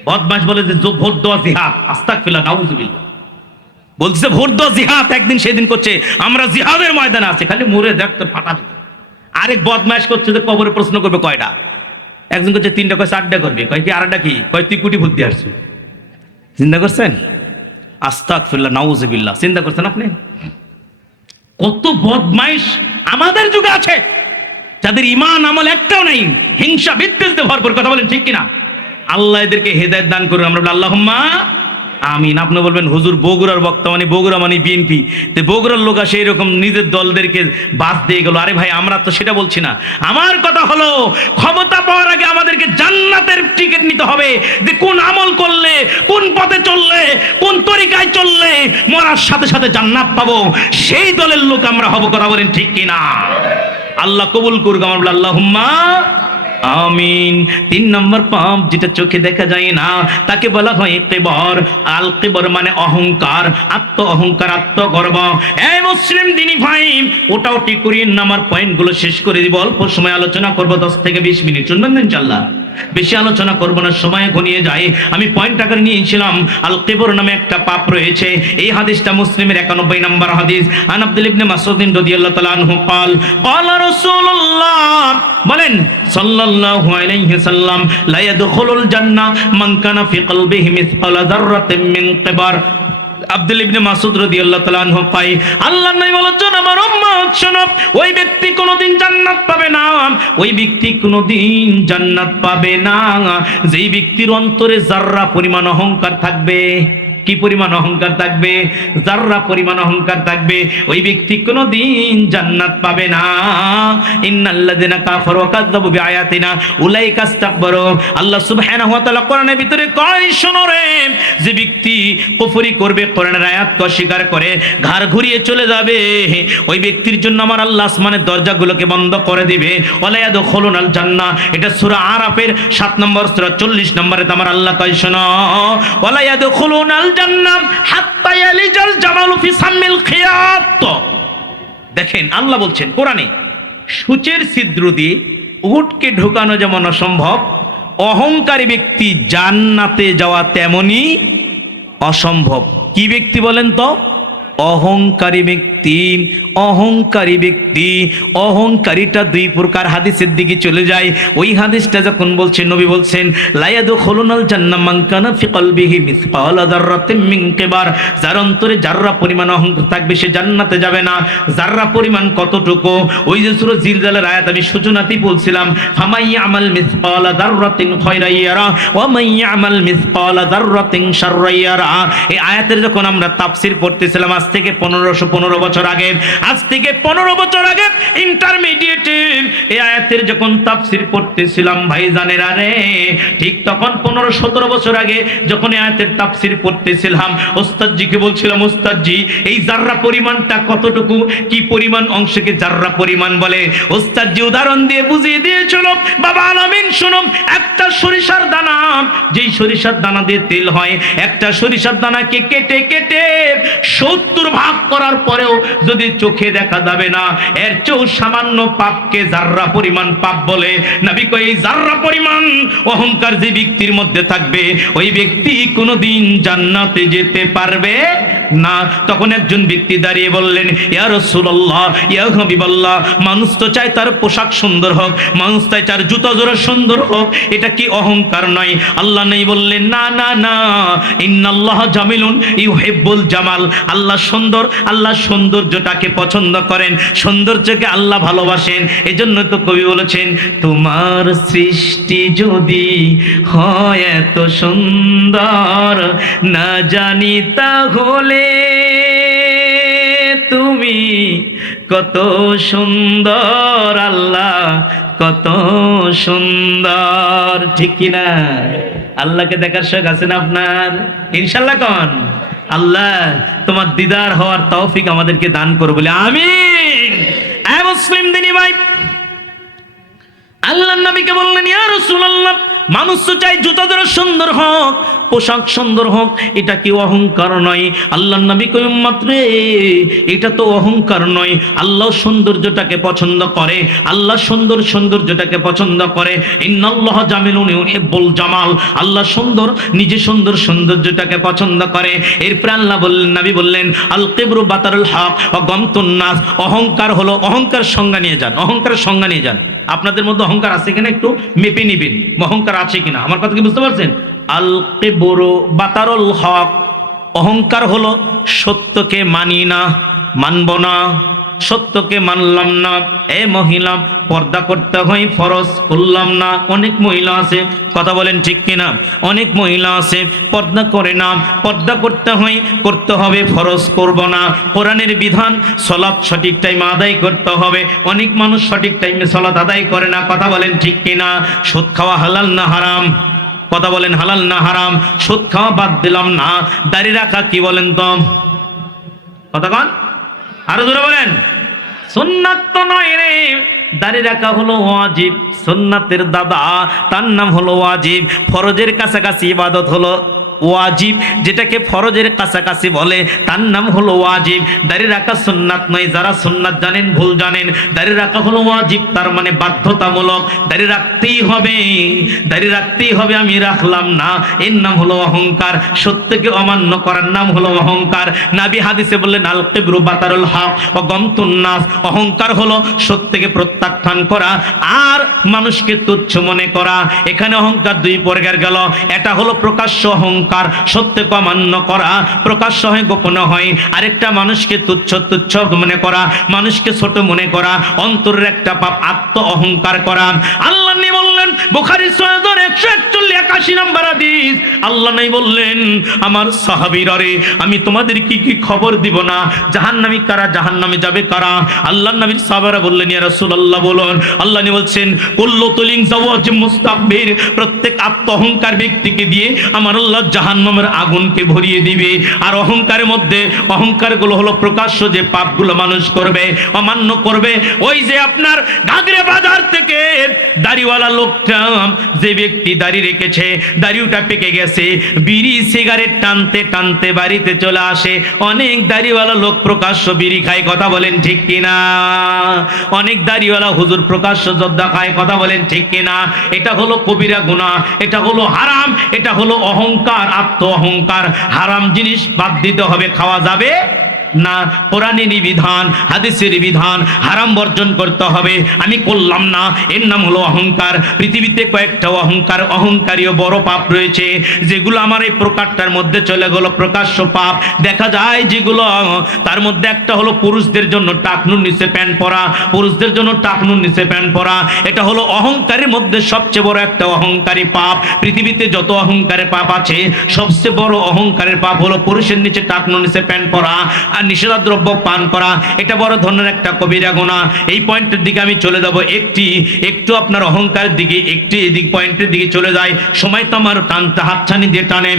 বদমাশ বলে যে ভোট দেওয়া জিহাদ, আস্তাগফিরুল্লাহ, নাউযুবিল্লাহ। বলছে ভোট দেওয়া জিহাদ, একদিন সেদিন করছে আমরা জিহাদের ময়দানে আছি, খালি মরে দেখ তোর ফাটা। আরেক বদমাইশ করছে যে কবরে প্রশ্ন করবে কয়টা, একজন করছে 3টা, কয় 4টা করবে, কয় কি আরটা কি, কয় তুই কোটি বুদ্ধি আসছিস। চিন্তা করছেন? আস্তাগফিরুল্লাহ, নাউযুবিল্লাহ। চিন্তা করছেন আপনি কত বদমাইশ আমাদের যুগে আছে, যাদের ঈমান আমল একটাও নাই, হিংসা বিদ্বেষ দিয়ে ভরপুর। কথা বলেন ঠিক কিনা? আল্লাহ এদেরকে হেদায়েত দান করুন। আমরা বলি আল্লাহুম্মা আমিন। আপনি বলবেন হুজুর বগুড়ার বক্তা মানে বগুড়া মানে বিএনপি, তো বগুড়ার লোক আসে এরকম নিজের দলদেরকে বাদ দিয়ে গেল। আরে ভাই, আমরা তো সেটা বলছি না। আমার কথা হলো ক্ষমতা পাওয়ার আগে আমাদেরকে জান্নাতের টিকিট নিতে হবে, যে কোন আমল করলে, কোন পথে চললে, কোন তরিকায় চললে মরার সাথে সাথে জান্নাত পাবো, সেই দলের লোক আমরা হব। কথা বলেন ঠিক কিনা? আল্লাহ কবুল করুক। আমার বলে আল্লাহুম্মা আমিন। 3 নম্বর পাপ, যেটা চোখে দেখা যায় না, তাকে বলা হয় কিবর। আল কিবর মানে অহংকার, আত্ম অহংকার, আত্মগর্ব। এই মুসলিম দিনী ভাই, ওটাও ঠিক করিয়েন না। আমার পয়েন্টগুলো শেষ করে দিব, অল্প সময় আলোচনা করব, 10 থেকে 20 মিনিট। শুনবেন না ইনশাআল্লাহ? বেশি আলোচনা করবো না, সময় ঘনিয়ে যায়। আমি পয়েন্ট আকারে নিয়েছিলাম আল কিবর নামে একটা পাপ রয়েছে। এই হাদিসটা মুসলিমের 91 নম্বর হাদিস। আন আব্দুল ইবনে মাসউদ রাদিয়াল্লাহু তাআলা আনহু قال قال রাসূলুল্লাহ, বলেন সাল্লাল্লাহু আলাইহি সাল্লাম, লা ইয়াদখুলুল জান্নাহ মান কানা ফি কলবিহি মিসকালা যাররাতিন মিন কিবর। আব্দুল ইবনে মাসউদ রাদিয়াল্লাহু তাআলা আনহু কয়, আল্লাহর নবী বলেছেন, আমার উম্মত শোনো, ওই ব্যক্তি কোনোদিন জান্নাত পাবে না, ওই ব্যক্তি কোনোদিন জান্নাত পাবে না যেই ব্যক্তির অন্তরে যাররা পরিমাণ অহংকার থাকবে। কি পরিমাণ অহংকার থাকবে? যাররা পরিমাণ অহংকার থাকবে, ওই ব্যক্তি কোনোদিন জান্নাত পাবে না। ইন্নাল্লাযিনা কাফারু ওয়া কাযযাবু বিআয়াতিনা উলাইকা ইসতাকবারু। আল্লাহ সুবহানাহু ওয়া তাআলা কোরআনের ভিতরে কয়, শোনো রে, যে ব্যক্তি কুফরি করবে, কোরআনের আয়াতকে অস্বীকার করে ঘাড় ঘুরিয়ে চলে যাবে, ওই ব্যক্তির জন্য আমার আল্লাহ আসমানের দরজাগুলোকে বন্ধ করে দিবে। ওয়ালা ইয়াদখুলুনাল জান্নাহ, এটা সূরা আরাফের 7 নম্বর সূরা 40 নম্বরে আমার আল্লাহ কয়, শোনো, ওয়ালা ইয়াদখুলুনাল জান্নাহ হাত্তা ইয়ালিজাল জামালু ফি সামিল খিয়াত। দেখেন আল্লাহ বলছেন কোরআনে, সূচের ছিদ্র দিয়ে উটকে ঢোকানো যেমন অসম্ভব, অহংকারী ব্যক্তি জান্নাতে যাওয়া তেমনি অসম্ভব। কি ব্যক্তি বলেন তো? অহংকারী ব্যক্তি। অহংকারী ব্যক্তি, অহংকারীটা 2 প্রকার। হাদিসের দিকে চলে যায়। ওই হাদিসটা যখন বলছেন, নবী বলছেন, লা ইয়াদখুলুনাল জান্নাহ মান কানা ফি কলবিহি মিসকালা যাররাতিন মিন কিবর, যার অন্তরে যাররা পরিমাণ অহংকার থাকবে সে জান্নাতে যাবে না। যাররা পরিমাণ কতটুকু? ওই যে সূরা জিলজালের আয়াত আমি সূচনাতেই বলছিলাম, ফামাই ইয়ামাল মিসকালা যাররাতিন খায়রান ইয়ারা ওয়া মান ইয়ামাল মিসকালা যাররাতিন শাররান ইয়ারা। এই আয়াতের যখন আমরা তাফসীর পড়তেছিলাম আজ থেকে 1515 বছর আগে, আজ থেকে 15 বছর আগে ইন্টারমিডিয়েটে এই আয়াতের যখন তাফসীর পড়তেছিলাম ভাইজানেরা রে, ঠিক তখন 15-17 বছর আগে যখন এই আয়াতের তাফসীর পড়তেছিলাম, ওস্তাদজিকে বলছিলাম, ওস্তাদজি এই জাররা পরিমাণটা কতটুকু, কি পরিমাণ অংশকে জাররা পরিমাণ বলে? ওস্তাদজি উদাহরণ দিয়ে বুঝিয়ে দিয়েছিল, বাবা আলামিন শোনো, একটা সরিষার দানা, যেই সরিষার দানা দিয়ে তেল হয়, একটা সরিষার দানাকে কেটে কেটে 70 ভাগ করার পরেও যদি চোখে দেখা যাবে না, এর চেয়েও সামান্য পাপকে জাররা পরিমাণ পাপ বলে। নবী কয়, এই জাররা পরিমাণ অহংকার যে ব্যক্তির মধ্যে থাকবে, ওই ব্যক্তি কোনোদিন জান্নাতে যেতে পারবে না। তখন একজন ব্যক্তি দাঁড়িয়ে বললেন, ইয়া রাসূলুল্লাহ, ইয়া হাবিবাল্লাহ, মানুষ তো চায় তার পোশাক সুন্দর হোক, মানুষ চায় তার জুতা জোড়া সুন্দর হোক, এটা কি অহংকার নয়? আল্লাহ নেই বললেন, না না না, ইন্নাল্লাহ জামিলুন ইউহিব্বুল জামাল। আল্লাহ সুন্দর, আল্লাহ সৌন্দর্যটাকে পছন্দ করেন, সৌন্দর্যকে আল্লাহ ভালোবাসেন। এজন্য তো কবি বলেছেন, তোমার সৃষ্টি যদি হয় এত সুন্দর, না জানি তাহলে তুমি কত সুন্দর, আল্লাহ কত সুন্দর। ঠিক কিনা? আল্লাহকে দেখার শখ আছে না আপনার? ইনশাআল্লাহ কোন আল্লাহ তোমার দিদার হওয়ার তৌফিক আমাদেরকে দান করো বলে আমিন। এ মুসলিম দিনী ভাই, আল্লাহর নবীকে বললেন, ইয়া রাসূলুল্লাহ, মানুষ তো চাই জুতা ধরে সুন্দর হোক, পোশাক সুন্দর হোক, এটা কি অহংকার নয়? আল্লাহর নবী কই উম্মত রে, এটা তো অহংকার নয়। আল্লাহ সৌন্দর্যটাকে পছন্দ করে, আল্লাহ সৌন্দর্যটাকে পছন্দ করে। ইন্নাল্লাহ জামিলুন ইউহিব্বুল জামাল, আল্লাহ সুন্দর, নিজে সুন্দর, সৌন্দর্যটাকে পছন্দ করে। এরপর আল্লাহ বললেন, নবী বললেন, আল কিবরু বাতারুল হক ওয়া গামতুন নাস, অহংকার হলো, অহংকার সংজ্ঞা নিয়ে যান, অহংকারের সংজ্ঞা নিয়ে যান। আপনাদের মধ্যে অহংকার আছে কিনা একটু মেপে নিবেন, অহংকার আছে কিনা। আমার কথা কি বুঝতে পারছেন? আল কিবরু বাতারুল হক, অহংকার হলো সত্যকে মানি না, মানব না, সত্যকে মানলাম না। এ মহিলা, পর্দা করতে হয় ফরজ, করলাম না। অনেক মহিলা আছে, কথা বলেন ঠিক কিনা? অনেক মহিলা আছে পর্দা করে না, পর্দা করতে হয়, করতে হবে, ফরজ করব না। কোরআনের বিধান সালাত সঠিক টাইমে আদায় করতে হবে, অনেক মানুষ সঠিক টাইমে সালাত আদায় করে না। কথা বলেন ঠিক কিনা? সুদ খাওয়া হালাল না হারাম? কথা বলেন হালাল না হারাম? সুদ খাওয়া বাদ দিলাম না, দাড়ি রাখা কি বলেন তো? কথা কন, আরো জোরে বলেন। সুন্নাত তো নয় রে, দাড়ি রাখা হলো ওয়াজিব, সুন্নাতের দাদা, তার নাম হলো ওয়াজিব। ফরজের কাছাকাছি ইবাদত হলো ওয়াজিব, যেটাকে ফরজের কাছাকাছি বলে তার নাম হলো ওয়াজিব। দাড়ি রাখা সুন্নাত নয়, যারা সুন্নাত জানেন ভুল জানেন। দাড়ি রাখা হলো ওয়াজিব, তার মানে বাধ্যতামূলক, দাড়ি রাখতেই হবে, দাড়ি রাখতেই হবে, আমি রাখলাম না, এর নাম হলো অহংকার। সত্যকে অমান্য করার নাম হলো অহংকার। নবী হাদিসে বললেন, আল কিবরু বাতারুল হক ওয়া গামতুন নাস, অহংকার হলো সত্যকে প্রত্যাখ্যান করা আর মানুষকে তুচ্ছ মনে করা। এখানে অহংকার দুই প্রকার গেল, এটা হলো প্রকাশ্য অহংকার, সত্যকে অমান্য করা, প্রকাশ্য হয় গোপন হয়। আরেকটা মানুষকে তুচ্ছ মনে করা, মানুষকে ছোট মনে করা, অন্তরের একটা পাপ, আত্ম অহংকার করা। আল্লাহ নবী বললেন, বুখারী 6181 নম্বর হাদিস, আল্লাহ নবী বললেন, আমার সাহাবীরা রে, আমি তোমাদের কি কি খবর দিব না? জাহান্নামী কারা, জাহান্নামে যাবে কারা? আল্লাহর নবীর সাহাবারা বললেন, ইয়া রাসূলুল্লাহ বলুন। আল্লাহ নবী বলছেন, কুল্লু তুলিন জাওয়াজ মুস্তাকবির, প্রত্যেক আত্ম অহংকার ব্যক্তিকে দিয়ে আমার আল্লাহ জাহান্নামের আগুনকে ভরিয়ে দিবে। আর অহংকারের মধ্যে, অহংকারগুলো হলো প্রকাশ্য যে পাপগুলো মানুষ করবে, অমান্য করবে। ওই যে আপনার ঘাগরে বাজার থেকে দাড়িওয়ালা লোকটা, যে ব্যক্তি দাড়ি রেখেছে, দাড়িটা পেকে গেছে, বিড়ি সিগারেট টানতে টানতে বাড়িতে চলে আসে। অনেক দাড়িওয়ালা লোক প্রকাশ্য বিড়ি খায়, কথা বলেন ঠিক কিনা? অনেক দাড়িওয়ালা হুজুর প্রকাশ্য জর্দা খায়, কথা বলেন ঠিক কিনা? এটা হলো কবিরা গুনাহ, এটা হলো হারাম, এটা হলো অহংকার, আত্ম অহংকার। হারাম জিনিস বাদ দিতে হবে, খাওয়া যাবে না। কোরআনের বিধান, হাদিসের বিধান, হারাম বর্জন করতে হবে। আমি করলাম না, এর নাম হলো অহংকার। পৃথিবীতে কয়েকটা অহংকার, অহংকারীয় বড় পাপ রয়েছে, যেগুলো আমার এই প্রকারটার মধ্যে চলে গেল প্রকাশ্য পাপ। দেখা যায় যেগুলো, তার মধ্যে একটা হলো পুরুষদের জন্য টাকনুর নিচে প্যান্ট পরা, পুরুষদের জন্য টাকনুর নিচে প্যান্ট পরা। এটা হলো অহংকারের মধ্যে সবচেয়ে বড় একটা অহংকারী পাপ। পৃথিবীতে যত অহংকারের পাপ আছে, সবচেয়ে বড় অহংকারের পাপ হলো পুরুষের নিচে টাকনুর নিচে প্যান্ট পরা আর নিষেধাদ্রব্য পান করা। এটা বড় ধরনের একটা কবিরা গুনাহ। এই পয়েন্টের দিকে আমি চলে যাব, একটু আপনার অহংকারের দিকে, একটি এদিক পয়েন্টের দিকে চলে যায়। সময় তো আমার টানতে, হাতছানি দিয়ে টানেন।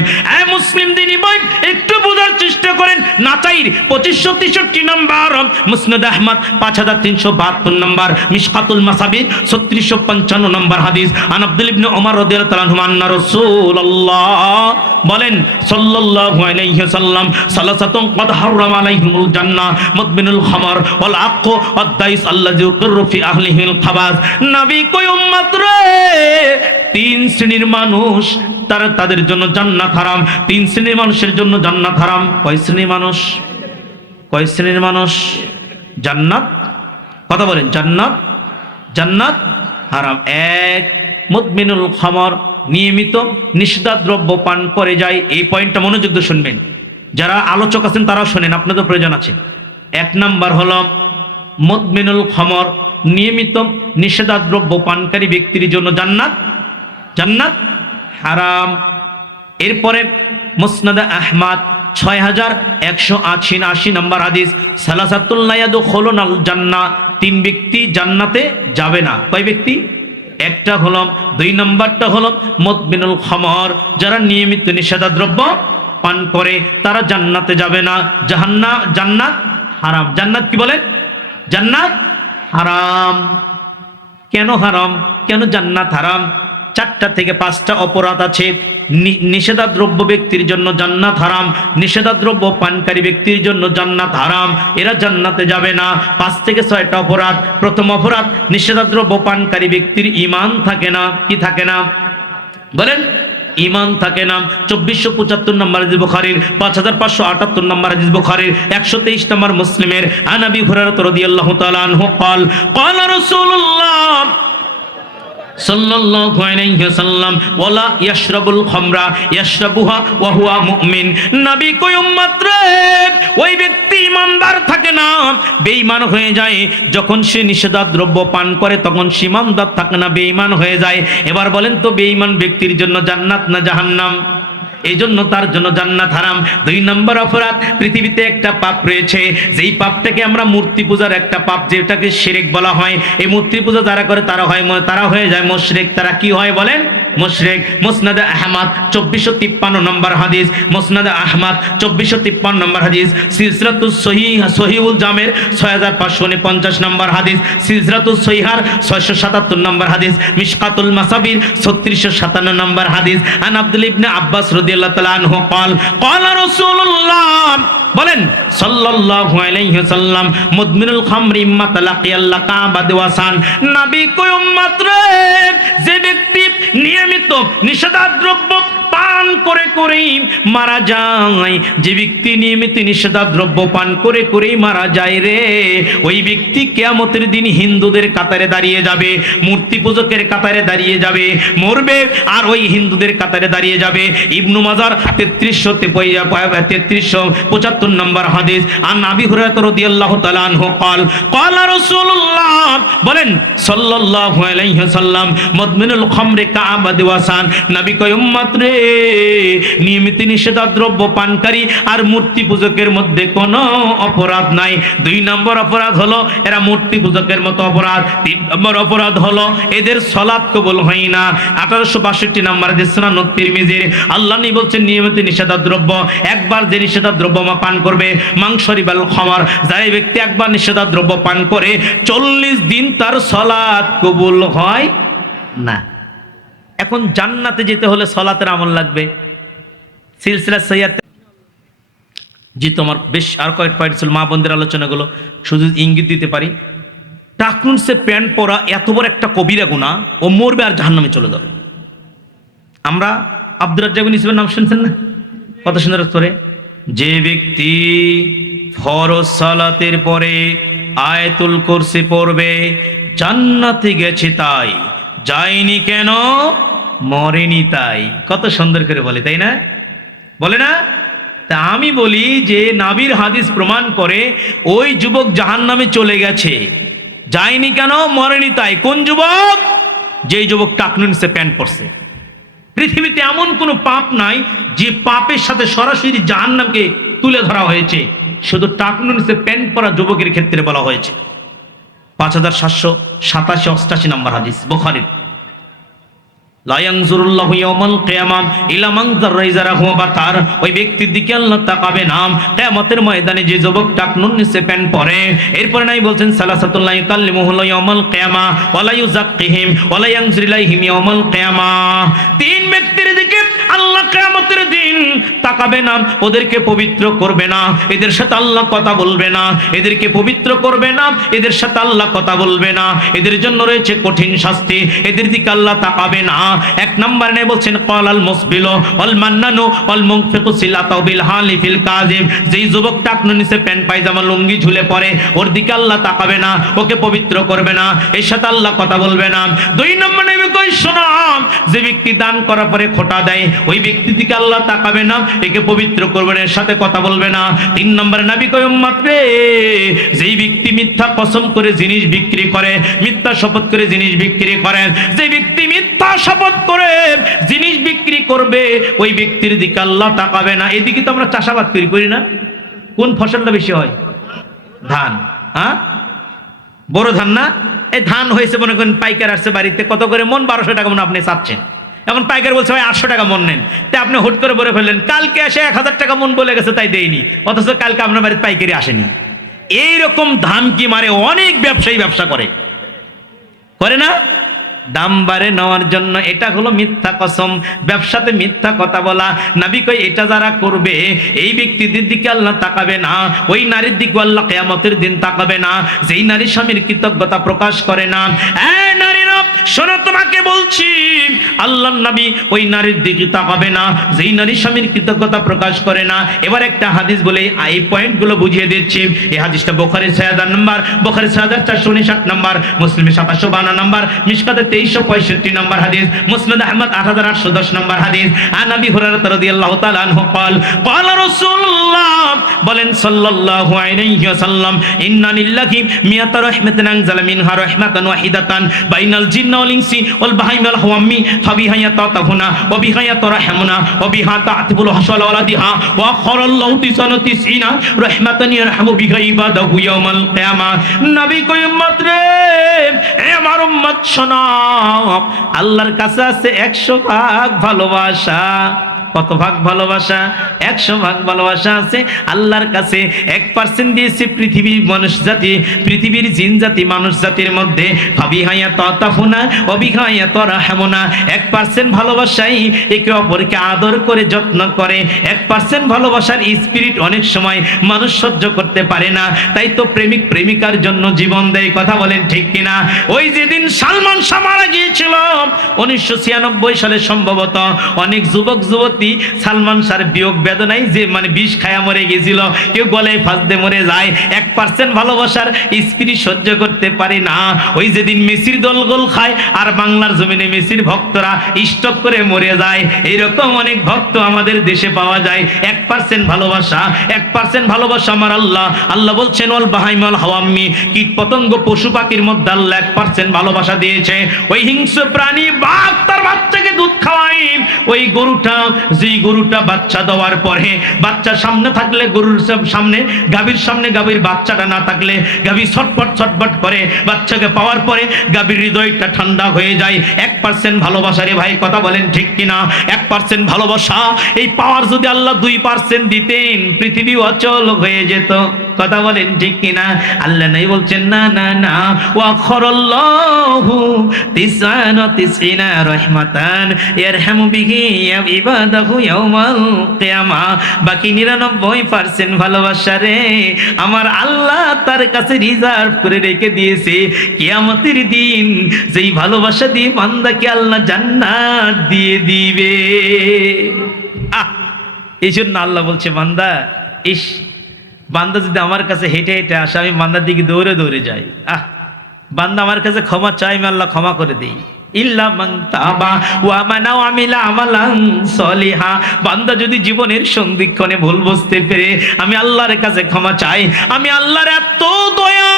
মুসলিম দিনী বই একটু বোঝার চেষ্টা করেন। নাসাইর 2563 নম্বর, মুসনাদ আহমদ 5372 নম্বর, মিশকাতুল মাসাবির 3655 নম্বর হাদিস। আন আব্দুল ইবনে ওমর রাদিয়াল্লাহু তাআলা আনহু আন্না রাসূলুল্লাহ বলেন, সাল্লাল্লাহু আলাইহি ওয়াসাল্লাম, সালাসাতুন ক্বাদ হারাম আলাইহিমুল জান্নাহ, মুদমিনুল খামর ওয়াল আকু ওয়াদ দাইস আল্লাযী ইউকিরু ফি আহলিহিল খাবাস। নবী কই উম্মত রে, তিন শ্রেণীর মানুষ, তাদের জন্য জান্নাত হারাম। তিন শ্রেণীর মানুষের জন্য জান্নাত হারাম। কয় শ্রেণীর মানুষ? কয় শ্রেণীর মানুষ জান্নাত? কথা বলেন, জান্নাত, জান্নাত হারাম। এক, মুদমিনুল খামর, নিয়মিত নিষিদ্ধদ্রব্য পান করে যায়। এই পয়েন্টটা মনোযোগ দিয়ে শুনবেন, যারা আলোচক আছেন তারাও শোনেন, আপনাদের প্রয়োজন আছে। এক নাম্বার হলো মুদমিনুল খামর, নিয়মিত নিষেধাদ্রব্য পানকারী ব্যক্তির জন্য জান্নাত, জান্নাত হারাম। এরপরে মুসনাদ আহমদ 6180 নম্বর হাদিস, সালাসাতুল লা ইয়াদখুলুনাল জান্নাহ, তিন ব্যক্তি জান্নাতে যাবে না। কয় ব্যক্তি? একটা হলো, দুই নম্বরটা হলো মুদমিনুল খামর, যারা নিয়মিত নিষেধাদ্রব্য পান করে তারা জান্নাতে যাবে না। জান্নাত হারাম। জান্নাত কি বলেন? জান্নাত হারাম। কেন হারাম? কেন জান্নাত হারাম? 4টা থেকে 5টা অপরাধ আছে। নিষেধাদ্রব্য ব্যক্তির জন্য জান্নাত হারাম, নিষেধাদ্রব্য পানকারী ব্যক্তির জন্য জান্নাত হারাম, এরা জান্নাতে যাবে না। 5 থেকে 6টা অপরাধ। প্রথম অপরাধ, নিষেধাদ্রব্য পানকারী ব্যক্তির ঈমান থাকে না। কি থাকে না বলেন? ঈমান থাকে না। 2475 নম্বর হাদিস বুখারীর, 5578 নম্বর হাদিস বুখারীর, 123 নম্বর মুসলিমের। আন আবি হুরায়রা রাদিয়াল্লাহু তাআলা আনহু قال قال رسول الله সাল্লাল্লাহু আলাইহি ওয়াসাল্লাম ওয়ালা ইয়াশরাবুল খামরা ইয়াশরাবুহা ওয়া হুয়া মুমিন। নবী কই উম্মত রে, ওই ব্যক্তি ঈমানদার থাকে না, বেঈমান হয়ে যায়। যখন সে নিষেধাদ্রব্য পান করে তখন সে ঈমানদার থাকে না, বেঈমান হয়ে যায়। এবার বলেন তো, বেঈমান ব্যক্তির জন্য জান্নাত না জাহান্নাম? এই জন্য তার জন্য জান্নাত হারাম। 2 নম্বর অপরাধ, পৃথিবীতে একটা পাপ রয়েছে, যেই পাপটাকে আমরা মূর্তি পূজার একটা পাপ, যেটাকে শিরক বলা হয়। এই মূর্তি পূজা যারা করে তারা হয়ে যায় মুশরিক। তারা কি হয় বলেন? মুশরিক। মুসনাদে আহমদ 2453 নম্বর হাদিস, মুসনাদে আহমদ 2453 নম্বর হাদিস, সিলসিলাতুস সহিহুল জামের 6549 নম্বর হাদিস, সিলসিলাতুস সহিহার 677 নম্বর হাদিস, মিশকাতুল মাসাবির 3657 নম্বর হাদিস। আন আব্দুল ইবনে আব্বাস রাদিয়াল্লাহু তাআলা আনহু قال قال رسول الله বলেন সাল্লাল্লাহু আলাইহি ওয়াসাল্লাম মুদমিনুল খামরি ইম্মা তালাকিয়াল্লাহ কাবাদ ওয়াসান। নবী কই উম্মত রে, যে ব্যক্তি নিয়মিত নিষেধাদ্রব্য পান করে করেই মারা যায়, যে ব্যক্তি নিয়মিত নিষেধাদ্রব্য পান করে করেই মারা যায় রে, ওই ব্যক্তি কিয়ামতের দিন হিন্দুদের কাতারে দাঁড়িয়ে যাবে, মূর্তি পূজকের কাতারে দাঁড়িয়ে যাবে, মরবে আর ওই হিন্দুদের কাতারে দাঁড়িয়ে যাবে। ইবনু মাজার 3375 নম্বর হাদিস। আন আবি হুরায়রা রাদিয়াল্লাহু তাআলা আনহু قال قال رسول الله বলেন সাল্লাল্লাহু আলাইহি ওয়াসাল্লাম মুদমিনুল খামরি কাবাদ ওয়াসান। নবী কয় উম্মত রে, নিয়মিত নিষেধাদ্রব্য পানকারী আর মূর্তি পূজকের মধ্যে কোনো অপরাধ নাই। 2 নম্বর অপরাধ হলো এরা মূর্তি পূজকের মতো অপরাধ। 3 নম্বর অপরাধ হলো এদের সালাত কবুল হয় না। 1862 নম্বর হাদিস সুনান তিরমিজির। আল্লাহ নবী বলছেন নিয়মিত নিষেধাদ্রব্য, একবার যে নিষেধাদ্রব্য পান করবে, মাংসরিবাল খামার, যারা ব্যক্তি একবার নিষেধাদ্রব্য পান করে 40 দিন তার সালাত কবুল হয় না। এখন জান্নাতে যেতে হলে সালাতের আমল লাগবে। সিলসিলা সহিহ, জি তোমার বেশ আর কয়েক পয়েন্ট ছিল, মা বোনদের আলোচনাগুলো শুধু ইঙ্গিত দিতে পারি। টাকনুনসে প্যান্ট পরা এত বড় একটা কবিরা গুনাহ, ও মরবে আর জাহান্নামে চলে যাবে। আমরা আব্দুর রাজ্জাক বিন ইউসুফের নাম শুনছেন না? কত সুন্দর করে, যে ব্যক্তি ফরজ সালাতের পরে আয়াতুল কুরসি পড়বে জান্নাতে গেছে তাই, যায়নি কেন? মরেনি তাই। কত সুন্দর করে বলে, তাই না? বলে না? তা আমি বলি যে নবীর হাদিস প্রমাণ করে ওই যুবক জাহান্নামে চলে গেছে, যায়নি কেন? মরেনি তাই। কোন যুবক? যেই যুবক টাকনুনসে প্যান্ট পরছে। পৃথিবীতে এমন কোনো পাপ নাই যে পাপের সাথে সরাসরি জাহান্নামকে তুলে ধরা হয়েছে, শুধু টাকনুনসে প্যান্ট পরা যুবকের ক্ষেত্রে বলা হয়েছে। 5787-88 নম্বর হাদিস বুখারী। লা ইয়ানজুরুল্লাহু ইয়াওমাল কিয়ামাহ ইলা মান যাররা ইজারাহু বাতার, ওই ব্যক্তির দিকে আল্লাহ তাকাবে না কিয়ামতের ময়দানে যে যুবক টাকনুন নিচে প্যান্ট পরে। এরপরে নাই বলছেন সালাসাতুল্লাহ ইয়াকাল্লিমুহুল ইয়াওমাল কিয়ামাহ ওয়া লা ইউযাক্কিহিম ওয়া লা ইয়ানজুরু ইলাইহিম ইয়াওমাল কিয়ামাহ। 3 ব্যক্তির দিকে আল্লাহ কিয়ামতের দিন তাকাবে না, ওদেরকে পবিত্র করবে না, এদের সাথে আল্লাহ কথা বলবে না, এদেরকে পবিত্র করবে না, এদের সাথে আল্লাহ কথা বলবে না, এদের জন্য রয়েছে কঠিন শাস্তি, এদের দিকে আল্লাহ তাকাবে না। 1 নম্বর নে বলছেন ক্বালাল মুসবিলু ওয়াল মান্নানু ওয়াল মুনফিকু সিলাতু বিল হালিফিল কাযিব, যেই যুবক টাকনু নিচে প্যান্ট পায়জামা লুঙ্গি ঝুলে পড়ে, ওর দিকে আল্লাহ তাকাবে না, ওকে পবিত্র করবে না, এর সাথে আল্লাহ কথা বলবে না। 2 নম্বর নে কই শোনো, যে ব্যক্তি দান করার পরে খোটা দেয়, ওই ব্যক্তি দিকে আল্লাহ তাকাবে না, একে পবিত্র করবে না, এর সাথে কথা বলবে না। 3 নম্বরে নবী কয় উম্মত রে, যেই ব্যক্তি মিথ্যা কসম করে জিনিস বিক্রি করে, মিথ্যা শপথ করে জিনিস বিক্রি করে, যে ব্যক্তি মিথ্যা শপথ করে জিনিস বিক্রি করবে, ওই ব্যক্তির দিকে আল্লাহ তাকাবে না। এদিকে তো আমরা চাষাবাদ করি না? কোন ফসলটা বেশি হয়? ধান। হ্যাঁ, বড় ধান না? এই ধান হয়েছে মনে করেন, পাইকার আসছে বাড়িতে, কত করে মন? 1200 টাকা মন আপনি চাচ্ছেন। এখন পাইকার বলছে ভাই 800 টাকা মন নেন, তাই আপনি হুট করে বলে ফেললেন, কালকে এসে 1000 টাকা মন বলে গেছে তাই দেয়নি, অথচ কালকে আপনার বাড়িতে পাইকারি আসেনি। এইরকম ধামকি মারে অনেক ব্যবসায়ী ব্যবসা করে না? দাম বাড়ে নেওয়ার জন্য। এটা হলো মিথ্যা কসম, ব্যবসাতে মিথ্যা কথা বলা। নবী কই এটা যারা করবে এই ব্যক্তিদের দিকে আল্লাহ তাকাবে না, ওই নারীর দিকে আল্লাহ কিয়ামতের দিন তাকাবে না যেই নারী স্বামীর কৃতজ্ঞতা প্রকাশ করে না। নারীরা শোনো, তোমাকে বলছি আল্লাহর নবী ওই নারীর দিকে তাকাবে না যেই নারী স্বামীর কৃতজ্ঞতা প্রকাশ করে না। এবার একটা হাদিস বলে এই পয়েন্টগুলো বুঝিয়ে দিচ্ছি। এই হাদিসটা বুখারী ৬০০০ নম্বর, বুখারী ৬৪৫৯ নম্বর, মুসলিমে ৭৫৫২ নম্বর, মিশকাতে ২৩৬৫ নম্বর হাদিস, মুসনাদ আহমদ ৮৮১০ নম্বর হাদিস। আন আবি হুরায়রা রাদিয়াল্লাহু তাআলা আনহু قال قال রাসূলুল্লাহ বলেন সাল্লাল্লাহু আলাইহি ওয়াসাল্লাম ইন্না লিল্লাহি মিয়াতা রাহমাতান আনজালা মিনহা রাহমাতান ওয়াহিদাতান বাইনাল জিন্নি ওয়াল ইনসি ওয়াল বাহাইমি ওয়াল হাওয়ামি ফাবিহা ইয়াতাতাহুনা ওয়া বিহা ইয়াতরাহামুনা ওয়া বিহা তা'তিবুল হাসাল ওয়ালাদিহা ওয়া খারাল্লাহু তিসানা রাহমাতান ইয়ারহামু বিহা ইবাদাহু ইয়াউমাল কিয়ামা। নবী কই উম্মত রে, এ আমার উম্মত শোনো, আল্লাহর কাছে আছে 100 ভাগ ভালোবাসা। কত ভাগ ভালোবাসা? 100 ভাগ ভালোবাসা আছে আল্লাহর কাছে। 1% দিয়েছে পৃথিবীর মানুষ জাতি, পৃথিবীর জিন জাতি মানুষ জাতির মধ্যে। ফাবিহায়া তাতাফুনা অবিহায়া তরাহামুনা, 1% ভালোবাসাই একে অপরকে আদর করে যত্ন করে। 1% ভালোবাসার স্পিরিট অনেক সময় মানুষ সহ্য করতে পারে না, তাই তো প্রেমিক প্রেমিকার জন্য জীবন দেয়। কথা বলেন ঠিক কিনা? ওই যেদিন সালমান শাহ মারা গিয়েছিল 1996 সালে সম্ভবত, অনেক যুবক যুবতী সালমান শাহর বিয়োগ বেদনায় যে মানে বিষ খায়া মরে গেছিল, কেউ গলায় ফাঁস দিয়ে মরে যায়। 1% ভালোবাসার স্পিরিট সহ্য করতে পারে না। ওই যেদিন মেসির দল গোল খায় আর বাংলার জমিনে মেসির ভক্তরা স্টক করে মরে যায়, এইরকম অনেক ভক্ত আমাদের দেশে পাওয়া যায়। 1% ভালোবাসা, 1% ভালোবাসা আমার আল্লাহ। আল্লাহ বলছেন ওয়াল বাহাইমি ওয়াল হাওয়ামি, কীট পতঙ্গ পশু পাখির মধ্যে আল্লাহ 1% ভালোবাসা দিয়েছে। ওই হিংস্র প্রাণী বাঘ তার বাচ্চাকে দুধ খাওয়ায়, ওই গরুটা, যেই গরুটা বাচ্চা দেওয়ার পরে বাচ্চা সামনে থাকলে গরুর সামনে, গাভীর সামনে গাভীর বাচ্চাটা না থাকলে গাভী ছটপট ছটপট করে, বাচ্চাকে পাওয়ার পরে গাভীর হৃদয়টা ঠান্ডা হয়ে যায়। 1% ভালোবাসা রে ভাই, কথা বলেন ঠিক কিনা? 1% ভালোবাসা, এই পাওয়ার যদি আল্লাহ 2% দিতেন পৃথিবী অচল হয়ে যেত। কথা বলেন ঠিক কিনা? আল্লাহ নাই বলছেন না না না, ওয়া খারাল্লাহু তিসআনা রাহমাতান ইয়ারহামু বিহি ইবাদাহু ইয়াউমাল কিয়ামা। বাকি 99% ভালোবাসা রে আমার আল্লাহ তার কাছে রিজার্ভ করে রেখে দিয়েছে কিয়ামতের দিন, যেই ভালোবাসা দিয়ে বান্দাকে আল্লাহ জান্নাত দিয়ে দিবে। এই জন্য আল্লাহ বলছে বান্দা, ইস বান্দা যদি আমার কাছে হেঁটে হেঁটে আসে, আমি বান্দার দিকে দৌড়ে দৌড়ে যাই। বান্দা আমার কাছে ক্ষমা চাই, আমি আল্লাহ ক্ষমা করে দিই। ইল্লা মান তাবা ওয়া মানা ওয়া আমিলা আমালান সলিহা, বান্দা যদি জীবনের সন্ধিক্ষণে ভুল বুঝতে পেরে আমি আল্লাহর কাছে ক্ষমা চাই, আমি আল্লাহর এত দয়া,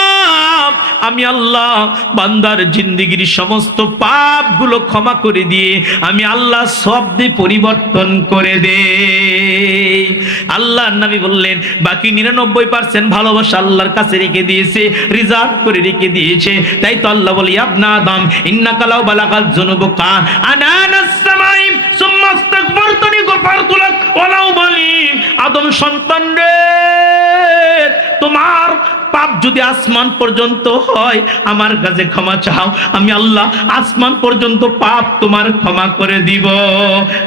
আমি আল্লাহ বান্দার জিন্দেগির সমস্ত পাপগুলো ক্ষমা করে দিয়ে আমি আল্লাহ সব দিয়ে পরিবর্তন করে দেই। আল্লাহর নবী বললেন বাকি 99% ভালোবাসা আল্লাহর কাছে রেখে দিয়েছে, রিজার্ভ করে রেখে দিয়েছে। তাই তো আল্লাহ বলে ইবনা আদম ইন্নাকা লাউ বালাগাত যুনুবুকা আনানাস সামাই সুম্মা আস্তাগফারতুনি গফারতু লাক ওয়ালাউ বালি। আদম সন্তান রে, তোমার পাপ যদি আসমান পর্যন্ত হয় আমার কাছে ক্ষমা চাও, আমি আল্লাহ আসমান পর্যন্ত পাপ তোমার ক্ষমা করে দিব।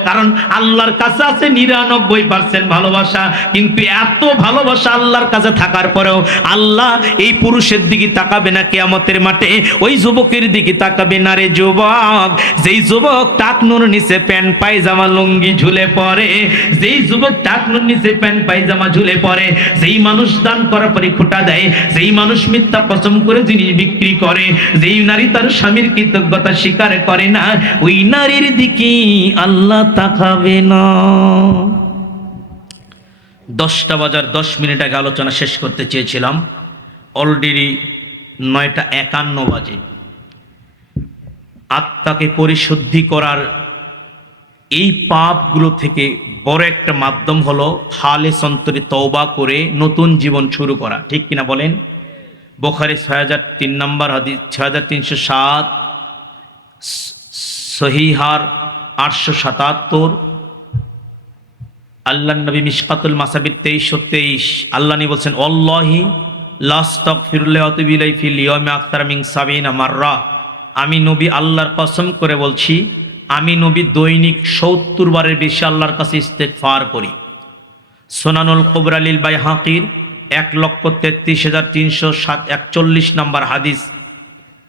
কারণ আল্লাহর কাছে আছে 99% ভালোবাসা। কিন্তু এত ভালোবাসা আল্লাহর কাছে থাকার পরেও আল্লাহ এই পুরুষের দিকে তাকাবে না কিয়ামতের মাঠে, ওই যুবকের দিকে তাকাবে না রে যুবক। যেই যুবক টাকনুর নিচে প্যান্ট পায়জামা লুঙ্গি ঝুলে পড়ে, যেই যুবক টাকনুর নিচে প্যান্ট পায়জামা ঝুলে পড়ে, যেই মানুষ দান করার পরে খোঁটা দেয়, যেই মানুষ মিথ্যা কসম করে জিনিস বিক্রি করে, যেই নারী তার স্বামীর কৃতজ্ঞতা স্বীকার করে না, ওই নারীর দিকে আল্লাহ তাকাবে না। 10টা বাজার 10 মিনিট আগে আলোচনা শেষ করতে চেয়েছিলাম, অলরেডি 9:51 বাজে। আত্মাকে পরিশুদ্ধি করার এই পাপগুলো থেকে বড় একটা মাধ্যম হলো খালেস অন্তরে তওবা করে নতুন জীবন শুরু করা। ঠিক কিনা বলেন? বুখারী 6003 নম্বর হাদিস, 6307, সহিহার 877, আল্লাহ নবী মিশকাতুল মাসাবির 2323 আল্লাহ নবী বলছেন ওয়াল্লাহি লা আস্তাগফিরুল্লাহ ওয়া আতুবু ইলাইহি ফিল ইয়াউমি আকতার মিন 70 মাররা আমি নবী আল্লাহর কসম করে বলছি, আমি নবী দৈনিক ৭০ বারের বেশি আল্লাহর কাছে ইস্তেগফার করি। সুনানুল কুবরা লিল বাইহাকির ১,৩৩,৩৪৭ নম্বর হাদিস।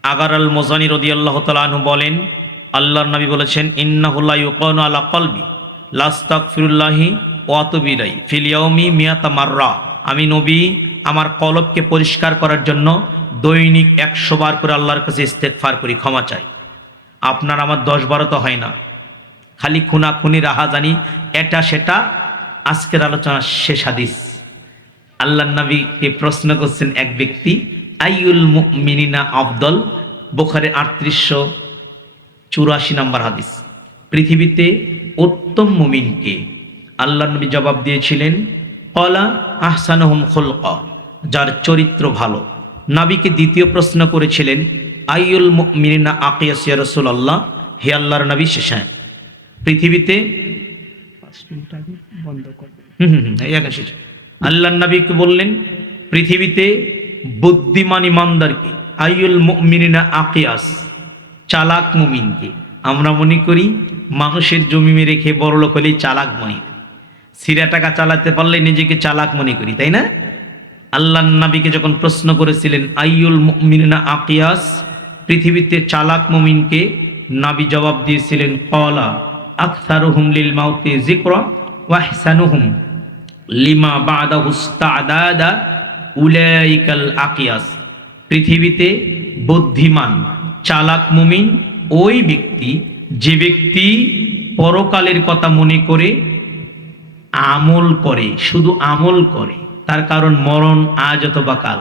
আগার আল মোজানি রাদিয়াল্লাহু তাআলা আনহু বলেন, আল্লাহর নবী বলেছেন, ইন্নাহু লা ইউকানু আলা কলবি লাস্তাগফিরুল্লাহি ওয়া আতুবু ইলাইহি ফিল ইয়াউমি মিয়াতা মাররা। আমি নবী আমার কলবকে পরিষ্কার করার জন্য দৈনিক ১০০ বার করে আল্লাহর কাছে ইস্তেগফার করি, ক্ষমা চাই। আপনার আমার ১০-১২ তো হয় না, খালি খুনাখুনি রাহাজানি এটা সেটা। আজকের আলোচনা শেষ হাদিস। আল্লাহর নবীকে প্রশ্ন করছেন এক ব্যক্তি, আইয়ুল মুমিনিনা আফদল, বুখারী ৩৮৮৪ নম্বর হাদিস। পৃথিবীতে উত্তম মুমিনকে? আল্লাহর নবী জবাব দিয়েছিলেন, ক্বালা আহসানুহুম খুলকা, যার চরিত্র ভালো। নবীকে দ্বিতীয় প্রশ্ন করেছিলেন, আইয়ুল মুমিনিনা আকিয়াস ইয়া রাসূলুল্লাহ, হে আল্লাহর নবী শেষে পৃথিবীতে আল্লাহর নবীকে বললেন, পৃথিবীতে বুদ্ধিমান ইমানদারকে? আইয়ুল মুমিনিনা আকিয়াস, চালাক মুমিনকে? আমরা মনে করি মানুষের জমি মেরে খেয়ে বড়লোক হলেই চালাক মনে করি, সিরা টাকা চালাতে পারলে নিজেকে চালাক মনে করি, তাই না? আল্লাহর নবীকে যখন প্রশ্ন করেছিলেন আইয়ুল মুমিনিনা আকিয়াস, পৃথিবীতে চালাক মুমিনকে? নবী জবাব দিয়েছিলেন, ক্বালা আকসারুহুম লিল মাউতি যিকরা ওয়া আহসানুহুম লিমা বাদাহু ইস্তাদাদা উলাইকাল আকিয়াস। পৃথিবীতে বুদ্ধিমান চালাক মুমিন ওই ব্যক্তি যে ব্যক্তি পরকালের কথা মনে করে আমল করে, শুধু আমল করে। তার কারণ মরণ আজ অথবা কাল,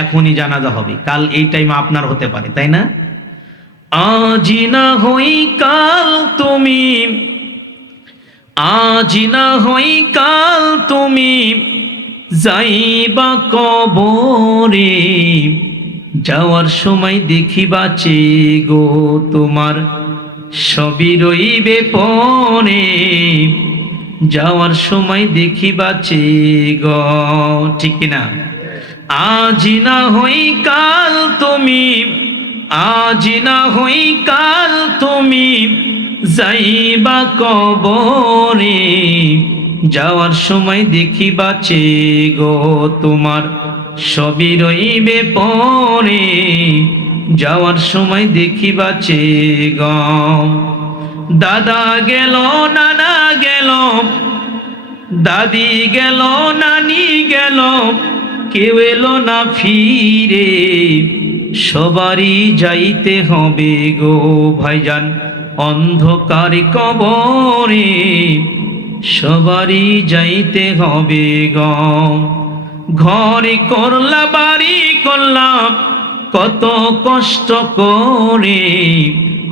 এখনই জানাজা হবে, কাল এই টাইম আপনার হতে পারে, তাই না? আজি না হই কাল তুমি, আজি না হই কাল তুমি যাইবা কবরে, যাওয়ার সময় দেখিবা চে গো তোমার সবই রইবে পরে, যাওয়ার সময় দেখিবা চে গো, ঠিক কিনা? আজি না হই কাল তুমি, আজি না হই কাল তুমি যাইবা কবরে, যাওয়ার সময় দেখিবা চে গো তোমার সবই রইবে পরে, যাওয়ার সময় দেখিবা চে গো। দাদা গেল নানা গেল, দাদি গেল নানি গেল, কেউ এলো না ফিরে, সবারই যাইতে হবে গো ভাইজান অন্ধকার কবরে, সবারই যাইতে হবে গো। ঘরে করলা বাড়ি করলাম কত কষ্ট করে,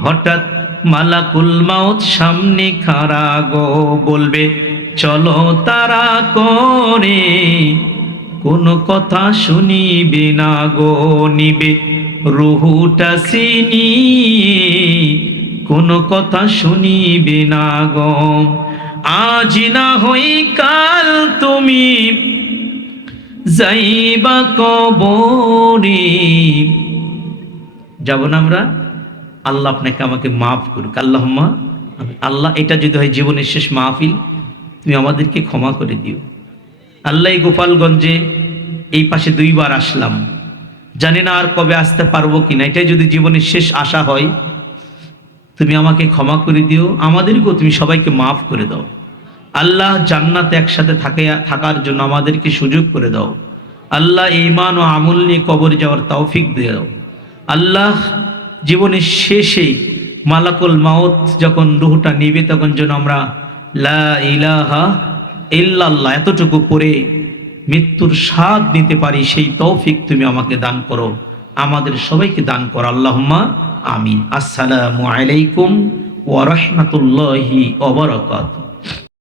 হঠাৎ মালাকুল মাউত সামনে খাড়া গো, বলবে চলো তারা করে, কোনো কথা শুনিবে না গো, নিবে রুহুটা ছিনিয়ে, কোনো কথা শুনিবে না গো। আজ না হই কাল তুমি যাইবা কবরে, যাব না আমরা? আল্লাহ আপনাকে আমাকে মাফ করুক, আল্লাহুম্মা। আল্লাহ, এটা যদি হয় জীবনের শেষ মাহফিল, তুমি আমাদেরকে ক্ষমা করে দিও। আল্লাহ, এই গোপালগঞ্জে এই পাশে 2 বার আসলাম, জানি না আর কবে আসতে পারবো কিনা, এটাই যদি জীবনের শেষ আশা হয়, তুমি আমাকে ক্ষমা করে দিও, আমাদেরকেও তুমি সবাইকে মাফ করে দাও। আল্লাহ, জান্নাতে একসাথে থাকার জন্য আমাদেরকে সুযোগ করে দাও। আল্লাহ, ঈমান ও আমল নিয়ে কবরে যাওয়ার তৌফিক দাও। আল্লাহ, জীবনের শেষে মালাকুল মাউত যখন রূহটা নিবে, তখন যেন আমরা লা ইলাহা ইল্লাল্লাহ এতটুকু পড়ে মৃত্যুর স্বাদ নিতে পারি, সেই তৌফিক তুমি আমাকে দান করো, আমাদের সবাইকে দান করো, আল্লাহুম্মা আমিন। আসসালামু আলাইকুম ওয়া রাহমাতুল্লাহি ওয়া বারাকাতুহু।